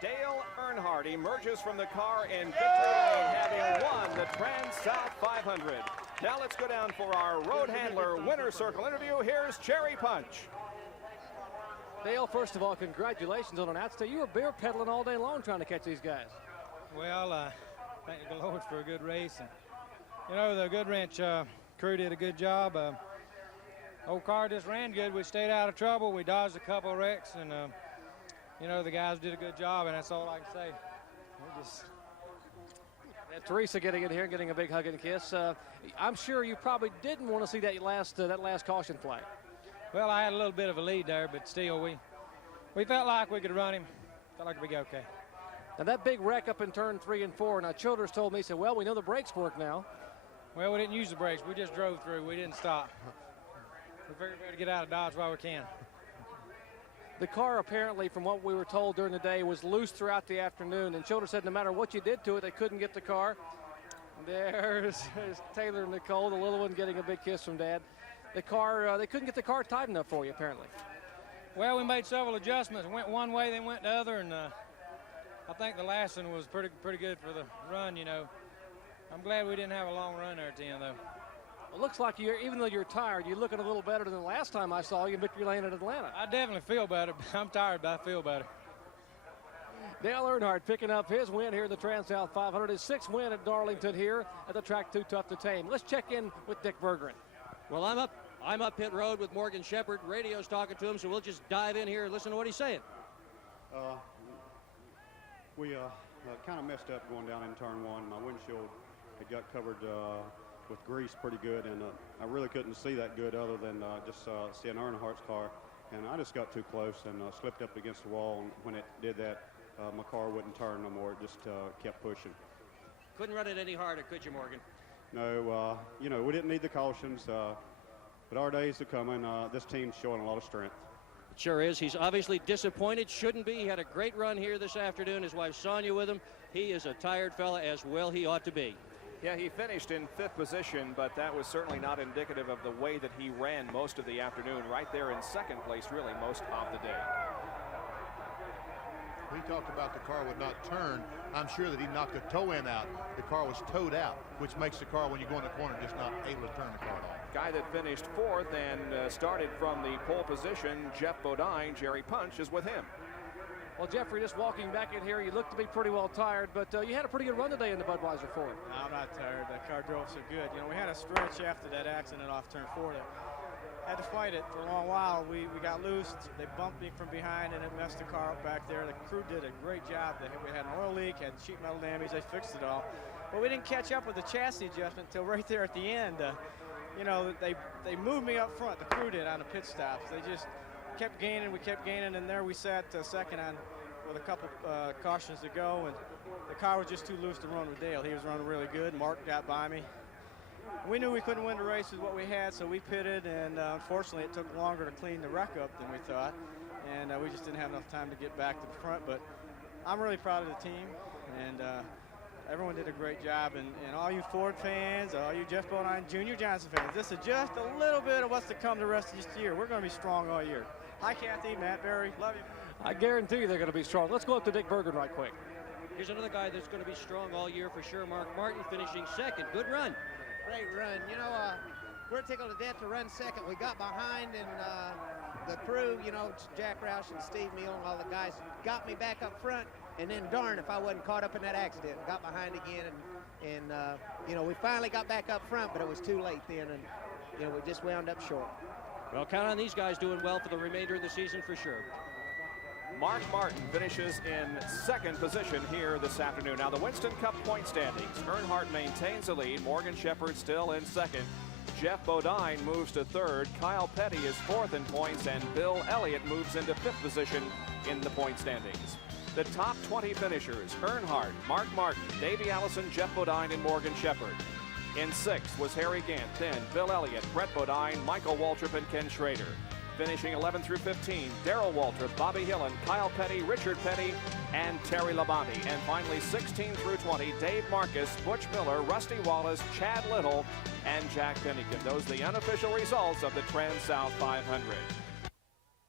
Dale Earnhardt emerges from the car in victory lane, having won the TranSouth 500. Now let's go down for our road handler winner circle interview. Here's Cherry Punch. Dale, first of all, congratulations on an outstanding. You were beer pedaling all day long trying to catch these guys. Well, thank the Lord for a good race. And, you know, the Good Wrench crew did a good job. Old car just ran good. We stayed out of trouble. We dodged a couple of wrecks, and you know, the guys did a good job, and that's all I can say. Teresa getting in here and getting a big hug and kiss. I'm sure you probably didn't want to see that last caution flag. Well, I had a little bit of a lead there, but still, we felt like we could run him. Felt like we'd be okay. Now that big wreck up in turn 3 and 4. Now Childers told me, he said, well, we know the brakes work now. Well, we didn't use the brakes. We just drove through. We didn't stop. We figured we better get out of Dodge while we can. The car apparently, from what we were told during the day, was loose throughout the afternoon. And Childers said no matter what you did to it, they couldn't get the car. There's Taylor and Nicole, the little one, getting a big kiss from Dad. The car, they couldn't get the car tight enough for you, apparently. Well, we made several adjustments. Went one way, then went the other, and I think the last one was pretty good for the run, you know. I'm glad we didn't have a long run there at the end, though. It looks like even though you're tired, you're looking a little better than the last time I saw you in victory lane in Atlanta. I definitely feel better. I'm tired, but I feel better. Dale Earnhardt picking up his win here in the TranSouth 500, his 6th win at Darlington here at the track Too Tough to Tame. Let's check in with Dick Bergeron. Well, I'm up pit road with Morgan Shepherd. Radio's talking to him, so we'll just dive in here and listen to what he's saying. We kind of messed up going down in turn 1. My windshield had got covered with grease pretty good, and I really couldn't see that good other than just seeing Earnhardt's car. And I just got too close and slipped up against the wall, and when it did that, my car wouldn't turn no more. It just kept pushing. Couldn't run it any harder, could you, Morgan? No, you know, we didn't need the cautions, but our days are coming. This team's showing a lot of strength. It sure is. He's obviously disappointed. Shouldn't be. He had a great run here this afternoon. His wife Sonia with him. He is a tired fella, as well he ought to be. Yeah, he finished in 5th position, but that was certainly not indicative of the way that he ran most of the afternoon. Right there in 2nd place, really, most of the day. He talked about the car would not turn. I'm sure that he knocked a toe end out. The car was towed out, which makes the car, when you go in the corner, just not able to turn the car off. Guy that finished 4th and started from the pole position, Jeff Bodine, Jerry Punch, is with him. Well, Jeffrey, just walking back in here, you look to be pretty well tired, but you had a pretty good run today in the Budweiser Ford. I'm not tired. That car drove so good. You know, we had a stretch after that accident off turn 4 that had to fight it for a long while. We got loose. They bumped me from behind, and it messed the car up back there. The crew did a great job. We had an oil leak, had sheet metal damage. They fixed it all. But we didn't catch up with the chassis adjustment until right there at the end. You know, they moved me up front. The crew did on the pit stops. They just kept gaining. We kept gaining, and there we sat second on with a couple cautions to go, and the car was just too loose to run with Dale. He was running really good. Mark got by me. We knew we couldn't win the race with what we had, so we pitted, and unfortunately it took longer to clean the wreck up than we thought, and we just didn't have enough time to get back to the front. But I'm really proud of the team, and everyone did a great job, and all you Ford fans, all you Jeff Bodine, Junior Johnson fans, this is just a little bit of what's to come the rest of this year. We're going to be strong all year. Hi, Kathy, Matt, Barry, love you. I guarantee you they're going to be strong. Let's go up to Dick Bergeron right quick. Here's another guy that's going to be strong all year for sure. Mark Martin finishing 2nd. Good run. Great run. You know, we're tickled to death to run 2nd. We got behind, and the crew, you know, Jack Roush and Steve Neal and all the guys got me back up front. And then, darn, if I wasn't caught up in that accident, got behind again, and you know, we finally got back up front, but it was too late then, and you know, we just wound up short. Well, count on these guys doing well for the remainder of the season for sure. Mark Martin finishes in second position here this afternoon. Now the Winston Cup point standings. Earnhardt maintains the lead. Morgan Shepherd still in second. Jeff Bodine moves to third. Kyle Petty is fourth in points, and Bill Elliott moves into fifth position in the point standings. The top 20 finishers: Earnhardt, Mark Martin, Davey Allison, Jeff Bodine, and Morgan Shepherd. In sixth was Harry Gant, then Bill Elliott, Brett Bodine, Michael Waltrip, and Ken Schrader. Finishing 11 through 15, Darrell Waltrip, Bobby Hillen, Kyle Petty, Richard Petty, and Terry Labonte. And finally 16 through 20, Dave Marcus, Butch Miller, Rusty Wallace, Chad Little, and Jack Pennington. Those are the unofficial results of the TranSouth 500.